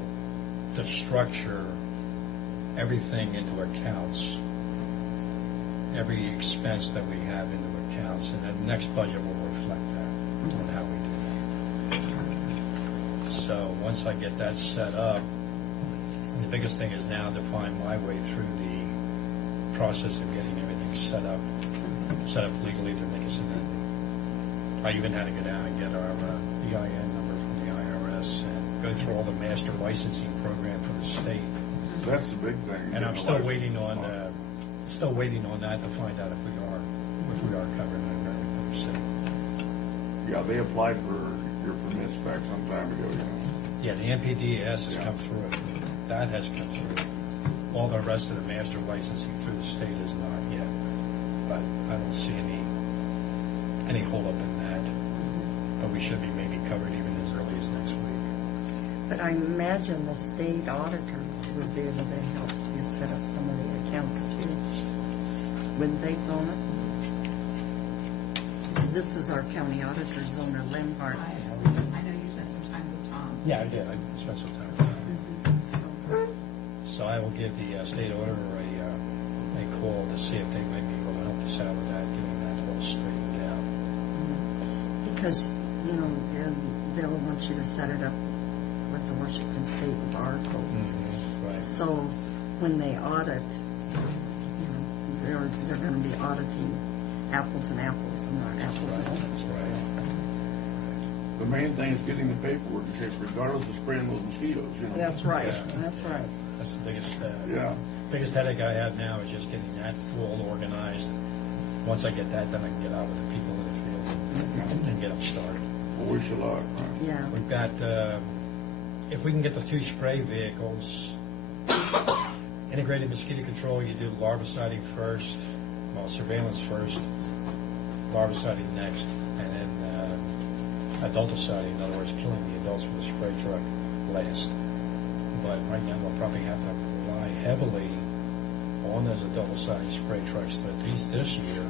to structure everything into accounts, every expense that we have into accounts, and the next budget will reflect that on how we do that. So once I get that set up, the biggest thing is now to find my way through the process of getting everything set up legally to make us an. I even had to go down and get our EIN number from the IRS and go through all the master licensing program for the state. That's the big thing. And getting I'm the still license waiting on that to find out if we are covered under the city. Yeah, they applied for your permits back some time ago, you know. Yeah, the NPDES has come through. That has come through. All the rest of the master licensing through the state is not yet. But I don't see any hold up in that. But we should be maybe covered even as early as next week. But I imagine the state auditor would be able to help you set up some of the accounts too. Wouldn't they, Zona? This is our county auditor, Zona Limhart. I know you spent some time with Tom. Yeah, I did. I spent some time with that. So I will give the state auditor a call to see if they might be able to help us out with that, getting that all straightened out. Because, they'll want you to set it up with the Washington State Bar Codes. Right. So when they audit, they're going to be auditing apples and apples and not apples and oranges. Right. The main thing is getting the paperwork in shape, regardless of spraying those mosquitoes, you know. That's right. Yeah. That's right. That's the Yeah. biggest headache I have now is just getting that all organized. Once I get that, then I can get out with the people in the field and get them started. Well, wish you luck, right? Yeah. We've got, if we can get the 2 spray vehicles, integrated mosquito control, you do larviciding first, surveillance first, larviciding next, and then adulticiding, in other words, killing the adults with a spray truck last. But right now we'll probably have to rely heavily on those adulticiding spray trucks at least this year,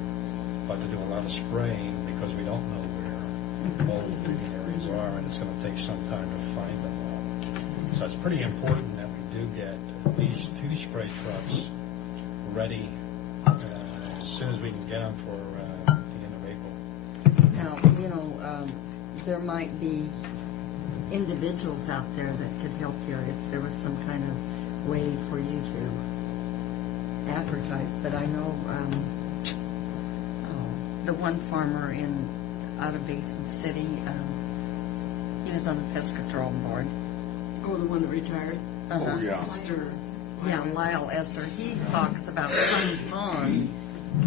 but to do a lot of spraying because we don't know where all the breeding areas are, and it's going to take some time to find them all. So it's pretty important that we do get at least 2 spray trucks ready as soon as we can get them for the end of April. Now, there might be individuals out there that could help you if there was some kind of way for you to advertise. But I know the one farmer out of Basin City, he was on the pest control board. Oh, the one that retired? Oh, yeah. Yeah, Lyle Esser. He talks about some pond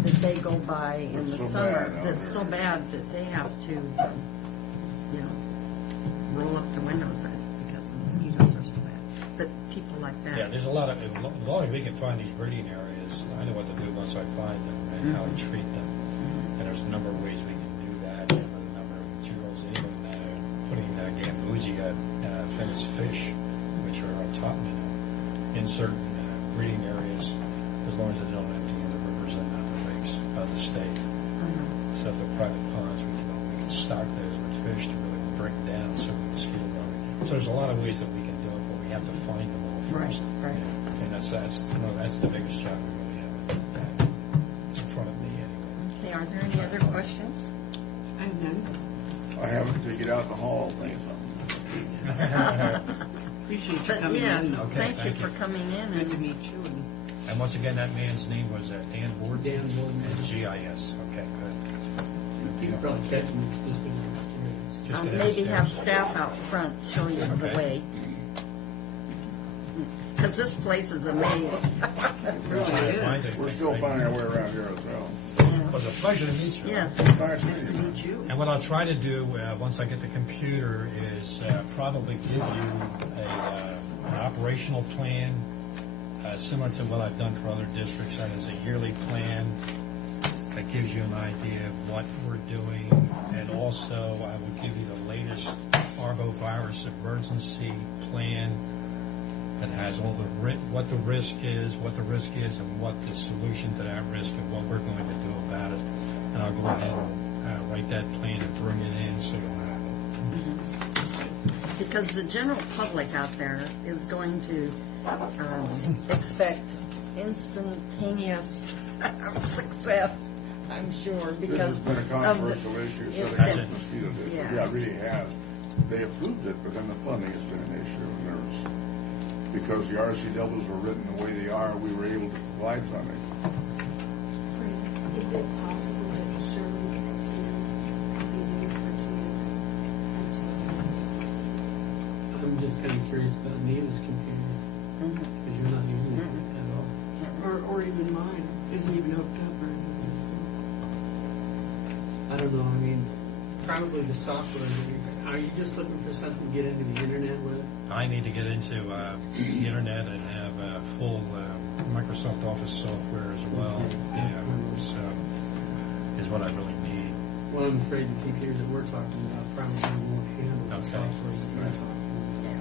that they go by in the so summer bad out that's so bad that they have to, roll up the windows because the mosquitoes are so bad. But people like that. Yeah, there's a lot of, as long as we can find these breeding areas, I know what to do once I find them and how to treat them. And there's a number of ways we can do that, with a number of materials, even putting Gambusia Finnish fish, which are on top minnow, in certain breeding areas, as long as they don't empty in the rivers and not the lakes of the state. So if they're private ponds, we can stock those with fish to really bring down some of the mosquito larvae. So there's a lot of ways that we can do it, but we have to find them all first. Right. And that's the biggest job we really have in front of me anyway. Okay, are there any other questions? I have none. I have to get out in the hall and think something. Appreciate you But coming yes, in. Okay, thank you for coming in. Good to And meet you. And once again, that man's name was Dan Borden? Dan Borden. At GIS. Okay, good. You can probably catch them just being upstairs. Just maybe have downstairs. staff out front show you the Okay. way. because this place is a maze. It really is. We're still finding our way around here as well. It was a pleasure to meet you. Yes. Nice to meet you. And what I'll try to do, once I get the computer, is probably give you an operational plan, similar to what I've done for other districts. That is a yearly plan that gives you an idea of what we're doing. And also, I will give you the latest parvovirus emergency plan that has all the what the risk is, and what the solution to that risk, and what we're going to do about it. And I'll go ahead and write that plan and bring it in so you'll have it. Because the general public out there is going to expect instantaneous success, I'm sure, because this has been a controversial issue, setting up mosquito district. Yeah, it really has. They approved it, but then the funding has been an issue, and because the RCWs were written the way they are, we were able to provide funding. Is it possible that Shirley's computer could be used for 2 weeks until I'm just kind of curious about Nina's computer, because you're not using it at all. Or even mine. Isn't even hooked up or anything. I don't know, I mean, probably the software. Are you just looking for something to get into the internet with? I need to get into the internet and have full Microsoft Office software as well. Yeah, so is what I really need. Well, I'm afraid the computers that we're talking about probably won't handle the software that you're talking about.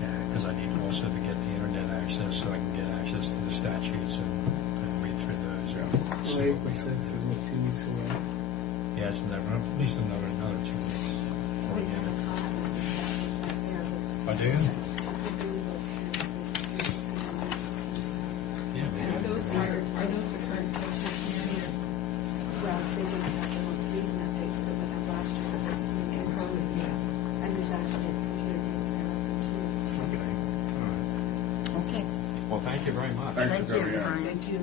Yeah, because I need also to get the internet access so I can get access to the statutes and read through those. Well, April 6th is what, 2 weeks away? Yeah, it's at least another 2 weeks. I do? Yeah, maybe. Are those the current social communities? Well, they don't have the most recent updates, but they have last year's updates. And so, yeah. And there's actually a computer disk there too. Okay. Well, thank you very much. Thank you. Thank you.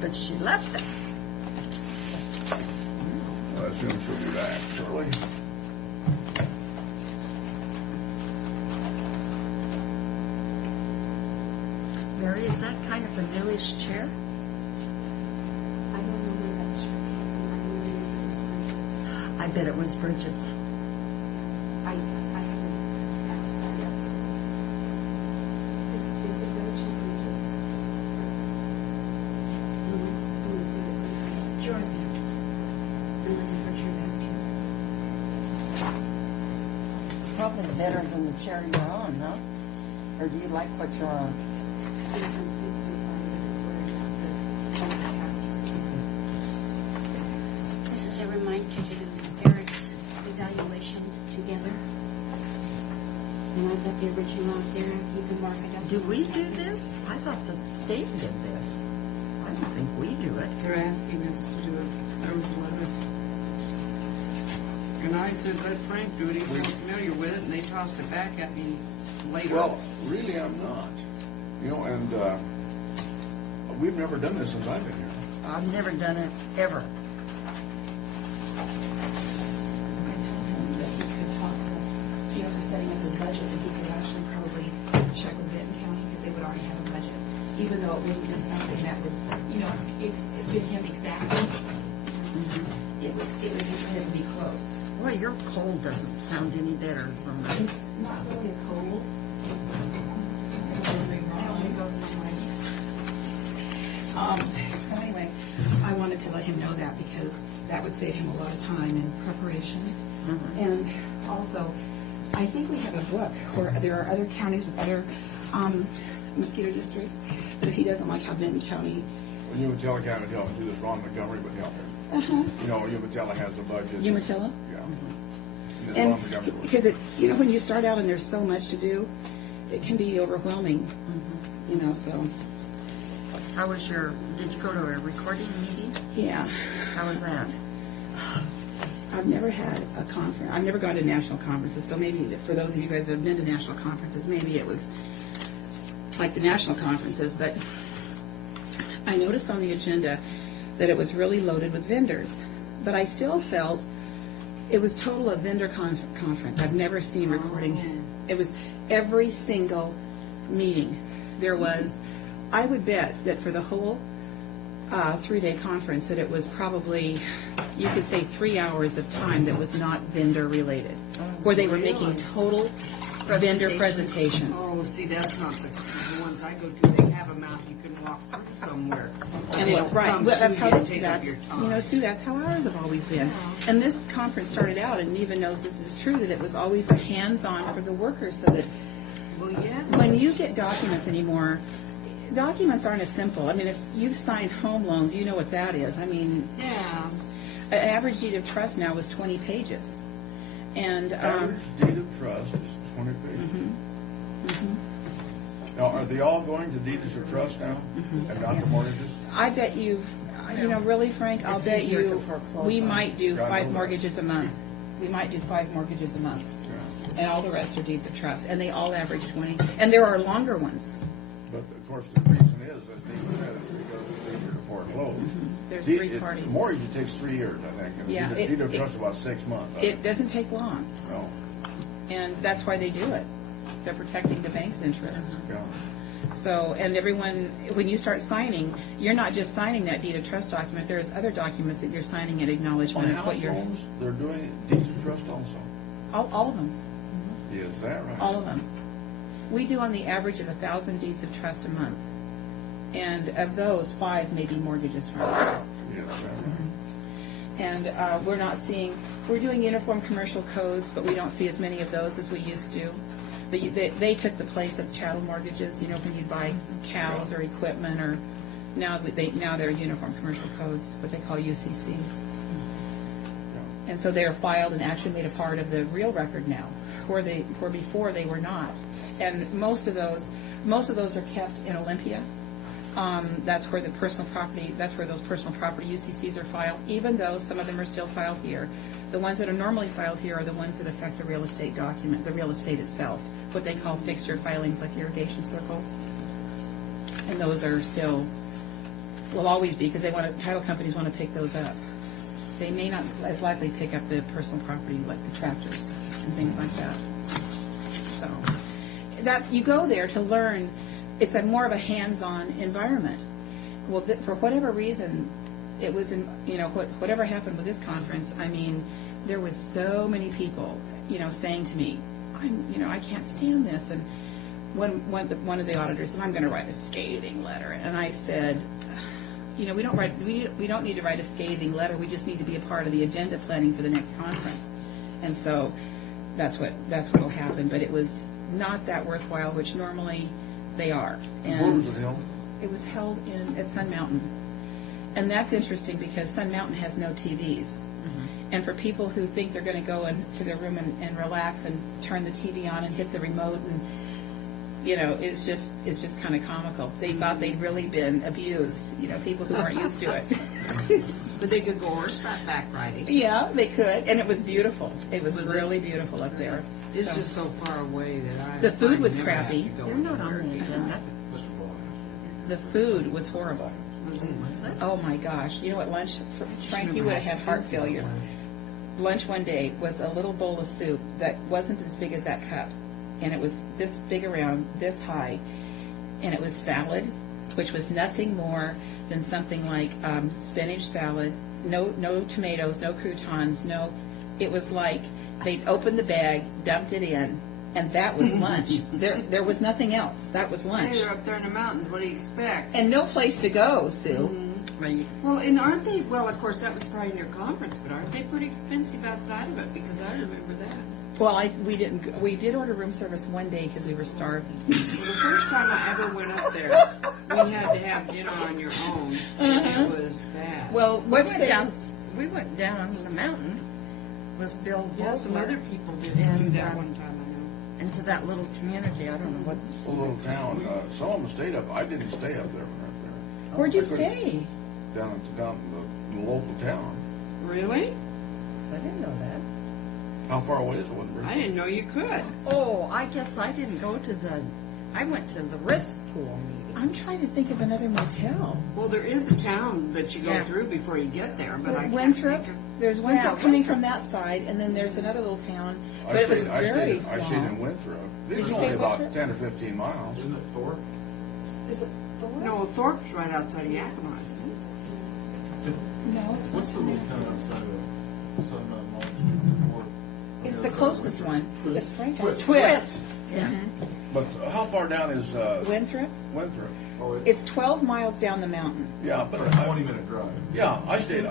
But she left us. I assume she'll be back shortly. Mary, is that kind of a newish chair? I don't know where that shirt came from. I really knew it was Bridget's. I bet it was Bridget's. I haven't asked that yet. So. Is the Bridget Bridget's? Does it replace Yours now. Unless it hurts your back too. It's probably better than the chair you're on, huh? Or do you like what you're on? It's so funny that it's wearing out the casters. This is a reminder to do Eric's evaluation together. And I've got the original out there. You can mark it up. Do we do this? I thought the state did this. I don't think we do it. They're asking us to do it. There was a letter. And I said, let Frank do it. He's not familiar with it, and they tossed it back at me later. Well, really, I'm not. You know, and we've never done this since I've been here. I've never done it, ever. I told him that he could talk to, for setting up his budget, that he could actually probably check with Benton County because they would already have a budget, even though it wouldn't be something that would, fit him exactly. It would just have to be close. Boy, your cold doesn't sound any better, Zona. It's not really a cold. So anyway, I wanted to let him know that because that would save him a lot of time in preparation. And also, I think we have a book where there are other counties with other mosquito districts, but if he doesn't like how Benton County... Well, Umatilla County would help him do this. Ron Montgomery would help him. You know, Umatilla has the budget. Umatilla? Yeah. And Ron Montgomery would. because when you start out and there's so much to do, it can be overwhelming. So. How was did you go to a recording meeting? Yeah. How was that? I've never had a conference. I've never gone to national conferences, so maybe for those of you guys that have been to national conferences, maybe it was like the national conferences, but I noticed on the agenda that it was really loaded with vendors, but I still felt it was total a vendor conference. I've never seen recording It was every single meeting. There was, I would bet that for the whole 3-day conference, that it was probably, you could say 3 hours of time that was not vendor related, where they were making total vendor presentations. Oh, see, that's not the ones I go to. They have them out, you can walk through somewhere. And They look, don't right, come well, that's to how you and take up that's, your time. you know, Sue, that's how ours have always been. And this conference started out, and Neva knows this is true, that it was always a hands-on for the workers, so that Well, yeah. when you get documents anymore, documents aren't as simple. I mean, if you've signed home loans, you know what that is. I mean, Yeah. an average deed of trust now is 20 pages. And, Average deed of trust is 20 pages. Now, are they all going to deeds of trust now, and not the mortgages? I bet you know, really, Frank, I'll It's bet easier to you foreclose we on. might do God 5 knows. mortgages a month. We might do 5 mortgages a month. And all the rest are deeds of trust. And they all average 20. And there are longer ones. But of course, the reason is, as David said, is because it's easier to foreclose. There's Deed- 3 parties. Mortgage, it takes 3 years, I think, and Yeah, deed of trust about 6 months. It doesn't take long. No, And that's why they do it. They're protecting the bank's interest. yeah. So, and everyone, when you start signing, you're not just signing that deed of trust document. There's other documents that you're signing in On acknowledgement of what house you're. loans, they're doing deeds of trust also. All of them. Is that right? All of them. We do on the average of 1,000 deeds of trust a month. And of those, 5 may be mortgages from it. Yes, that's right. And we're not seeing, we're doing uniform commercial codes, but we don't see as many of those as we used to. They took the place of chattel mortgages, you know, when you buy cows or equipment, or now they're uniform commercial codes, what they call UCCs. And so they're filed and actually made a part of the real record now, where before they were not. And most of those are kept in Olympia. That's where the personal property, that's where those personal property UCCs are filed, even though some of them are still filed here. The ones that are normally filed here are the ones that affect the real estate document, the real estate itself, what they call fixture filings like irrigation circles. And those are still, will always be, because title companies want to pick those up. They may not as likely pick up the personal property like the tractors and things like that. So, that you go there to learn. It's a more of a hands-on environment. Well, for whatever reason, it was in, you know, whatever happened with this conference, I mean, there was so many people, you know, saying to me, I can't stand this. And one of the auditors said, I'm going to write a scathing letter. And I said, you know, we don't need to write a scathing letter. We just need to be a part of the agenda planning for the next conference. And so that's what'll happen. But it was not that worthwhile, which normally they are. And where was it held? It was held at Sun Mountain. And that's interesting because Sun Mountain has no TVs. And for people who think they're going to go into their room and relax and turn the TV on and hit the remote, and you know, it's just kind of comical. They thought they'd really been abused. You know, people who weren't used to it. But they could go horseback riding. Yeah, they could, and it was beautiful. It was really beautiful up there. It's So- just so far away that I. The food was never have crappy. to go They're not anywhere. on the agenda. The food was horrible. Oh my gosh! You know what lunch? Frank, you would have had heart failure. Lunch one day was a little bowl of soup that wasn't as big as that cup, and it was this big around, this high, and it was salad, which was nothing more than something like spinach salad, no tomatoes, no croutons, no. It was like they'd opened the bag, dumped it in, and that was lunch. There was nothing else. That was lunch. Hey, they're up there in the mountains. What do you expect? And no place to go, Sue. Well, and aren't they? Well, of course, that was probably in your conference, but aren't they pretty expensive outside of it? Because I remember that. Well, we did order room service one day because we were starving. Well, the first time I ever went up there, we had to have dinner on your own, and it was bad. Well, We went down the mountain with Bill Yeah, some Bosler other people did do and, that one time, I know. into that little community. I don't know what. A little town. Some of them stayed up. I didn't stay up there. Where'd you I couldn't- stay? Down in the local town. Really? I didn't know that. How far away is it? Wasn't very I didn't know you could. Oh, I guess I didn't go to I went to the risk pool meeting. I'm trying to think of another motel. Well, there is a town that you go Yeah. through before you get there, but I can't Winthrop, think of. there's Winthrop Yeah, coming Winthrop. from that side, and then there's another little town, I but it was stayed- I very stayed- I stayed in small. Winthrop. Did It was you only say about Winthrop? 10 or 15 miles. Isn't it Thorpe? Is it Thorpe? No, Thorpe's right outside of Yakima, isn't it? No, it's What's the not little town Tennessee. outside of Sun Mountain Mall Street? Thorpe? It's On the other side of closest Winthrop. one. It's Frank. Twist. Twist. But how far down is Winthrop? Winthrop? Oh, It's 12 miles down the mountain. Yeah, but a 20-minute drive. yeah, I stayed in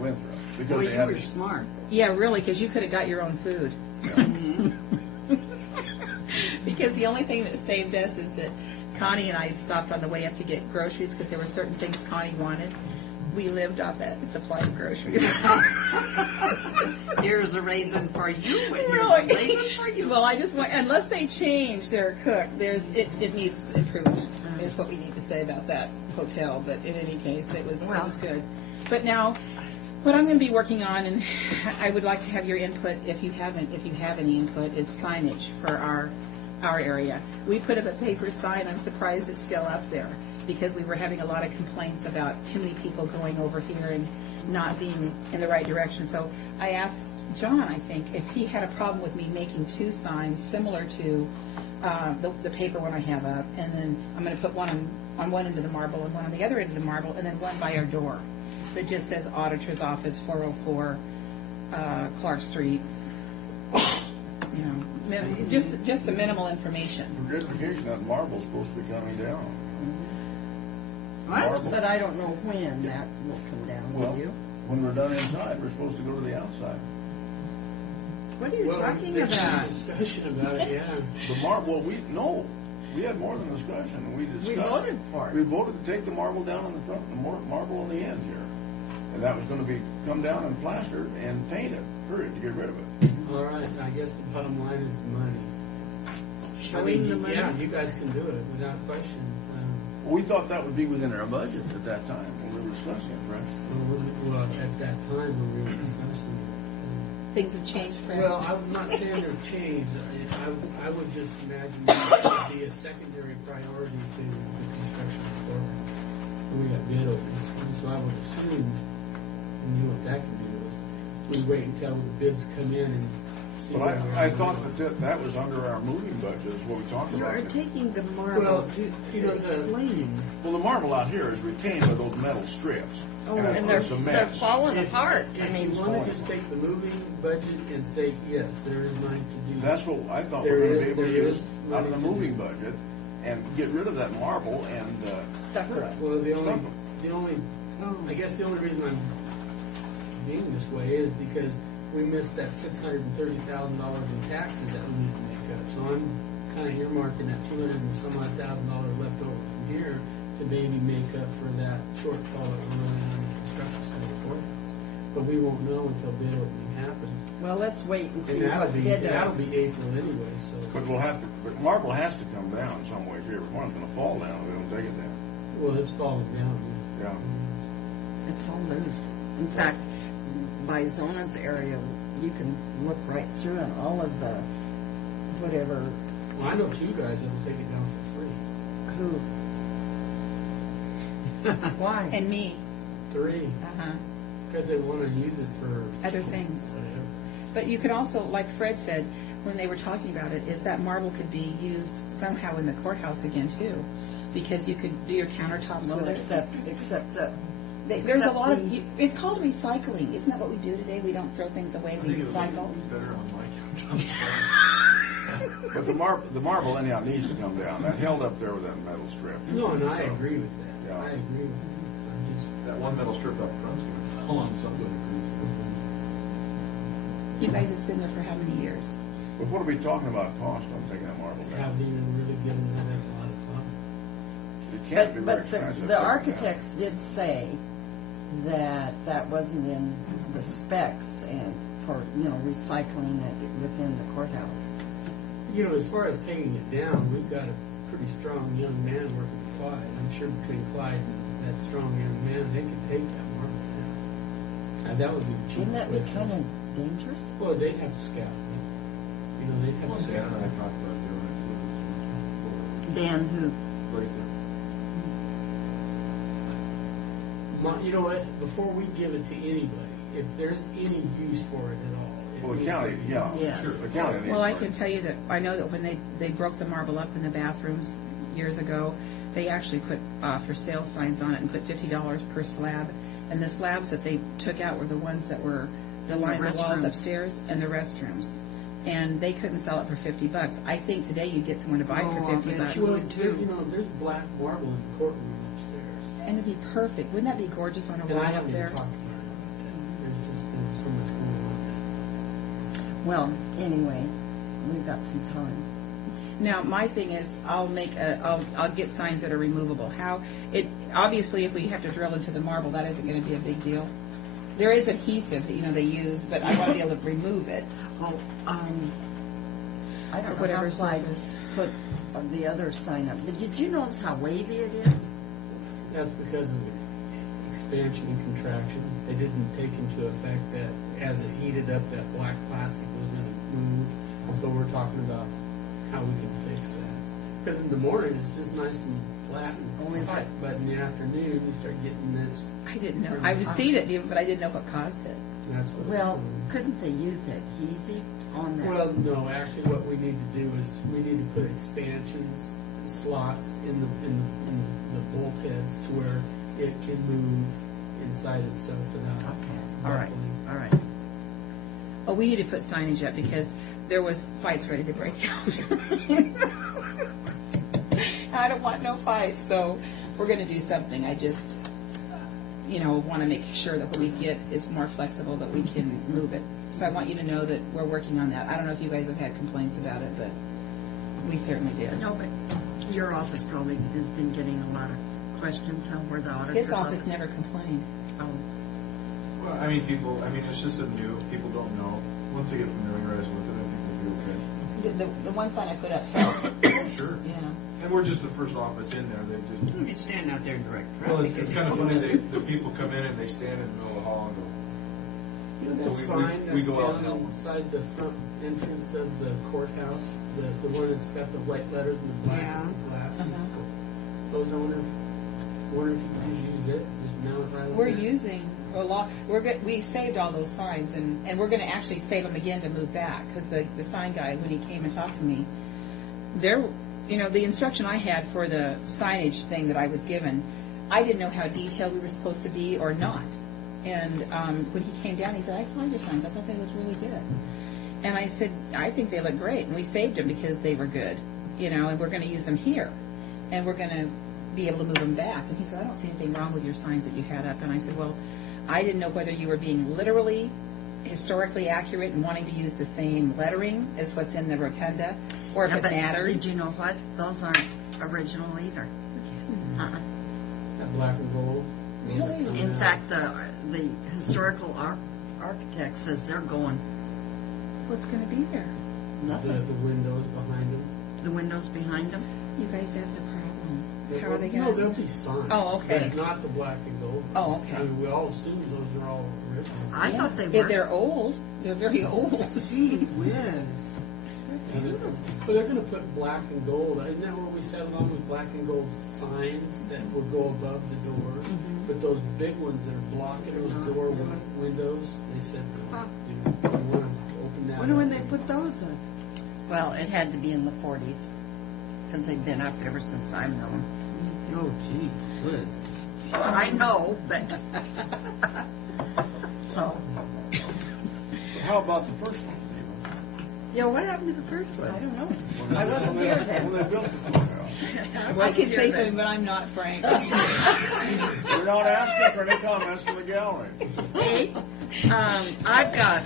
Winthrop because Well, they you had were smart. Yeah, really, because you could have got your own food. Because the only thing that saved us is that Connie and I had stopped on the way up to get groceries because there were certain things Connie wanted. We lived off that supply of groceries. Here's a raisin for you, and here's Really? a raisin for you. Well, I just want, unless they change their cook, it needs improvement, is what we need to say about that hotel. But in any case, it was good. But now, what I'm going to be working on, and I would like to have your input if you have any input, is signage for our area. We put up a paper sign. I'm surprised it's still up there because we were having a lot of complaints about too many people going over here and not being in the right direction. So I asked John, I think, if he had a problem with me making two signs similar to the paper one I have up, and then I'm going to put one on one end of the marble and one on the other end of the marble, and then one by our door that just says Auditor's Office, 404 Clark Street. Just the minimal information. For justification, that marble's supposed to be coming down. What? Marble. But I don't know when that will come down, Well, will you? when we're done inside, we're supposed to go to the outside. What are you talking there's about? Discussion about it, yeah. The marble, we had more than discussion. We discussed. We voted for it. We voted to take the marble down on the front and the marble on the end here. And that was going to be come down and plastered and painted, period, to get rid of it. All right, I guess the bottom line is the money. Showing the money? Yeah, you guys can do it without question. We thought that would be within our budget at that time when we were discussing it, right? Well, at that time when we were discussing it. Things have changed, Fred. Well, I'm not saying they've changed. I would just imagine that would be a secondary priority to the construction program. We got bid openings, so I would assume, and you know what that can do is, we wait until the bids come in and see. But where we're I at. thought that was under our moving budget, is what we talked You about. are taking the marble. Well, Explain. Well, the marble out here is retained by those metal strips. Oh, it's- and it's a they're mess. falling apart. I If mean, you want to just take the moving budget and say, yes, there is money to do. That's what I thought we There were going to is- be able to there use is out of the money to moving do. budget and get rid of that marble and Stucco. Well, the Stucco. only, Oh. I guess the only reason I'm being this way is because we missed that $630,000 in taxes that we need to make up. So I'm kind of earmarking that $200 and some odd thousand dollars left over from here to maybe make up for that shortfall that we're running on the construction side of the courthouse. But we won't know until bid opening happens. Well, let's wait and see And that'll what be, bid that'll be April anyway, so. but we'll have to. But marble has to come down in some way, shape, or form. It's going to fall down if we don't take it down. Well, it's falling down. Yeah. It's all loose. In fact, by Zona's area, you can look right through and all of the whatever. Well, I know two guys that'll take it down for free. Who? Why? And me. 3. Uh-huh. Because they want to use it for Other things. whatever. But you could also, like Fred said, when they were talking about it, is that marble could be used somehow in the courthouse again too, because you could do your countertops No, with it. except that. There's a except lot of. the- It's called recycling. Isn't that what we do today? We don't throw things away. We recycle. Better on my But the marble anyhow needs to come down. That held up there with that metal strip. No, and I So, agree with that. Yeah. I agree with that. I'm just, That one metal strip up front's going to fall on somebody. You guys have been there for how many years? But what are we talking about cost on taking that marble down? haven't even really given that a lot of thought. It can't be very But expensive. the to take it down. architects did say that that wasn't in the specs and for, recycling it within the courthouse. You know, as far as taking it down, we've got a pretty strong young man working with Clyde. I'm sure between Clyde and that strong young man, they could take that marble down. And that would be the cheapest Wouldn't that way be for kind us. of dangerous? Well, they'd have to scaffold it. They'd have to Dan and I scaffold talked about doing it too. Dan who? You know what, before we give it to anybody, if there's any use for it at all. Well, the county, yeah, Yes. sure, the county needs Well, I to- can tell you that, I know that when they broke the marble up in the bathrooms years ago, they actually put for sale signs on it and put $50 per slab. And the slabs that they took out were the ones that were the line the walls restrooms. upstairs and the restrooms. And they couldn't sell it for $50. I think today you'd get someone to buy it for Oh, I $50. bet you Well, would too. you know, there's black marble in the courtroom upstairs. And it'd be perfect. Wouldn't that be gorgeous on a And I wall up haven't there? even talked to her about that. There's just been so much going on. Well, anyway, we've got some time. Now, my thing is, I'll get signs that are removable. Obviously, if we have to drill into the marble, that isn't going to be a big deal. There is adhesive that they use, but I want to be able to remove it. Oh, I don't know Whatever how Clyde surface. put the other sign up, but did you notice how wavy it is? That's because of expansion and contraction. They didn't take into effect that as it heated up, that black plastic was going to move. So we're talking about how we can fix that. Because in the morning, it's just nice and flat and tight. But in the afternoon, you start getting this. I didn't know. I've seen it, but I didn't know what caused it. That's what Well, couldn't they use adhesive on that? Well, no. Actually, what we need to do is we need to put expansions, slots in the bolt heads to where it can move inside itself without. All right. buckling. All right. Oh, we need to put signage up because there was fights ready to break out. I don't want no fights, so we're going to do something. I just, want to make sure that what we get is more flexible, that we can move it. So I want you to know that we're working on that. I don't know if you guys have had complaints about it, but we certainly did. No, but your office probably has been getting a lot of questions on where the auditor's His office never complained. Oh. Well, it's just a new, people don't know. Once they get familiarized with it, I think they'll be okay. The one sign I put up helped. Sure. Yeah. And we're just the first office in there, they just. You stand out there and direct Well, traffic. it's kind of funny, the people come in and they stand in the middle of the hall and go. You know that So sign we that's go out and down help. inside the front entrance of the courthouse, the one that's got the white letters and the black Yeah. glass. Uh-huh. Those, I wonder if you could just use it, just mount it right on We're there. using a lot. We saved all those signs, and we're going to actually save them again to move back because the sign guy, when he came and talked to me, the instruction I had for the signage thing that I was given, I didn't know how detailed we were supposed to be or not. And when he came down, he said, "I saw your signs. I thought they looked really good." And I said, "I think they look great," and we saved them because they were good, and we're going to use them here, and we're going to be able to move them back. And he said, "I don't see anything wrong with your signs that you had up." And I said, "Well, I didn't know whether you were being literally, historically accurate and wanting to use the same lettering as what's in the rotunda, or if Yeah, it but mattered." did you know what? Those aren't original either. Uh-uh. That black and gold. Really? In fact, the historical architect says they're going What's going to be there? nothing. The windows behind them. The windows behind them. You guys, that's a problem. How are they No, going there'll to? be signs. Oh, okay. But not the black and gold. Oh, ones. okay. I mean, we all assume those are all original. I thought they If were. they're old, they're very old. Gee whiz. But they're going to put black and gold. Isn't that what we settled on? Was black and gold signs that would go above the doors. But those big ones that are blocking those door windows, they said, no, you want to open that. Wonder when up. they put those up. Well, it had to be in the 40s because they've been up ever since I've known. Oh, gee whiz. I know, but so How about the first one? Yeah, what happened to the first one? I don't know. When I wasn't they- here then. When they built the courthouse. I could say something, but I'm not Frank. We're not asking for any comments from the gallery. Hey, I've got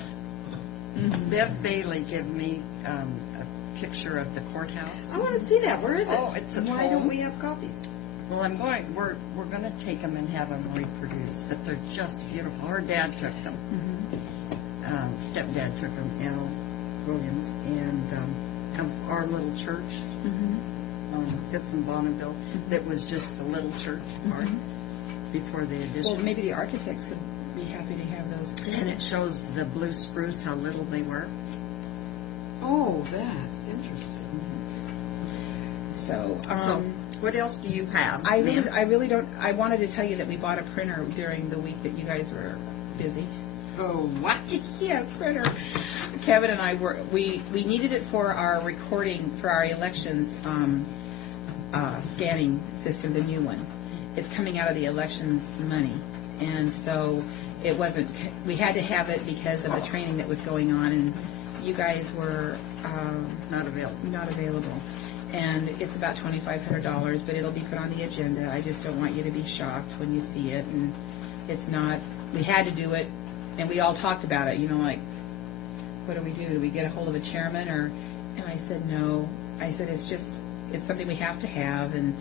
Bev Bailey give me a picture of the courthouse. I want to see that. Where is it? Oh, it's at Why home. don't we have copies? Well, we're going to take them and have them reproduced, but they're just beautiful. Her dad took them. Stepdad took them, Al Williams, and of our little church on 5th and Bonneville. That was just the little church part before the addition. Well, maybe the architects would be happy to have those too. And it shows the blue spruce, how little they were. Oh, that's interesting. So, So, what else do you have? I ma'am? really don't. I wanted to tell you that we bought a printer during the week that you guys were busy. Oh, what? Yeah, printer. Kevin and I we needed it for our recording for our elections scanning system, the new one. It's coming out of the elections money, and so it wasn't. We had to have it because of the training that was going on, and you guys were Not available. Not available. And it's about $2,500, but it'll be put on the agenda. I just don't want you to be shocked when you see it. And it's not. We had to do it, and we all talked about it. You know, like, what do we do? Do we get a hold of a chairman? And I said no. I said it's something we have to have, and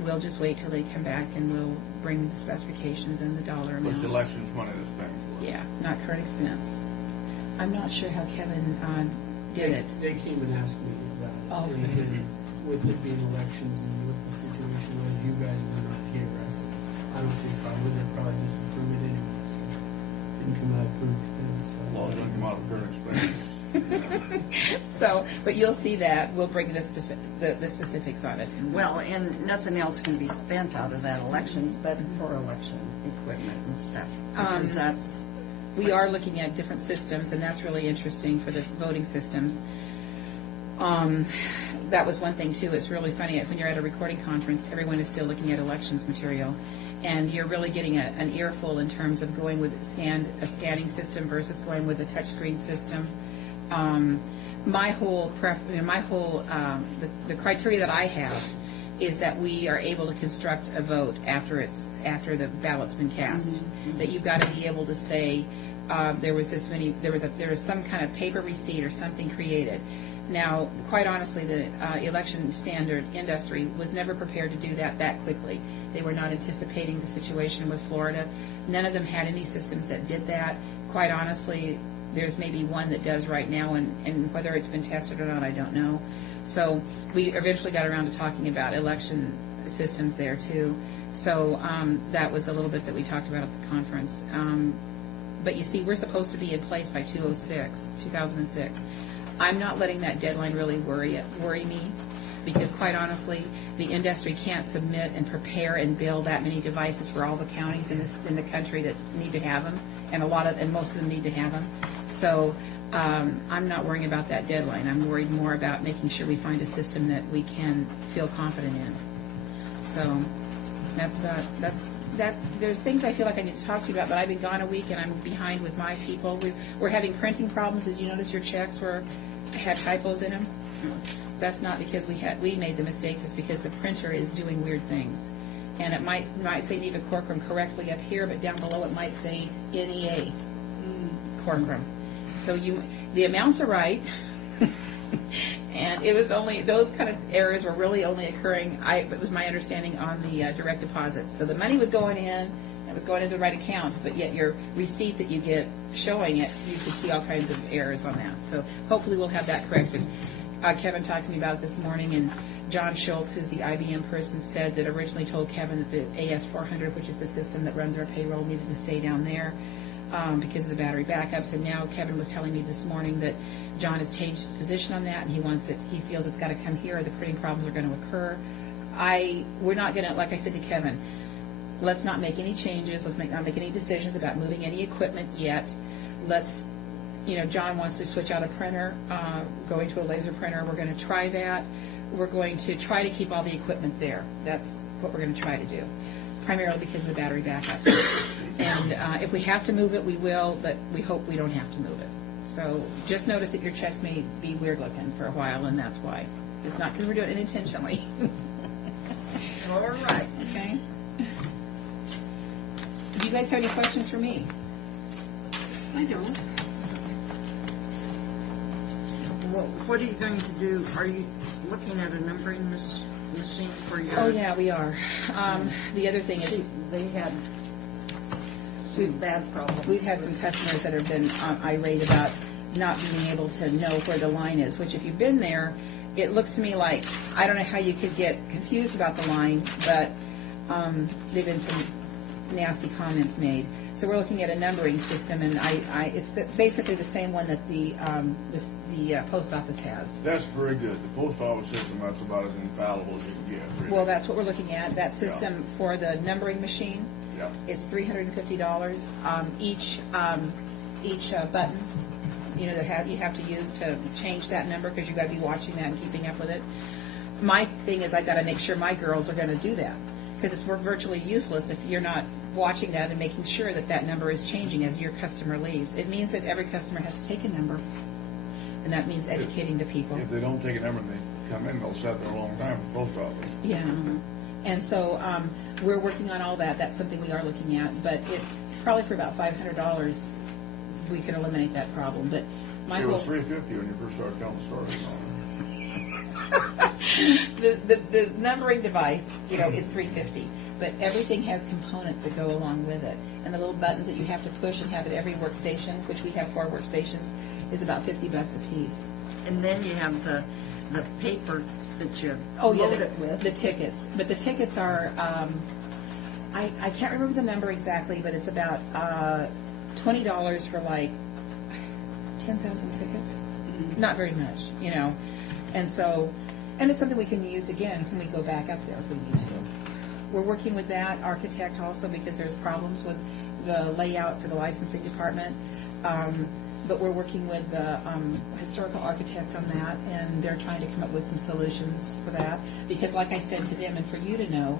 we'll just wait till they come back, and we'll bring the specifications and the dollar amount. It's elections money that's paying for it. Yeah, not current expense. I'm not sure how Kevin did it. They came and asked me about it. Okay. And with it being elections and what the situation was, you guys were not here. I said, I don't see a problem with it. Probably just approve it anyway. So didn't come out of current expense. So. Law doesn't come out of current expenses. So, but you'll see that. We'll bring the specifics on it. Well, and nothing else can be spent out of that elections, but for election equipment and stuff. Because that's... We are looking at different systems, and that's really interesting for the voting systems. That was one thing, too. It's really funny. When you're at a recording conference, everyone is still looking at elections material, and you're really getting an earful in terms of going with a scanning system versus going with a touchscreen system. My whole the criteria that I have is that we are able to construct a vote after the ballot's been cast. Mm-hmm. That you've got to be able to say there was some kind of paper receipt or something created. Now, quite honestly, the election standard industry was never prepared to do that quickly. They were not anticipating the situation with Florida. None of them had any systems that did that. Quite honestly, there's maybe one that does right now, and whether it's been tested or not, I don't know. So we eventually got around to talking about election systems there, too. So that was a little bit that we talked about at the conference. But you see, we're supposed to be in place by 2006. I'm not letting that deadline really worry me, because quite honestly, the industry can't submit and prepare and build that many devices for all the counties in the country that need to have them, and most of them need to have them. So I'm not worrying about that deadline. I'm worried more about making sure we find a system that we can feel confident in. So there's things I feel like I need to talk to you about, but I've been gone a week and I'm behind with my people. We're having printing problems. Did you notice your checks had typos in them? That's not because we made the mistakes. It's because the printer is doing weird things. And it might say Neva Corcoran correctly up here, but down below it might say NEA Corcoran. So the amounts are right. And it was only, those kind of errors were really only occurring, it was my understanding, on the direct deposits. So the money was going in, it was going into the right accounts, but yet your receipt that you get showing it, you could see all kinds of errors on that. So hopefully we'll have that corrected. Kevin talked to me about it this morning, and John Schultz, who's the IBM person, said that originally told Kevin that the AS400, which is the system that runs our payroll, needed to stay down there. Because of the battery backups, and now Kevin was telling me this morning that John has changed his position on that, and he feels it's got to come here, or the printing problems are going to occur. We're not going to, like I said to Kevin, let's not make any changes, let's not make any decisions about moving any equipment yet. John wants to switch out a printer, going to a laser printer. We're going to try that. We're going to try to keep all the equipment there. That's what we're going to try to do, primarily because of the battery backups. And if we have to move it, we will, but we hope we don't have to move it. So just notice that your checks may be weird looking for a while, and that's why. It's not because we're doing it intentionally. All right. Okay. Do you guys have any questions for me? I don't. Well, what are you going to do? Are you looking at a numbering machine for your... Oh, yeah, we are. The other thing is... They had some bad problems. We've had some customers that have been irate about not being able to know where the line is, which if you've been there, it looks to me like, I don't know how you could get confused about the line, but there've been some nasty comments made. So we're looking at a numbering system, and it's basically the same one that the post office has. That's very good. The post office system, that's about as infallible as you can get. Really. Well, that's what we're looking at. That system for the numbering machine, it's $350. Each button, that you have to use to change that number, because you've got to be watching that and keeping up with it. My thing is I've got to make sure my girls are going to do that, because it's virtually useless if you're not watching that and making sure that that number is changing as your customer leaves. It means that every customer has to take a number, and that means educating the people. If they don't take a number and they come in, they'll sit there a long time at the post office. Yeah. And so we're working on all that. That's something we are looking at, but it probably for about $500 we can eliminate that problem. But my it was $350 when you first started telling the story. the numbering device, is $350, but everything has components that go along with it, and the little buttons that you have to push and have at every workstation, which we have 4 workstations, is about $50 a piece. And then you have the paper that you load it with. The tickets, but the tickets are I can't remember the number exactly, but it's about $20 for like 10,000 tickets. Mm-hmm. Not very much, and so, and it's something we can use again when we go back up there if we need to. We're working with that architect also, because there's problems with the layout for the licensing department. But we're working with the historical architect on that, and they're trying to come up with some solutions for that. Because like I said to them, and for you to know,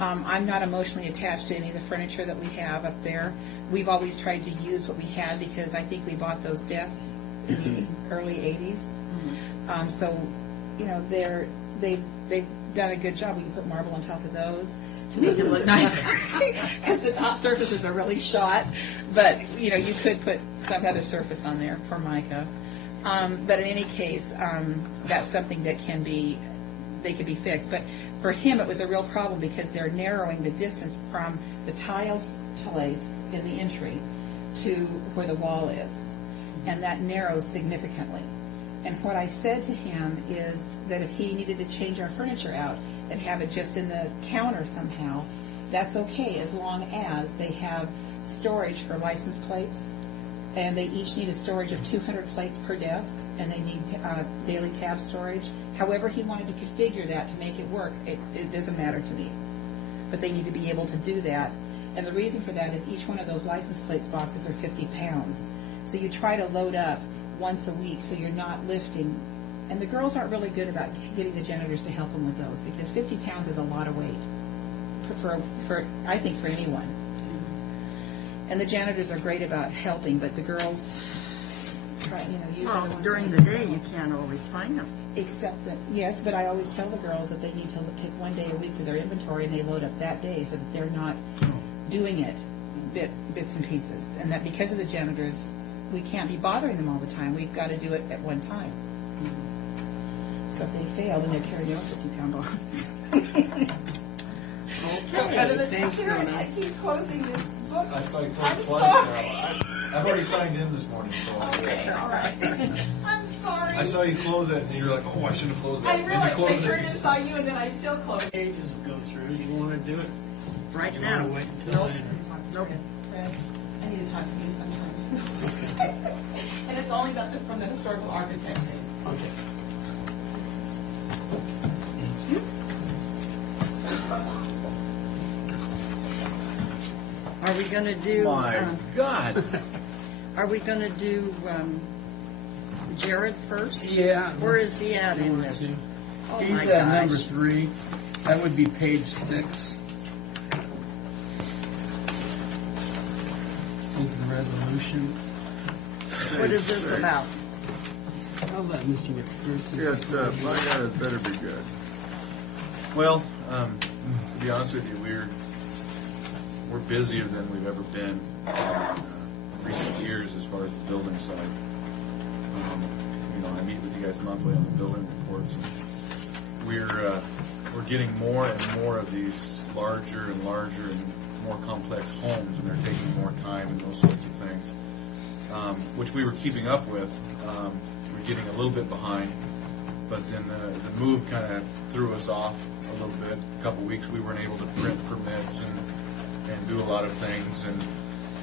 I'm not emotionally attached to any of the furniture that we have up there. We've always tried to use what we had, because I think we bought those desks in the early 80s. Mm-hmm. So, they've done a good job. We can put marble on top of those to make it look nice, because the top surfaces are really shot. But you could put some other surface on there for mica. But in any case, that's something that can be fixed. But for him, it was a real problem, because they're narrowing the distance from the tiles place in the entry to where the wall is, and that narrows significantly. And what I said to him is that if he needed to change our furniture out and have it just in the counter somehow, that's okay, as long as they have storage for license plates, and they each need a storage of 200 plates per desk, and they need daily tab storage. However he wanted to configure that to make it work, it doesn't matter to me. But they need to be able to do that. And the reason for that is each one of those license plates boxes are 50 pounds. So you try to load up once a week so you're not lifting. And the girls aren't really good about getting the janitors to help them with those, because 50 pounds is a lot of weight, for I think, for anyone. And the janitors are great about helping, but the girls try, Well, during the day you can't always find them. Except that, yes, but I always tell the girls that they need to pick one day a week for their inventory, and they load up that day so that they're not doing it bits and pieces. And that because of the janitors, we can't be bothering them all the time. We've got to do it at one time. So if they fail, then they're carrying their 50-pound box. Thanks, Karen, I keep closing this book. I saw you close I'm twice sorry. now. I've already signed in this morning, so Okay, all right. I'm sorry. I saw you close it, and you're like, oh, I should have closed it. I And you realized I closed turned it. and saw you, and then I still closed. Pages will go through. You want to do it? Right You now. want to wait until later? Nope. Fred, I need to talk to you sometime. And it's only about from the historical architect. Okay. Are we going to do... My God. Are we going to do Jared first? Yeah. Where is he at in this? Oh, He's my at number gosh. 3. That would be page 6. Is the resolution. What is this about? I'll let Mr. McPherson. Yes, my God, it better be good. Well, to be honest with you, we're busier than we've ever been in recent years as far as the building side. I meet with you guys monthly on the building reports. We're getting more and more of these larger and larger and more complex homes, and they're taking more time and those sorts of things, which we were keeping up with. We're getting a little bit behind, but then the move kind of threw us off a little bit. A couple weeks we weren't able to print permits, and and do a lot of things. And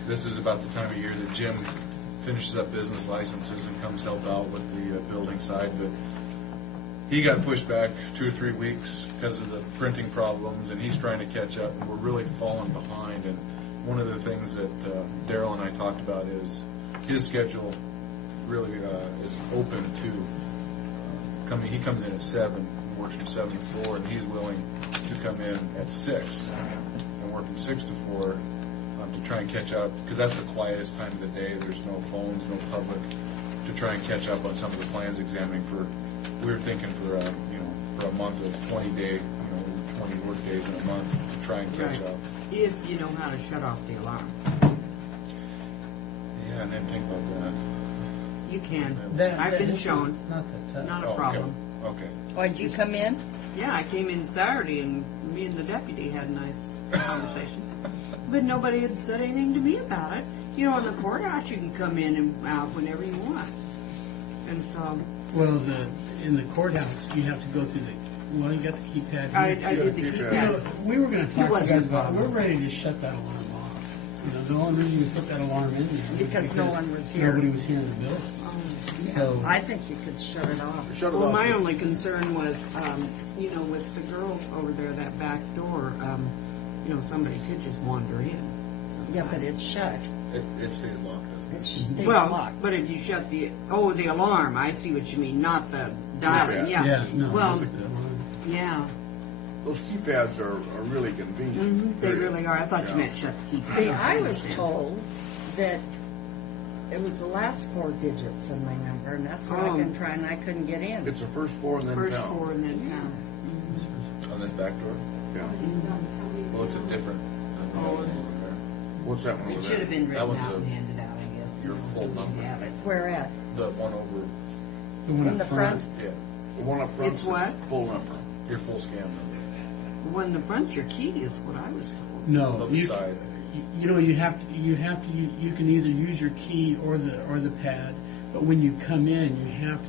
this is about the time of year that Jim finishes up business licenses and comes help out with the building side. But he got pushed back 2 or 3 weeks because of the printing problems, and he's trying to catch up, and we're really falling behind. And one of the things that Daryl and I talked about is his schedule really is open to coming. He comes in at 7 and works from 7 to 4, and he's willing to come in at 6 and work from 6 to 4 to try and catch up, because that's the quietest time of the day. There's no phones, no public, to try and catch up on some of the plans examining for. We were thinking for for a month of 20 work days in a month to try and catch up. If you know how to shut off the alarm. Yeah, I didn't think about that. You can. That- I've that been is- shown. it's not that tough. Not a Oh, okay. problem. Okay. Why, did you come in? Yeah, I came in Saturday and me and the deputy had a nice conversation. But nobody had said anything to me about it. You know, in the courthouse you can come in and out whenever you want. And so Well, in the courthouse, you have to go through well, you got the keypad. I here. did the You know, keypad. we were going to talk to you guys wasn't about, bothered. we're ready to shut that alarm off. You know, the only reason we put that alarm in there was Because no one was here. Nobody was here in the building. So I think you could shut it off. Well, my only concern was, with the girls over there, that back door, somebody could just wander in. Yeah, but it's shut. It stays locked, doesn't it? It stays Well, locked. but if you shut the alarm, I see what you mean, not the dialing, yeah. no, Well, that's the alarm. yeah, Those keypads are really convenient. they period. really are. I thought you Yeah. meant shut the key. See, I was told that it was the last 4 digits of my number, and that's what I've been trying, and I couldn't get in. It's the first 4 and then First pound. 4 and then pound. On this back door? Yeah. Well, it's a different. What's that one It over should have there? been written one's out a- and handed out, I guess. your so full we number. have it. Where at? The one over, The one In up the front? yeah, The one up front. It's what? Full number. your full scam number. The one in the front, your key is what I was told. No, On the you, side. you know, you have to, you can either use your key or the pad, but when you come in, you have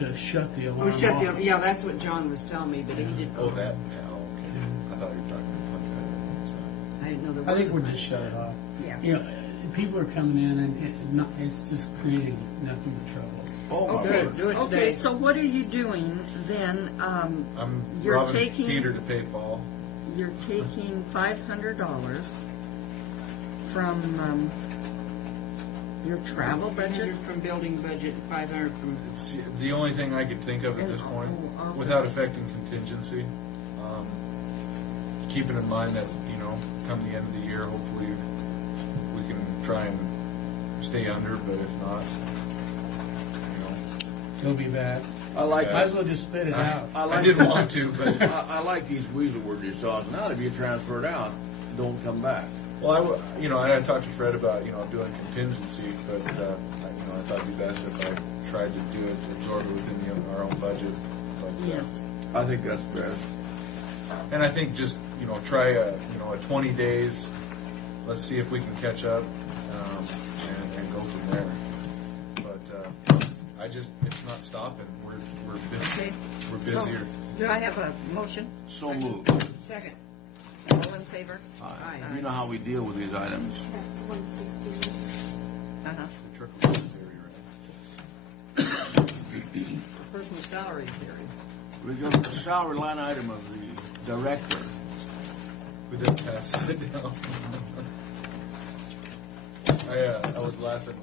to shut the alarm Oh, shut off. yeah, that's what John was telling me, but he didn't. Oh, that? Yeah, okay. I thought you were talking about I didn't know there was. I think we'll just shut it off. Yeah. You know, people are coming in and it's just creating nothing but trouble. Oh, Okay, do it okay, today. so what are you doing then? I'm You're robbing taking- Peter to pay Paul. You're taking $500 from your travel budget? 500 from building budget, 500 from. It's the only thing I could think of at And this point, office. without affecting contingency. Keeping in mind that, come the end of the year, hopefully we can try and stay under, but if not, It'll be bad. I like Might as well just spit it out. I did want to, but I like these weasel words you saw. Now, if you transfer it out, don't come back. well, I talked to Fred about doing contingency, but I thought it'd be best if I tried to do it, absorb it within our own budget. But, Yes. I think that's best. And I think just try a 20 days. Let's see if we can catch up and go from there. But it's not stopping. We're busy. Okay. We're So, busier. do I have a motion? So moved. Second. All in favor? Aye. You know how we deal with these items. That's 160. Uh-huh. The trickle down theory, right? Personal salary theory. We got the salary line item of the director. We didn't pass. Sit down. I was laughing,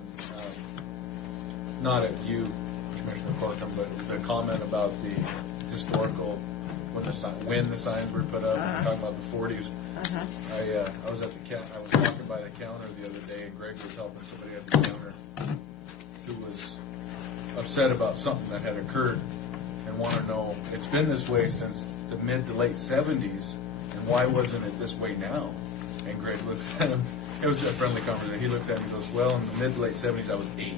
not at you, Commissioner Corkum, but the comment about the historical when the signs were put up, talking about the 40s. Uh-huh. I was at I was walking by the counter the other day, and Greg was helping somebody at the counter who was upset about something that had occurred and wanted to know, it's been this way since the mid to late 70s, and why wasn't it this way now? And Greg looks at him. It was a friendly conversation. He looks at me and goes, well, in the mid to late 70s, I was 8.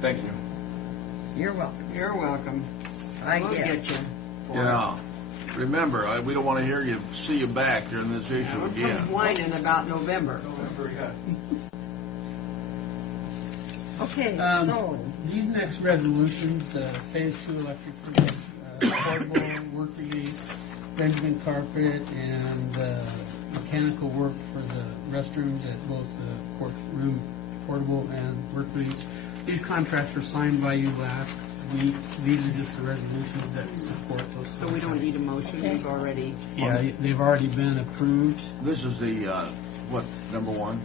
Thank you. You're welcome. You're welcome. I We'll guess. get you. Yeah. Remember, we don't want to see you back during this issue We'll again. come whining about November. Okay, so, These next resolutions, Phase 2 electric, portable work release, Benjamin carpet, and mechanical work for the restrooms at both the courtroom portable and work release. These contracts were signed by you last week. These are just the resolutions that support those. So we don't need a motion, we've already... Yeah, they've already been approved. This is the, what, number one?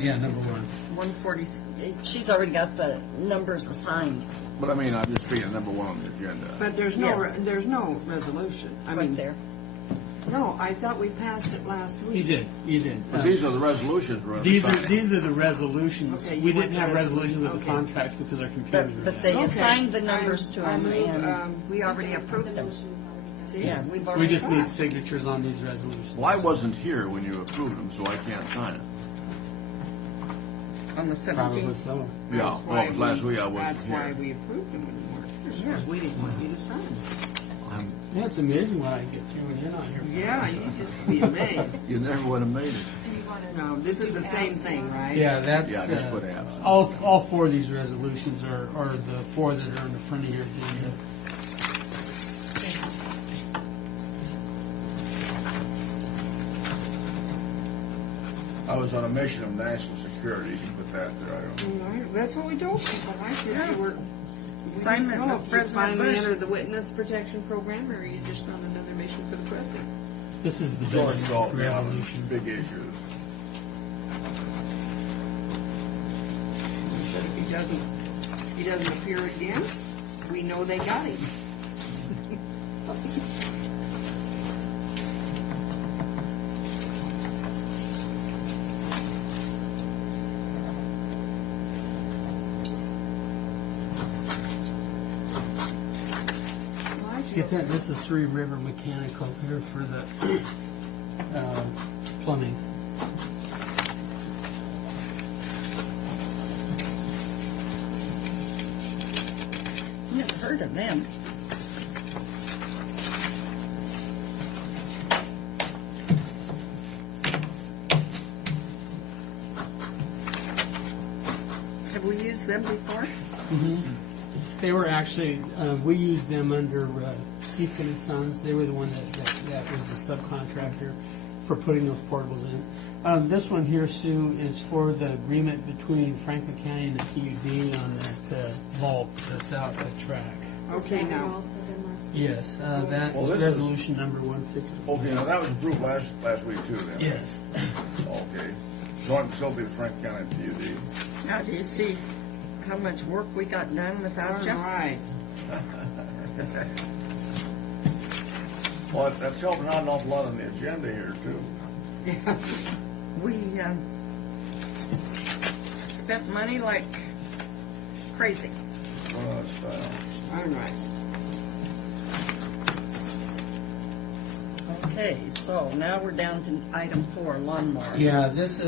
Yeah, number one. 140, she's already got the numbers assigned. But I mean, I'm just speaking number one on the agenda. But there's no resolution. I mean, there. No, I thought we passed it last week. You did. But these are the resolutions we're These signing. are the resolutions. Okay, We you didn't want have the resolutions of the okay. contracts because our computers were But down. they Okay. assigned the numbers to I them, move, and we already approved them. See? Yeah, we've We already. just need signatures on these resolutions. Well, I wasn't here when you approved them, so I can't sign it. On the Probably 17th. so. Yeah, That's well, it was why last week I wasn't That's why here. we approved them when you weren't here, because we didn't want you to sign them. Yeah, it's amazing what I get through when you're not here. Yeah, you just be amazed. You never would have made it. No, this is the same thing, right? Yeah, that's, Yeah, just put abs. all four of these resolutions are the four that are in the front of your agenda. I was on a mission of national security. You can put that there. I don't. Right, that's what we told people. I said you were. Assignment we didn't know of if you President finally Bush. entered the witness protection program, or are you just on another mission for the president? This is the George big Dalton, revolution. big issues. He said if he doesn't appear again, we know they got him. Get that, this is Three River Mechanical here for the plumbing. Never heard of them. Have we used them before? They were actually, we used them under Siefken and Sons. They were the one that was the subcontractor for putting those portables in. This one here, Sue, is for the agreement between Franklin County and the PUD on that vault that's out at track. Okay, now. Yes, that's Well, this is- resolution number 160. Okay, now that was approved last week too. Then. Yes. Okay. Joint facility with Frank County PUD. Now, do you see how much work we got done without you? All right. Well, that's helping out an awful lot on the agenda here too. We spent money like crazy. Well, that's, All right. Okay, so now we're down to item 4, lawnmower. Yeah, this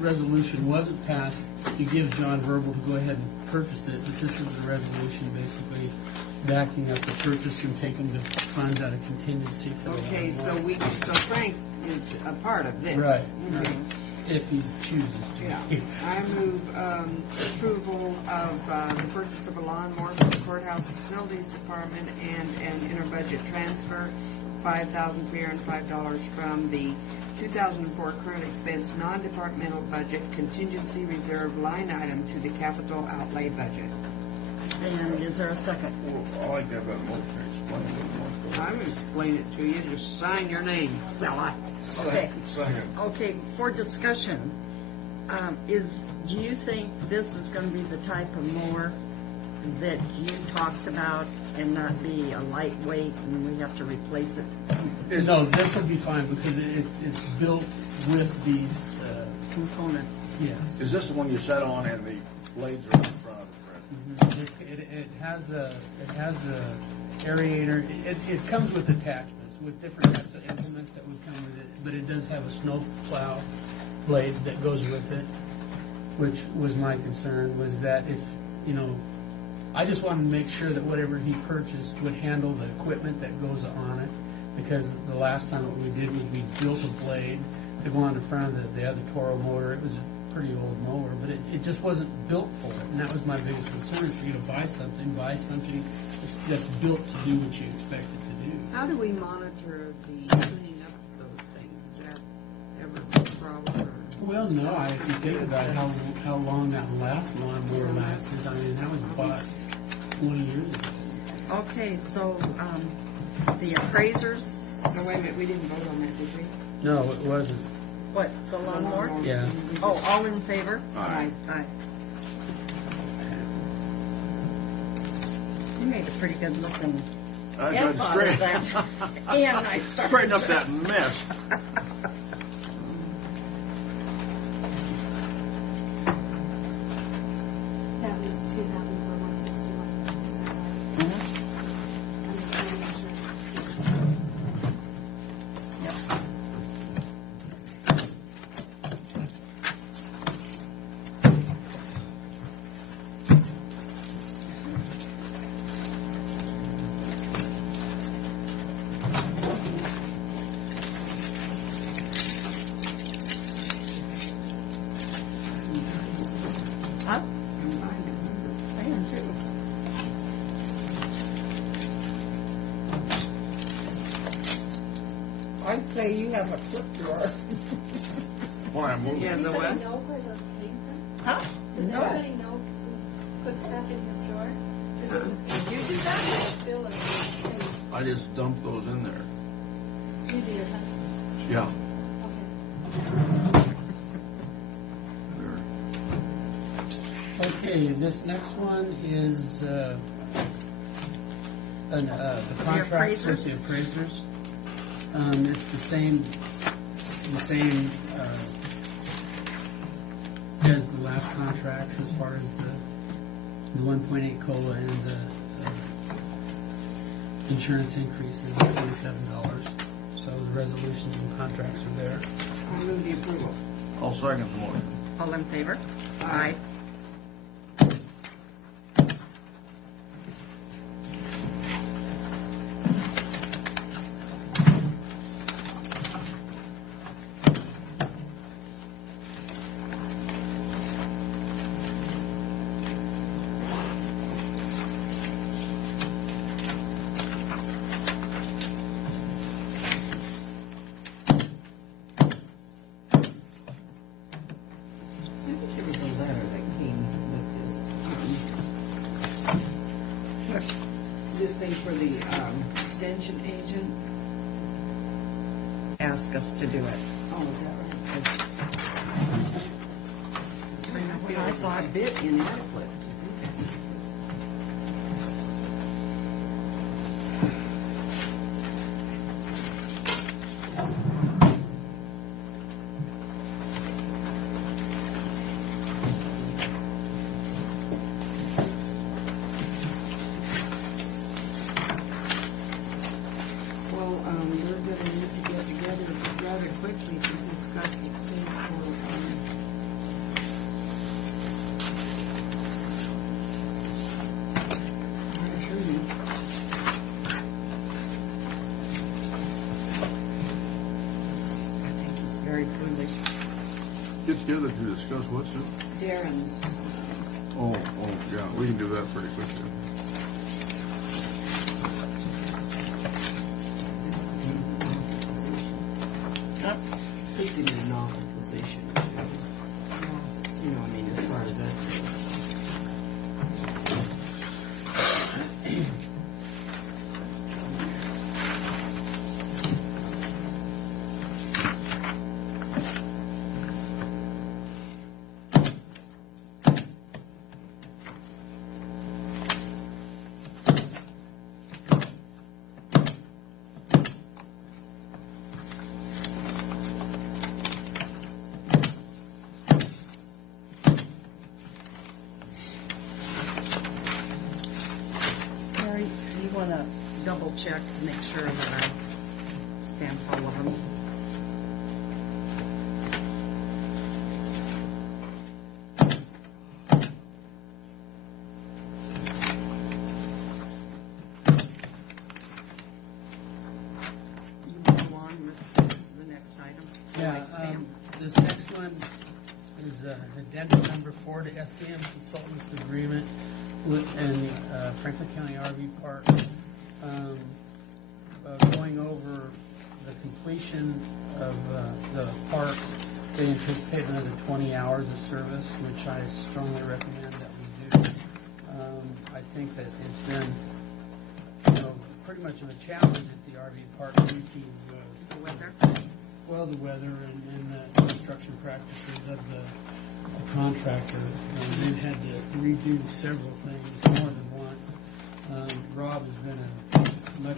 resolution wasn't passed. You give John verbal to go ahead and purchase it, but this is the resolution basically backing up the purchase and taking the funds out of contingency for the Okay, so Frank is a part of this. Right, Okay. if he chooses to. Yeah. I move approval of the purchase of a lawnmower for the courthouse facilities department and an inter-budget transfer, $5,305 from the 2004 current expense non-departmental budget contingency reserve line item to the capital outlay budget. And is there a second? well, I like to have that motion explained a little more. I'm going to explain it to you. Just sign your name, fella. Okay. Second. Okay, for discussion, do you think this is going to be the type of mower that you talked about and not be a lightweight and we have to replace it? No, this will be fine because it's built with these components. Yes. Is this the one you set on and the blades are in front of it, Fred? It has a aerator. It comes with attachments with different types of implements that would come with it, but it does have a snow plow blade that goes with it, which was my concern, was that if, I just wanted to make sure that whatever he purchased would handle the equipment that goes on it, because the last time what we did was we built a blade to go on the front of the other Toro motor. It was pretty old mower, but it just wasn't built for it, and that was my biggest concern. For you to buy something that's built to do what you expect it to do. How do we monitor the cleaning up those things? Is that ever a problem? Well, no, if you think about how long that last lawnmower lasted, I mean, that was bought 20 years ago. Okay, so, the appraisers, No, wait a minute, we didn't vote on that, did we? No, it wasn't. what, the lawnmower? Yeah. Oh, all in favor? Aye. Aye. You made a pretty good looking I F got out of straight. that. And I started. Straighten up that mess. That was 2,461. Is that right? I'm just trying to make sure. Huh? I am too. I'd say you have a flip drawer. Why I'm moving. Yeah, the Does what? anybody know where those came from? Huh? Does No. anybody know who put stuff in his drawer? 'Cause it was Did you do that? full of things. I just dumped those in there. You did, huh? Yeah. Okay. There. Okay, this next one is the contracts with the appraisers. It's the same as the last contracts as far as the 1.8 COLA and the insurance increases of $27. So the resolutions and contracts are there. I move the approval. I'll second the motion. All in favor? Aye. I think there was a letter that came with this thing for the extension agent. Ask us to do it. Oh, is that right? I thought a bit inadequate. Well, we're going to need to get together rather quickly to discuss this thing for, our attorney. I think he's very foolish. Get together to discuss what's it? Darren's, Oh, yeah, we can do that pretty quickly. Huh? he's in a novel position, too. You know, I mean, as far as that goes. Mary, you want to double check to make sure that I stamp all of them? You move along with the next item? Yeah, I stamp? this next one is SCM Consultants Agreement and Franklin County RV Park, going over the completion of the park. They anticipate another 20 hours of service, which I strongly recommend that we do. I think that it's been, pretty much of a challenge at the RV park due to The weather? well, the weather and the construction practices of the contractor. They've had to redo several things more than once. Rob has been a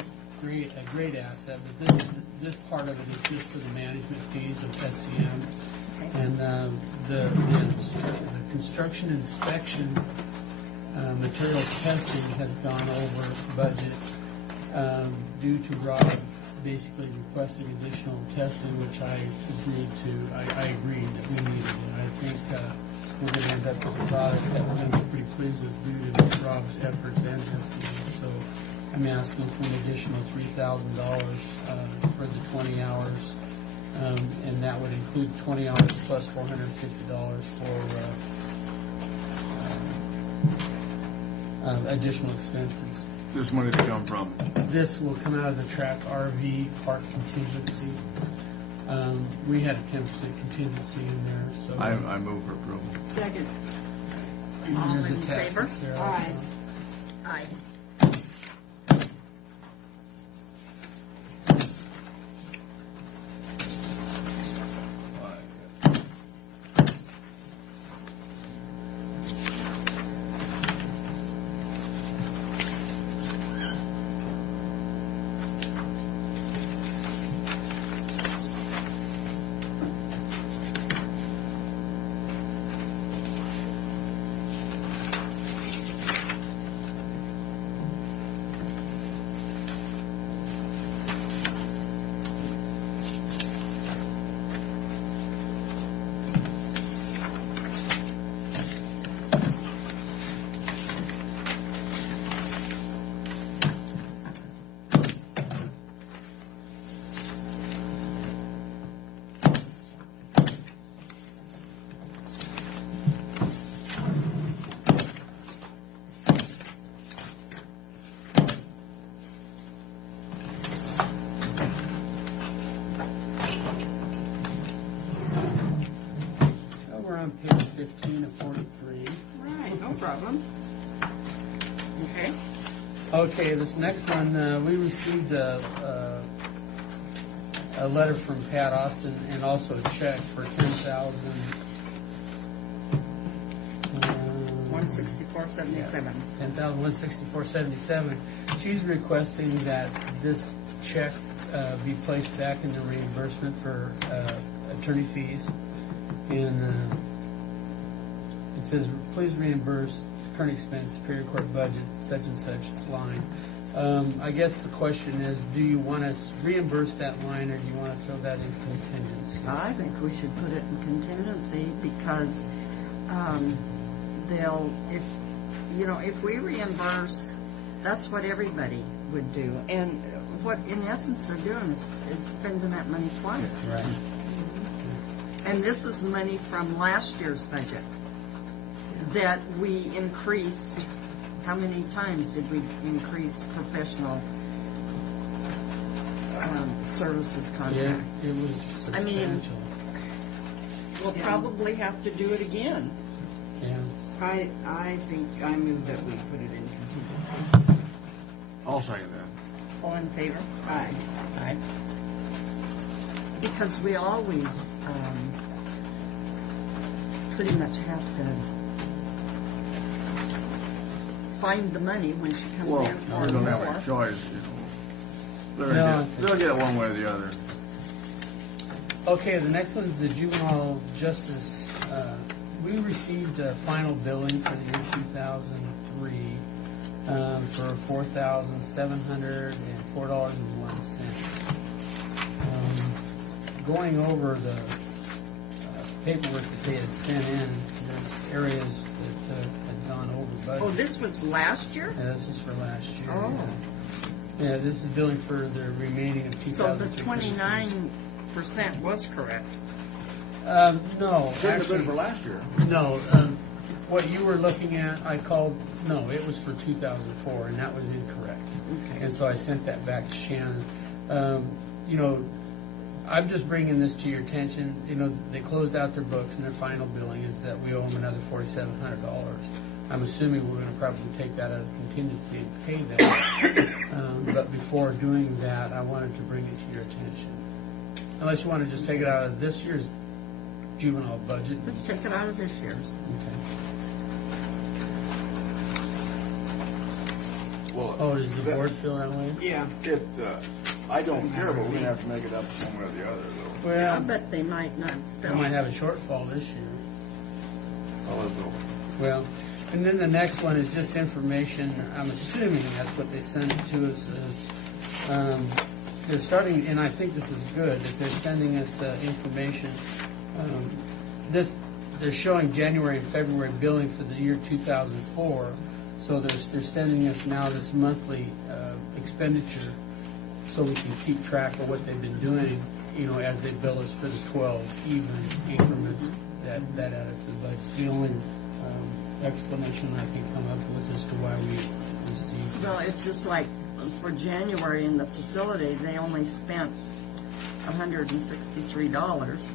great asset, but this part of it is just for the management fees of SCM. And the construction inspection material testing has gone over budget due to Rob basically requesting additional testing, which I agreed to. I agreed that we needed it. I think we're going to end up with a product that we're going to be pretty pleased with due to Rob's efforts and SCM. So I'm asking for an additional $3,000 for the 20 hours, and that would include 20 hours plus $450 for additional expenses. This money to come from? This will come out of the track RV park contingency. We had a 10% contingency in there, so. I move for approval. Second. All in favor? Aye. Aye. On page 15 of 43. Right, no problem. Okay. Okay, this next one, we received a letter from Pat Austin and also a check for $10,000. 164.77. $10,164.77. She's requesting that this check be placed back in the reimbursement for attorney fees. And it says, please reimburse current expense, Superior Court budget, such and such line. I guess the question is, do you want to reimburse that line, or do you want to throw that in contingency? I think we should put it in contingency because if we reimburse, that's what everybody would do. And what in essence they're doing is spending that money twice. Right. And this is money from last year's budget that we increased. How many times did we increase professional services contract? Yeah, it was substantial. We'll probably have to do it again. Yeah. I think I move that we put it in contingency. I'll second that. All in favor? Aye. Aye. Because we always pretty much have to find the money when she comes Well, in for we don't more. have a choice, They'll get it one way or the other. Okay, the next one is the juvenile justice. We received a final billing for the year 2003 for $4,704.01. Going over the paperwork that they had sent in, there's areas that had gone over budget. Oh, this was last year? Yeah, this is for last year. Oh. Yeah, this is billing for the remaining of 2003. So the 29% was correct. No, Shouldn't have been actually, for last year. no. what you were looking at, I called, no, it was for 2004, and that was incorrect. Okay. And so I sent that back to Shannon. You know, I'm just bringing this to your attention. You know, they closed out their books, and their final billing is that we owe them another $4,700. I'm assuming we're going to probably take that out of contingency and pay that. But before doing that, I wanted to bring it to your attention. Unless you want to just take it out of this year's juvenile budget. Let's take it out of this year's. Well, Oh, does the board feel that way? Yeah. I don't care, but we're gonna have to make it up one way or the other, though. Well, I bet they might not we still. might have a shortfall this year. Oh, let's hope. Well, and then the next one is just information. I'm assuming that's what they sent it to us is, they're starting, and I think this is good, that they're sending us information. They're showing January and February billing for the year 2004. So they're sending us now this monthly expenditure so we can keep track of what they've been doing, you know, as they bill us for the 12 even increments that added to the budget. It's the only explanation I can come up with as to why we received. Well, it's just like for January in the facility, they only spent $163,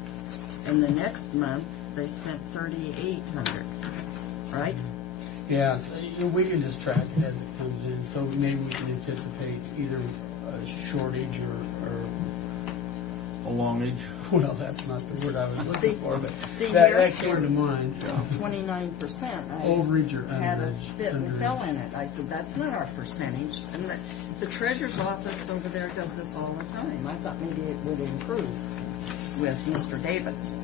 and the next month they spent $3,800, right? Yeah, so we can just track it as it comes in, so maybe we can anticipate either a shortage or A long age. well, that's not the word I was looking for, but See that here, came to mind. 29%. Overage or had a underage? fit and fell in it. I said, that's not our percentage. And the treasurer's office over there does this all the time. I thought maybe it would improve with Mr. David's.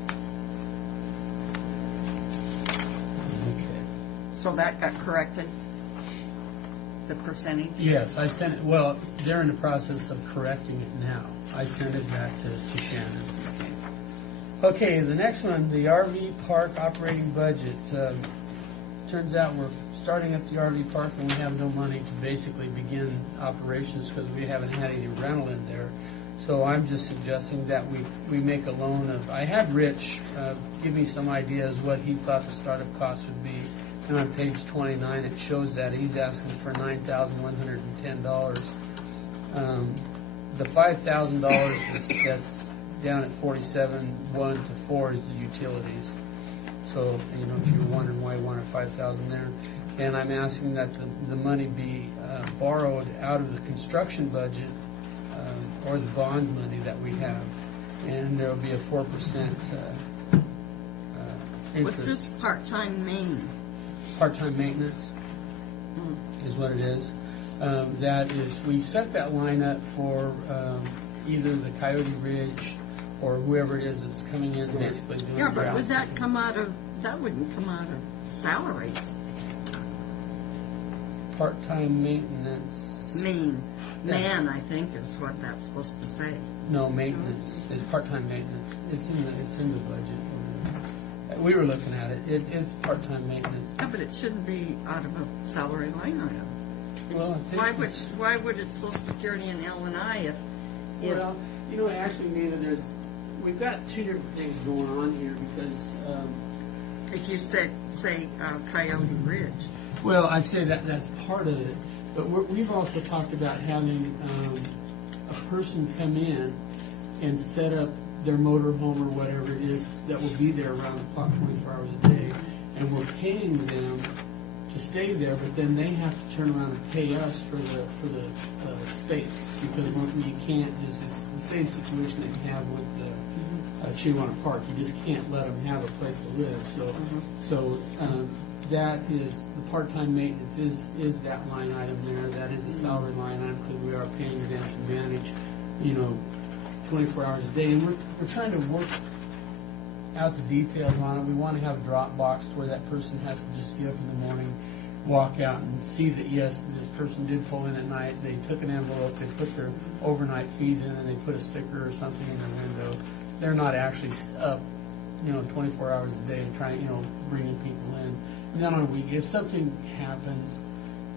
Okay. So that got corrected? The percentage? Yes, I sent it, well, they're in the process of correcting it now. I sent it back to Shannon. Okay, the next one, the RV park operating budget. Turns out we're starting up the RV park and we have no money to basically begin operations because we haven't had any rental in there. So I'm just suggesting that we make a loan of, I had Rich give me some ideas what he thought the startup cost would be. And on page 29, it shows that he's asking for $9,110. The $5,000 that's down at 47.1 to 4 is the utilities. So, you know, if you're wondering why you wanted $5,000 there. And I'm asking that the money be borrowed out of the construction budget or the bond money that we have. And there will be a 4% interest. What's this part-time main? Part-time maintenance is what it is. That is, we set that line up for either the Coyote Ridge or whoever it is that's coming in basically doing Yeah, the but grass. would that come out of, that wouldn't come out of salaries. Part-time maintenance. Man, I think is what that's supposed to say. No, maintenance. It's part-time maintenance. It's in the budget. We were looking at it. It is part-time maintenance. Yeah, but it shouldn't be out of a salary line item. Well, I think Why would it Social Security and L&I if well, you know, actually, Nina, we've got two different things going on here because if you say Coyote Ridge? well, I say that's part of it, but we've also talked about having a person come in and set up their motor home or whatever it is that will be there around the clock 24 hours a day, and we're paying them to stay there, but then they have to turn around and pay us for the space because you can't just, it's the same situation that you have with the Chihuahua Park. You just can't let them have a place to live. So that is the part-time maintenance is that line item there. That is the salary line item because we are paying them to manage, you know, 24 hours a day, and we're trying to work out the details on it. We want to have a drop box where that person has to just get up in the morning, walk out and see that, yes, this person did pull in at night, they took an envelope, they put their overnight fees in, and they put a sticker or something in their window. They're not actually up, you know, 24 hours a day trying, you know, bringing people in. And then on a week, if something happens,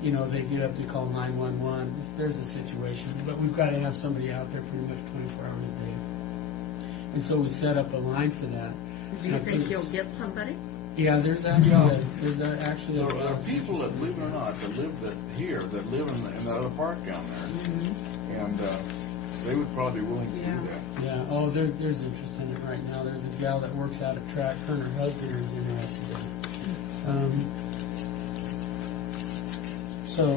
you know, they get up to call 911 if there's a situation. But we've got to have somebody out there pretty much 24 hours a day. And so we set up a line for that. Do you think you'll get somebody? Yeah, there's actually There are people that, believe it or not, that live here, that live in that other park down there. And they would probably be willing to do that. Yeah, there's interest in it right now. There's a gal that works out at track, her and her husband is interested in it. So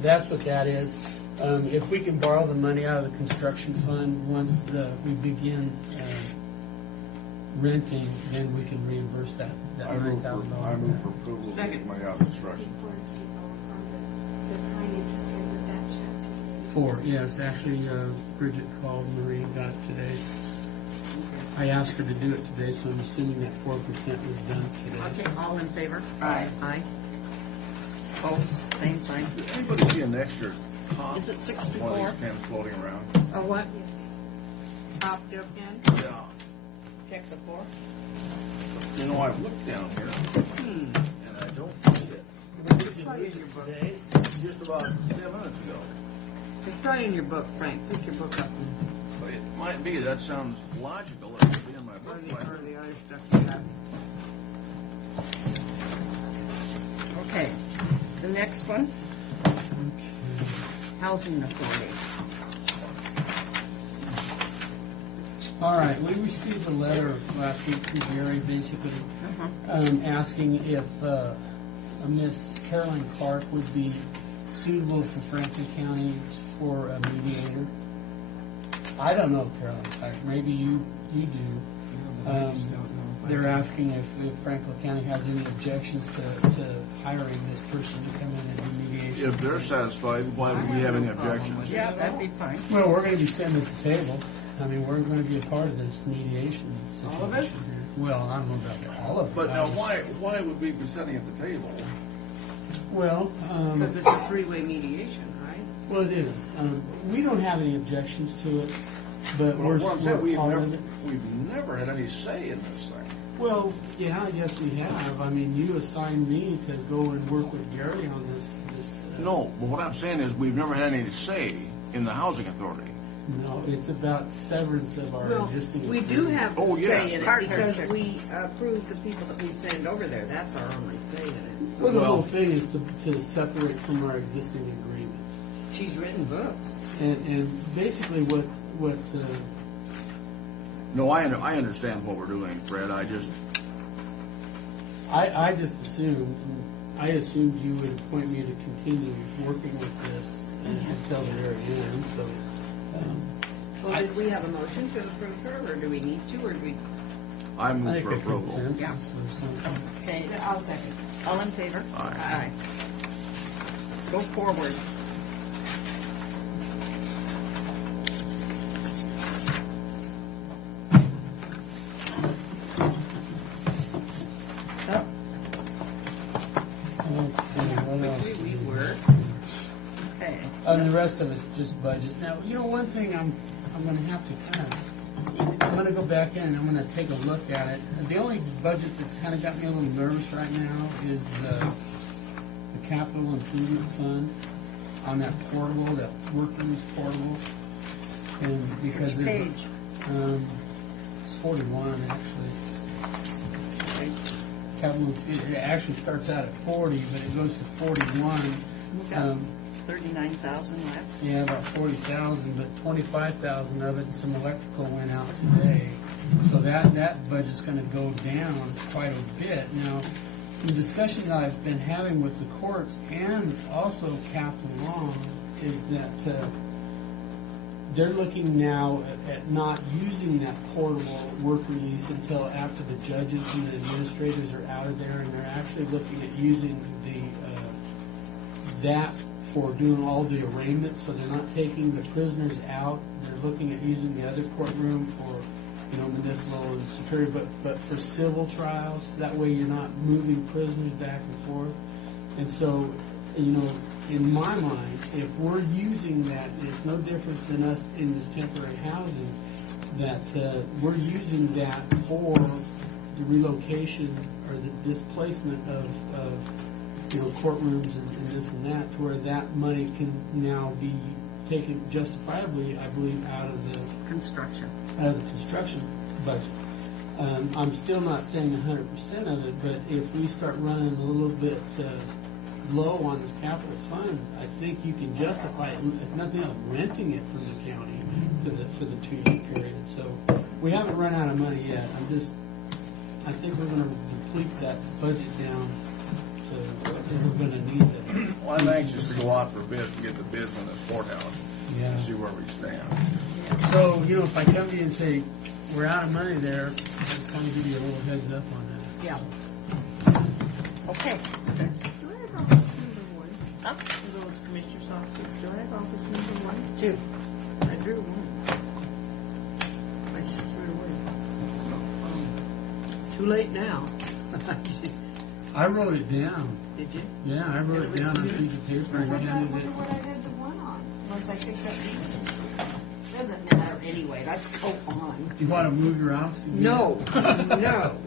that's what that is. If we can borrow the money out of the construction fund, once we begin renting, then we can reimburse that $9,000. I move for approval of the money out of construction. The prime interest rate was that check. 4, yes. Actually, Bridget called Marie and got it today. I asked her to do it today, so I'm assuming that 4% was done today. Okay, all in favor? Aye. Aye. Opposed? Same sign. Did anybody see an extra top? Is it 64? One of these pens floating around. A what? Top your pen? Yeah. Check the floor. You know, I've looked down here, and I don't see it. It's probably in your book. Just about 10 minutes ago. It's probably in your book, Frank. Pick your book up. But it might be. That sounds logical. It would be in my book. Or the other stuff you have. Okay, the next one. Housing Authority. All right, we received a letter last week from Gary, basically asking if Miss Carolyn Clark would be suitable for Franklin County for a mediator. I don't know, Carolyn Clark. Maybe you do. They're asking if Franklin County has any objections to hiring this person to come in and do mediation. If they're satisfied, why would we have any objections? Yeah, that'd be fine. Well, we're going to be sitting at the table. I mean, we're going to be a part of this mediation situation. All of us? Here. Well, I don't know about that. All of it. But now, why would we be sitting at the table? Well, Because it's a three-way mediation, right? well, it is. We don't have any objections to it, but Well, we're what I'm saying, part of it. we've never had any say in this thing. Well, yeah, I guess we have. I mean, you assigned me to go and work with Gary on this. No, but what I'm saying is we've never had any say in the housing authority. No, it's about severance of our Well, existing. we do have Oh, say yes. in it because we approve the people that we send over there. That's our only say in it. So Well, the whole thing is to separate from our existing agreement. she's written books. And basically what No, I understand what we're doing, Fred. I just I assumed you would appoint me to continue working with this until the very end, so. Well, did we have a motion to approve her, or do we need to, or do we? I I move think for a approval. consensus Yeah. or something. Okay, I'll second. all in favor? Aye. Go forward. Up. Okay, what else? We were. Okay. The rest of it's just budgets. Now, one thing I'm going to have to I'm going to go back in and I'm going to take a look at it. The only budget that's kind of got me a little nervous right now is the capital improvement fund on that portable, that workers portable. And because Which there's page? It's 41 actually. Okay. Capital, it actually starts out at 40, but it goes to 41. We've got 39,000 left. Yeah, about 40,000, but 25,000 of it, and some electrical went out today. So that budget's going to go down quite a bit. Now, some discussion that I've been having with the courts and also Captain Long is that they're looking now at not using that portable work release until after the judges and the administrators are out of there, and they're actually looking at using that for doing all the arraignments, so they're not taking the prisoners out. They're looking at using the other courtroom for, municipal and superior, but for civil trials. That way you're not moving prisoners back and forth. And so, in my mind, if we're using that, it's no different than us in this temporary housing, that we're using that for the relocation or the displacement of courtrooms and this and that, to where that money can now be taken justifiably, I believe, out of the construction budget. I'm still not saying 100% of it, but if we start running a little bit low on this capital fund, I think you can justify it, if nothing else, renting it from the county for the 2-year period. So we haven't run out of money yet. I think we're going to deplete that budget down to what we're going to need it. Well, I'm anxious to go out for bids and get the bids on this courthouse Yeah. and see where we stand. So, you know, if I come to you and say, we're out of money there, I'll kind of give you a little heads up on that. Yeah. Okay. Do I have office number 1? Huh? For those commissioner's offices, do I have office number 1? 2. I drew 1. I just threw it away. Too late now. I wrote it down. Did you? Yeah, I wrote it down on a piece of paper and handed it. what I read the one on, unless I picked up the Doesn't matter anyway. Let's go on. You want to move your office again? No. No.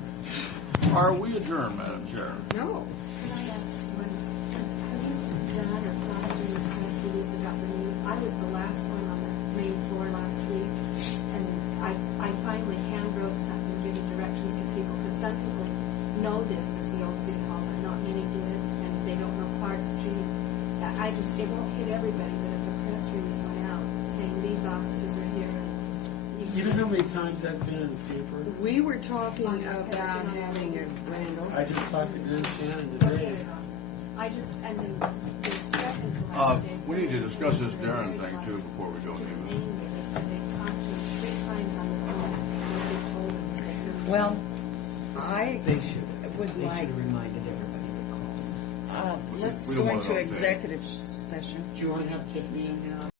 Are we adjourned, Madam Chair? No. Can I ask one? Have you done or thought of doing a press release about the new? I was the last one on the main floor last week, and I finally hand wrote something giving directions to people, because some people know this as the old city hall, but not many did, and they don't know Clark Street. It won't hit everybody, but if a press release went out saying these offices are here. You know how many times that's been in the paper? We were talking about having a grand opening. I just talked to Glenn Shannon today. And then the second to last day. We need to discuss this Darren thing too before we go. His name, they said they talked to him 3 times on the phone, and they told him that they were. Well, I They should. would They like, should have reminded everybody to call. let's We don't go want it into on tape. executive session. Do you want to have Tiffany in here?